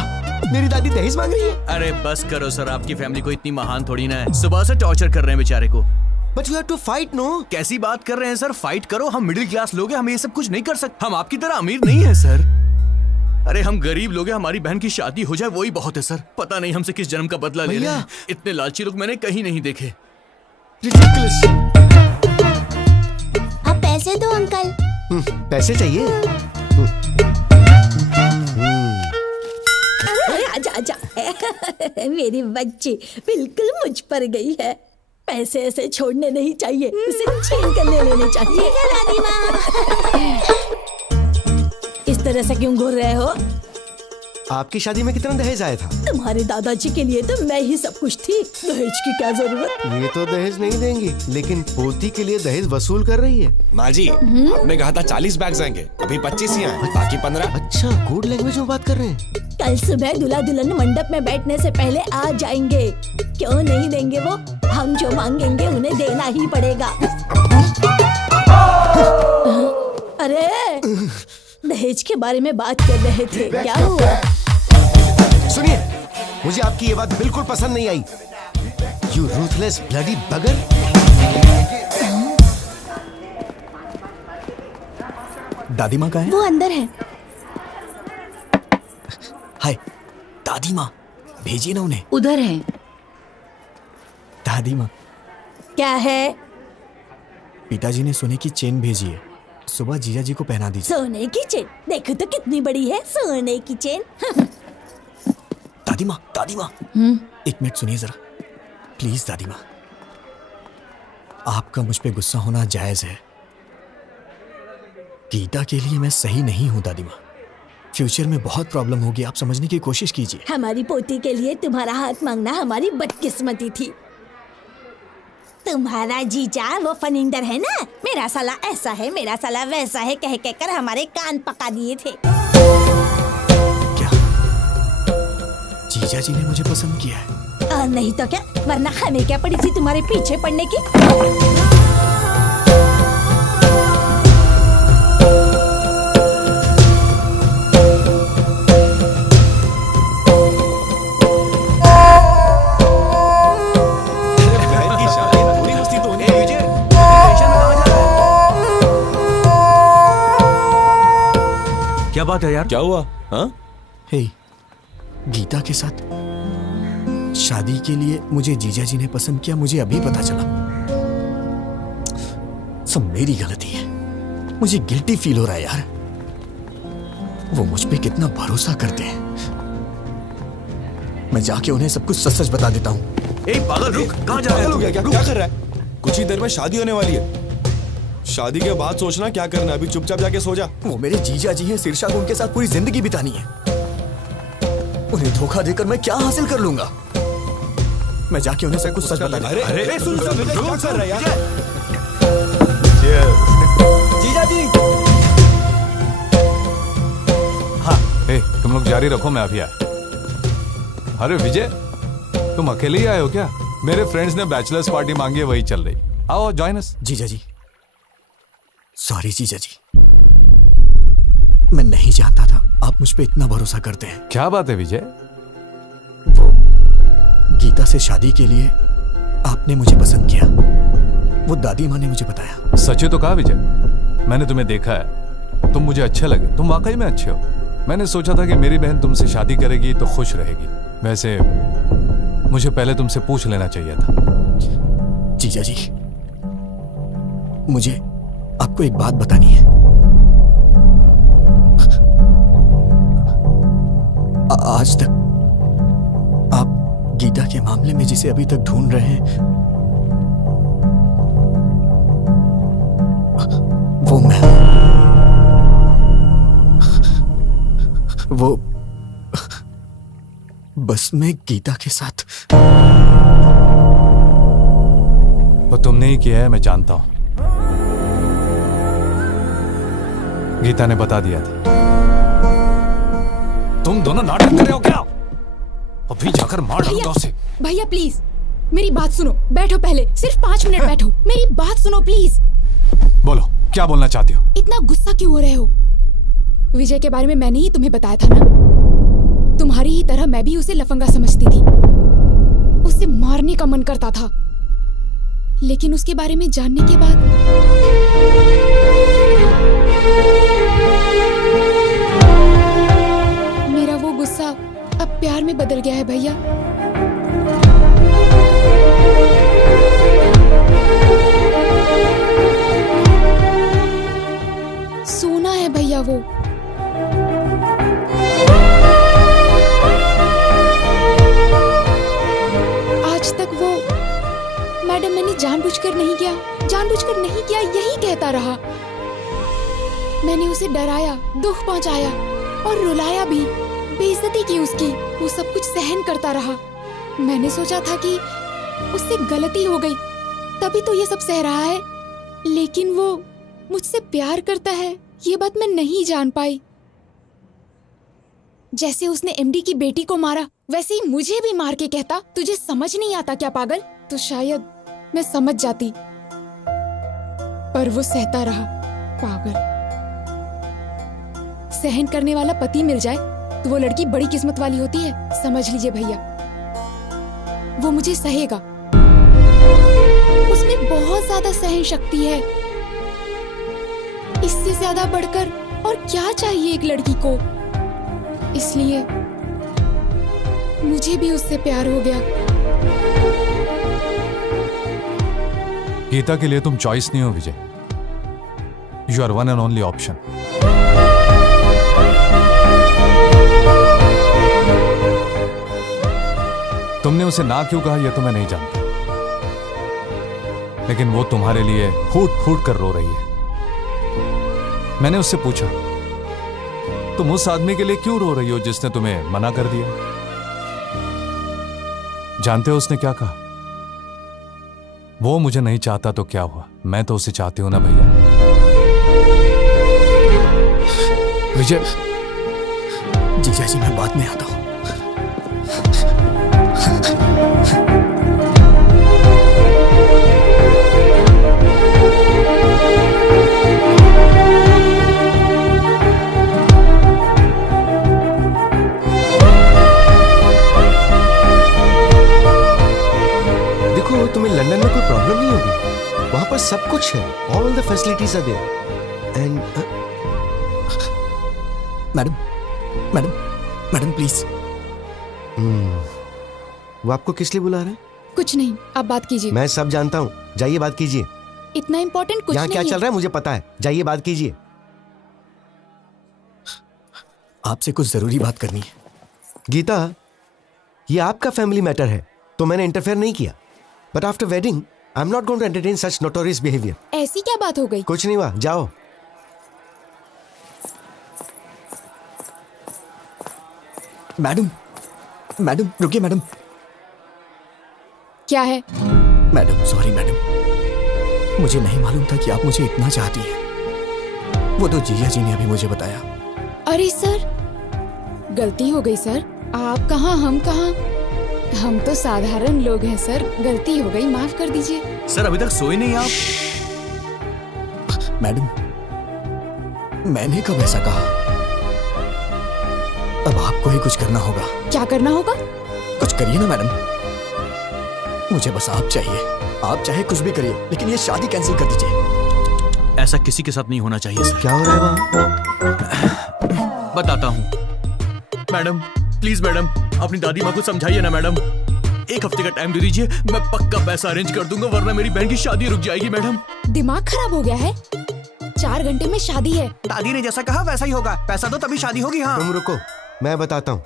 मेरी दादी दहेज मांग रही है? अरे बस करो सर, आपकी फैमिली को इतनी महान थोड़ी ना है। सुबह से टॉर्चर कर रहे हैं बेचारे को। But you have to fight, no? कैसी बात कर रहे हैं सर? फाइट करो, हम मिडिल क्लास लोग हैं, हम ये सब कुछ नहीं कर सकते। हम आपकी तरह अमीर नहीं है सर। अरे हम गरीब लोग हैं, हमारी बहन की शादी हो जाए वही बहुत है सर। पता नहीं हमसे किस जन्म का बदला ले रहे हैं। इतने लालची लोग मैंने कहीं नहीं देखे। Ridiculous. आप पैसे दो अंकल। पैसे चाहिए? आजा आजा। मेरी बच्ची बिल्कुल मुझ पर गई है। पैसे ऐसे छोड़ने नहीं चाहिए, उसे छीन कर ले लेने चाहिए। दादी माँ, इस तरह से क्यों घूर रहे हो? आपकी शादी में कितना दहेज आया था? तुम्हारे दादाजी के लिए तो मैं ही सब कुछ थी, दहेज की क्या जरूरत? ये तो दहेज नहीं देंगी, लेकिन पोती के लिए दहेज वसूल कर रही है। माँ जी आपने कहा था 40 बैग्स आएंगे, अभी 25 ही आए, बाकी 15। अच्छा, कोड लैंग्वेज में बात कर रहे हैं। कल सुबह दूल्हा दुल्हन मंडप में बैठने से पहले आ जाएंगे। क्यों नहीं देंगे वो? हम जो मांगेंगे उन्हें देना ही पड़ेगा। अरे दहेज के बारे में बात कर रहे थे, क्या हुआ? सुनिए, मुझे आपकी ये बात बिल्कुल पसंद नहीं आई। You ruthless bloody bugger। दादी माँ कहाँ है? वो अंदर है। हाय दादी माँ, भेजिए ना उन्हें। उधर है। दादी माँ, क्या है? पिताजी ने सोने की चेन भेजी है, सुबह जीजा जी को पहना दीजिए। सोने की चेन? देखो तो कितनी बड़ी है सोने की चेन। दादी माँ, एक मिनट सुनिए जरा, प्लीज दादी माँ। आपका मुझ पे गुस्सा होना जायज है। गीता के लिए मैं सही नहीं हूँ दादी माँ। फ्यूचर में बहुत प्रॉब्लम होगी, आप समझने की कोशिश कीजिए। हमारी पोती के लिए तुम्हारा हाथ मांगना हमारी बदकिस्मती थी। तुम्हारा जीजा वो फनिंदर है ना, मेरा साला ऐसा है, मेरा साला वैसा है कह कहकर हमारे कान पका दिए थे। क्या जीजा जी ने मुझे पसंद किया है? और नहीं तो क्या, वरना हमें क्या पड़ी थी तुम्हारे पीछे पड़ने की? क्या बात है यार? क्या हुआ? हाँ? हे, गीता के साथ शादी के लिए मुझे जीजा जी ने पसंद किया, मुझे अभी पता चला। सब मेरी गलती है, मुझे गिल्टी फील हो रहा है यार। वो मुझ पे कितना भरोसा करते हैं। मैं जाके उन्हें सब कुछ सच सच बता देता हूँ। ए पागल रुक, कहाँ जा रहा पागल हो है गया क्या? क्या कर रहा है? कुछ ही देर में शादी होने वाली है। शादी के बाद सोचना क्या करना है। अभी चुपचाप जाके सो जा। वो मेरे जीजा जी हैं, शीर्षा को उनके साथ पूरी जिंदगी बितानी है। उन्हें धोखा देकर मैं क्या हासिल कर लूंगा? मैं जाके उन्हें सब कुछ सच बता दूं। अरे सुन सुन, क्या कर रहा है यार? जीजा जी। हाँ ए, तुम लोग जारी रखो, मैं अभी आया। अरे विजय, तुम अकेले ही आए हो क्या? मेरे फ्रेंड्स ने बैचलर्स पार्टी मांगी है, वही चल रही। आओ जॉइन अस। जीजा जी, सॉरी जीजा जी, मैं नहीं जानता था आप मुझ पे इतना भरोसा करते हैं। क्या बात है विजय? वो गीता से शादी के लिए आपने मुझे पसंद किया, वो दादी माँ ने मुझे बताया। सच ही तो कहा विजय, मैंने तुम्हें देखा है, तुम मुझे अच्छे लगे, तुम वाकई में अच्छे हो। मैंने सोचा था कि मेरी बहन तुमसे शादी करेगी तो खुश रहेगी। वैसे मुझे पहले तुमसे पूछ लेना चाहिए था। जीजा जी, मुझे आपको एक बात बतानी है। आज तक आप गीता के मामले में जिसे अभी तक ढूंढ रहे हैं, वो मैं, वो बस मैं गीता के साथ। वो तुमने ही किया है, मैं जानता हूं। गीता ने बता दिया था। तुम दोनों नाटक कर रहे हो क्या? अभी जाकर मार डालूंगा उसे। भैया प्लीज मेरी बात सुनो, बैठो पहले, सिर्फ 5 मिनट बैठो, मेरी बात सुनो प्लीज। बोलो, क्या बोलना चाहती हो? इतना गुस्सा क्यों हो रहे हो? विजय के बारे में मैंने ही तुम्हें बताया था ना। तुम्हारी ही तरह मैं भी उसे लफंगा समझती थी, उसे मारने का मन करता था, लेकिन उसके बारे में जानने के बाद मेरा वो गुस्सा अब प्यार में बदल गया है भैया। सोना है भैया वो। आज तक वो मैडम मैंने जानबूझकर नहीं किया यही कहता रहा। मैंने उसे डराया, दुख पहुंचाया और रुलाया भी, बेइज्जती की उसकी, वो सब कुछ सहन करता रहा। मैंने सोचा था कि उससे गलती हो गई तभी तो ये सब सह रहा है, लेकिन वो मुझसे प्यार करता है ये बात मैं नहीं जान पाई। जैसे उसने एमडी की बेटी को मारा, वैसे ही मुझे भी मार के कहता तुझे समझ नहीं आता क्या पागल? तो शायद मैं समझ जाती, पर वो सहता रहा। पागल। सहन करने वाला पति मिल जाए तो वो लड़की बड़ी किस्मत वाली होती है, समझ लीजिए भैया। वो मुझे सहेगा, उसमें बहुत ज्यादा सहन शक्ति है। इससे ज्यादा बढ़कर और क्या चाहिए एक लड़की को? इसलिए मुझे भी उससे प्यार हो गया। गीता के लिए तुम चॉइस नहीं हो Vijay, you are one and only option. तुमने उसे ना क्यों कहा यह तो मैं नहीं जानता, लेकिन वो तुम्हारे लिए फूट फूट कर रो रही है। मैंने उससे पूछा, तुम उस आदमी के लिए क्यों रो रही हो जिसने तुम्हें मना कर दिया? जानते हो उसने क्या कहा? वो मुझे नहीं चाहता तो क्या हुआ, मैं तो उसे चाहती हूं ना भैया। विजय। जीजा जी, मैं बाद में आता हूं। तुम्हें लंदन में कोई प्रॉब्लम नहीं होगी, वहां पर सब कुछ है, all the facilities are there. And madam please. वो आपको किस लिए बुला रहे हैं? कुछ नहीं, आप बात कीजिए। मैं सब जानता हूँ, जाइए बात कीजिए। इतना इम्पोर्टेंट कुछ यहाँ नहीं क्या है। चल रहा है मुझे पता है, जाइए बात कीजिए। आपसे कुछ जरूरी बात करनी है। गीता, ये आपका फैमिली मैटर है, तो मैंने इंटरफेयर नहीं किया, but after wedding I am not going to entertain such notorious behaviour. ऐसी क्या बात हो गई? कुछ नहीं हुआ, जाओ। मैडम, मैडम रुकिए मैडम। क्या है? मैडम सॉरी मैडम, मुझे नहीं मालूम था कि आप मुझे इतना चाहती हैं। वो तो जिया जी ने अभी मुझे बताया। अरे सर, गलती हो गई सर। आप कहाँ, हम कहाँ? हम तो साधारण लोग हैं सर। गलती हो गई, माफ कर दीजिए। सर अभी तक सोए नहीं आप? मैडम, मैंने कब ऐसा कहा? अब आपको ही कुछ करना होगा। क्या करना होगा? कुछ करिए ना मैडम, मुझे बस आप चाहिए। आप चाहे कुछ भी करिए, लेकिन ये शादी कैंसिल कर दीजिए। ऐसा किसी के साथ नहीं होना चाहिए सर। क्या हो रहा है वहाँ? बताता हूँ। मैडम प्लीज मैडम, अपनी दादी माँ को समझाइए ना मैडम। 1 हफ्ते का टाइम दे दीजिए, मैं पक्का पैसा अरेंज कर दूंगा, वरना मेरी बहन की शादी रुक जाएगी मैडम। दिमाग खराब हो गया है? 4 घंटे में शादी है। दादी ने जैसा कहा वैसा ही होगा। पैसा दो तभी शादी होगी। हाँ तुम रुको, मैं बताता हूँ।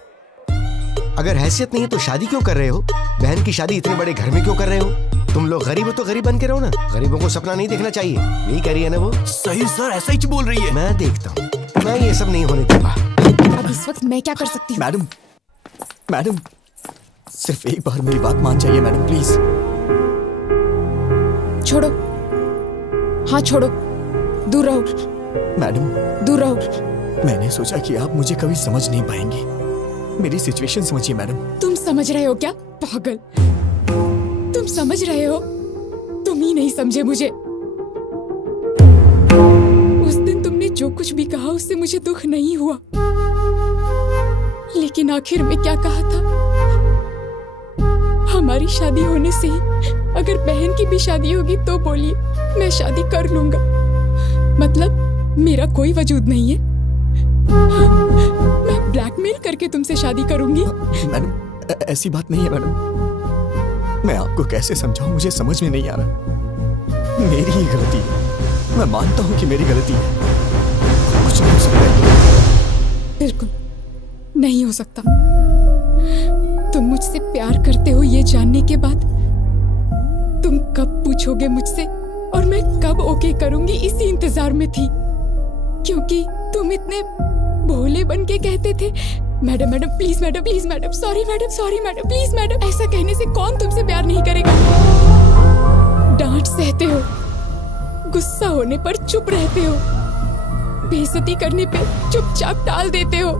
अगर हैसियत नहीं है तो शादी क्यों कर रहे हो? बहन की शादी इतने बड़े घर में क्यों कर रहे हो? तुम लोग गरीब हो तो गरीब बन के रहो ना। गरीबों को सपना नहीं देखना चाहिए, यही कह रही है ना वो। सही सर, ऐसा ही बोल रही है। मैं देखता हूँ, मैं ये सब नहीं होने दूंगा। अब इस वक्त मैं क्या कर सकती हूँ? मैडम, मैडम सिर्फ एक बार मेरी बात मान जाइए मैडम, प्लीज। छोड़ो, हाँ छोड़ो, दूर रहो मैडम, दूर रहो। मैंने सोचा कि आप मुझे कभी समझ नहीं पाएंगी। मेरी सिचुएशन समझिए मैडम। तुम समझ रहे हो क्या पागल? तुम समझ रहे हो? तुम ही नहीं समझे मुझे। उस दिन तुमने जो कुछ भी कहा उससे मुझे दुख नहीं हुआ, लेकिन आखिर में क्या कहा था? हमारी शादी होने से ही अगर बहन की भी शादी होगी तो बोलिए, मैं शादी कर लूंगा। मतलब मेरा कोई वजूद नहीं है? मैं ब्लैकमेल करके तुमसे शादी करूंगी? मैडम ऐसी बात नहीं है मैडम। मैं आपको कैसे समझाऊं, मुझे समझ में नहीं आ रहा। मेरी ही गलती है, मैं मानता हूं कि मेरी गलती है। कुछ नहीं हो सकता है। बिल्कुल नहीं हो सकता। तुम मुझसे प्यार करते हो ये जानने के बाद तुम कब पूछोगे मुझसे और मैं कब ओके करूंगी, इसी इंतजार में थी। क्योंकि तुम इतने भोले बन के कहते थे, madam madam please madam, please madam, sorry madam, sorry madam, please madam. ऐसा कहने से कौन तुमसे प्यार नहीं करेगा? डांट सहते हो, गुस्सा होने पर चुप रहते हो, बेइज्जती करने पे चुपचाप टाल देते हो।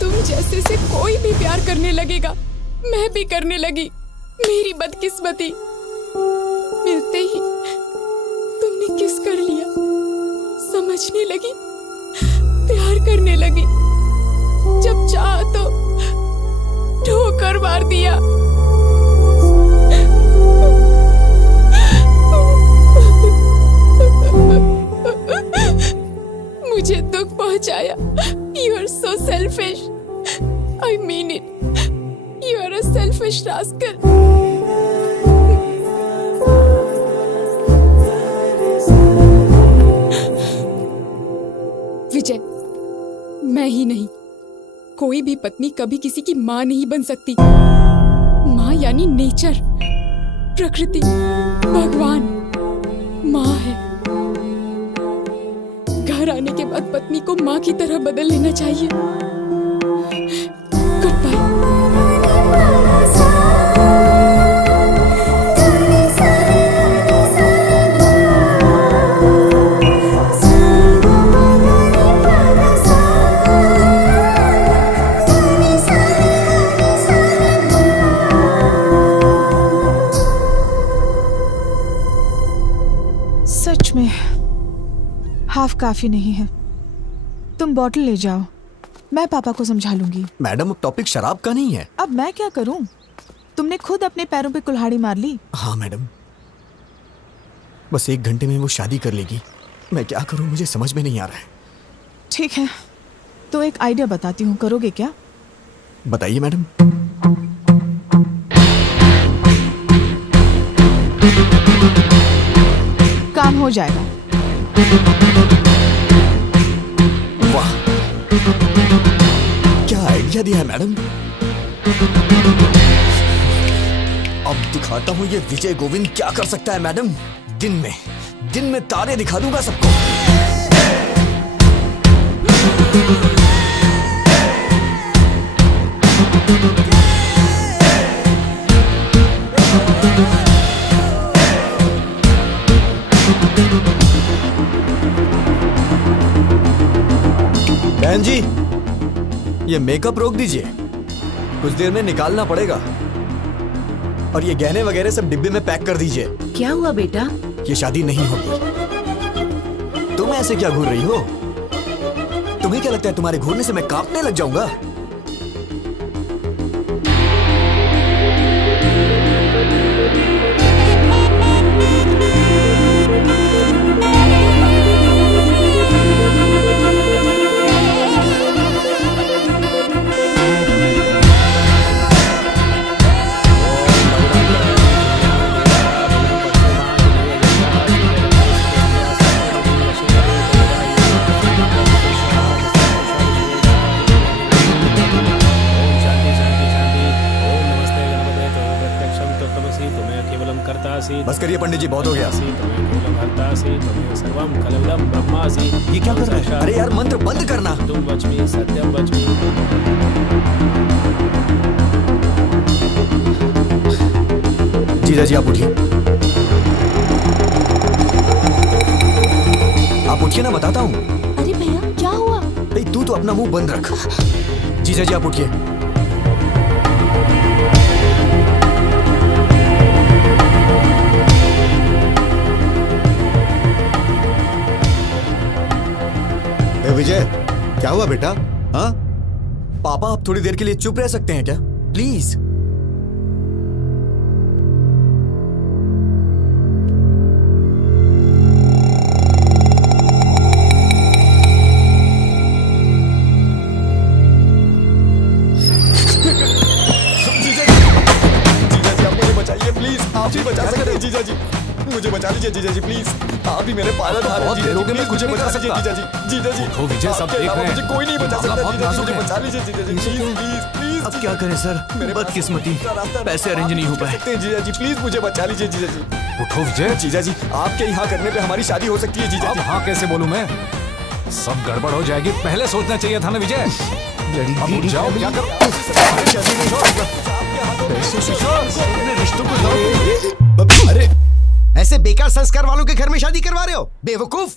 तुम जैसे से कोई भी प्यार करने लगेगा, मैं भी करने लगी। मेरी बदकिस्मती, मिलते ही तुमने किस कर लिया, समझने लगी, प्यार करने लगी। जब चाहा तो ठोकर मार दिया। मुझे दुख पहुंचाया। You are so selfish. I mean it. You are a selfish rascal. विजय, मैं ही नहीं, कोई भी पत्नी कभी किसी की माँ नहीं बन सकती। माँ यानी नेचर, प्रकृति, भगवान माँ है। घर आने के बाद पत्नी को माँ की तरह बदल लेना चाहिए। Good bye. सच में हाफ काफी नहीं है। तुम बॉटल ले जाओ, मैं पापा को समझा लूंगी। मैडम अब टॉपिक शराब का नहीं है। अब मैं क्या करूं? तुमने खुद अपने पैरों पे कुल्हाड़ी मार ली। हाँ मैडम, बस 1 घंटे में वो शादी कर लेगी। मैं क्या करूं, मुझे समझ में नहीं आ रहा है। ठीक है, तो एक आइडिया बताती हूँ, करोगे क्या? बताइए मैडम। काम हो जाएगा। वाह, क्या आइडिया दिया है मैडम। अब दिखाता हूँ ये विजय गोविंद क्या कर सकता है मैडम। दिन में तारे दिखा दूंगा सबको। बहन जी, ये मेकअप रोक दीजिए, कुछ देर में निकालना पड़ेगा। और ये गहने वगैरह सब डिब्बे में पैक कर दीजिए। क्या हुआ बेटा? ये शादी नहीं होगी। तुम ऐसे क्या घूर रही हो? तुम्हें क्या लगता है तुम्हारे घूरने से मैं कांपने लग जाऊंगा? बस करिए पंडित जी, बहुत हो गया। ये क्या कर रहा है? अरे यार, मंत्र बंद करना। तुम वच्मि सत्यम वच्मि। जीजा जी आप उठिए। आप उठिए ना, बताता हूँ। अरे भैया क्या हुआ? भाई तू तो अपना मुंह बंद रख। जीजा जी आप उठिए। विजय, क्या हुआ बेटा? हाँ? पापा आप थोड़ी देर के लिए चुप रह सकते हैं क्या, प्लीज? जीजा जी आप मुझे बचाइए प्लीज। आप ही बचा सकते हैं जीजा जी, मुझे बचा लीजिए जीजा जी प्लीज। आप ही मेरे पालन हार हैं जीजा जी, मुझे बचा लीजिए जीजा जी। जीजा जी उठो विजय, सब देख रहे हैं। मुझे कोई नहीं बचा सकता जीजा जी, मुझे बचा लीजिए जीजा जी प्लीज प्लीज प्लीज। अब क्या करें सर, बदकिस्मती, पैसे अरेंज नहीं हो पाए। जीजा जी प्लीज मुझे बचा लीजिए जीजा जी। उठो विजय। जीजा जी आपके यहाँ करने पे हमारी शादी हो सकती है जीजा अब जी। हाँ कैसे बोलूं मैं? सब गड़बड़ हो जाएगी, पहले सोचना चाहिए था ना विजय। अब उठ जाओ, क्या कर? रिश्तों को अरे ऐसे बेकार संस्कार वालों के घर में शादी करवा रहे हो, बेवकूफ।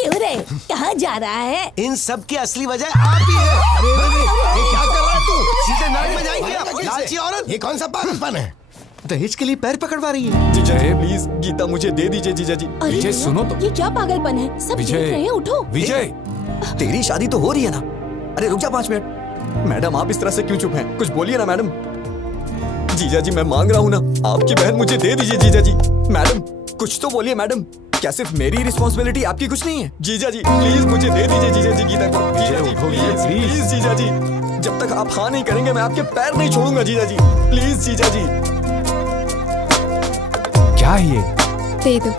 क्यों रे, कहाँ जा रहा है? इन सब की असली वजह आप ही है। ये क्या कर रहा है तू? सीधे नरक में जाएंगे आप, लालची औरत। ये कौन सा पागलपन है? दहेज के लिए पैर पकड़वा रही है। जीजा जी प्लीज गीता मुझे दे दीजिए जीजा जी। अरे विजय, भैया, सुनो तो। ये क्या पागलपन है? सब देख रहे हैं, उठो। विजय तेरी शादी तो हो रही है ना? अरे रुक जा 5 मिनट। मैडम आप इस तरह से क्यों चुप हैं? कुछ बोलिए ना मैडम। जीजा जी मैं मांग रहा हूँ ना, आपकी बहन मुझे दे दीजिए जीजा जी। मैडम कुछ तो बोलिए मैडम, क्या सिर्फ मेरी रिस्पॉन्सिबिलिटी, आपकी कुछ नहीं है? जीजा जी प्लीज मुझे दे दीजिए जीजा जी गीता को। जीजा जी प्लीज प्लीज जीजा जी, जब तक आप हाँ नहीं करेंगे मैं आपके पैर नहीं छोड़ूंगा जीजा जी, प्लीज जीजा जी। क्या है ये? दे दो।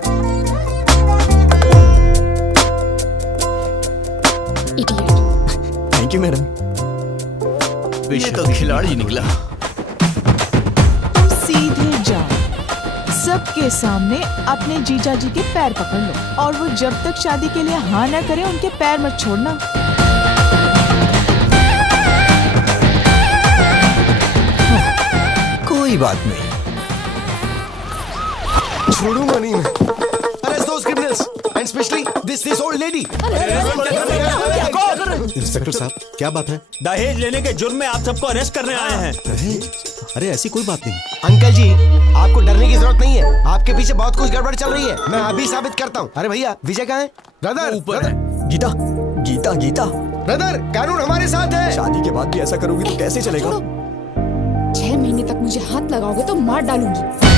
इडियट। Thank you madam. ये तो खिलाड़ी निकला। तुम सीधे जाओ, सबके सामने अपने जीजा जी के पैर पकड़ लो, और वो जब तक शादी के लिए हाँ ना करे उनके पैर मत छोड़ना। कोई बात नहीं, छोड़ूंगा नहीं मैं। Arrest those criminals and especially this old lady. Inspector साहब क्या बात है? दहेज लेने के जुर्म में आप सबको अरेस्ट करने आए हैं। दहेज? अरे ऐसी कोई बात नहीं। अंकल जी आपको डरने की जरूरत नहीं है, आपके पीछे बहुत कुछ गड़बड़ चल रही है, मैं अभी साबित करता हूँ। अरे भैया विजय कहाँ है? ब्रदर ऊपर है। गीता गीता गीता ब्रदर, कानून हमारे साथ है। शादी के बाद भी ऐसा करोगी तो कैसे चलेगा? 6 महीने तक मुझे हाथ लगाओगे तो मार डालूंगी।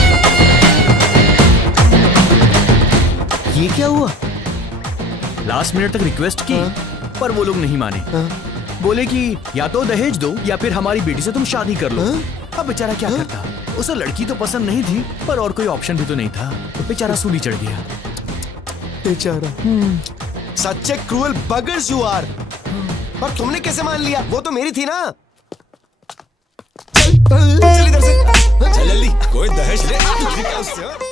ये क्या हुआ? लास्ट मिनट तक रिक्वेस्ट की, पर वो लोग नहीं माने। बोले कि या तो दहेज दो या फिर हमारी बेटी से तुम शादी कर लो। अब बेचारा क्या करता, उसे लड़की तो पसंद नहीं थी, पर और कोई ऑप्शन भी तो नहीं था, तो बेचारा सूली चढ़ गया। बेचारा। सच्चे क्रूअल बगर्स यू आर। पर तुमने कैसे मान लिया? वो तो मेरी थी ना। चल इधर से। चल जल्दी, कोई दहेज ले, निकाल उससे, हाँ?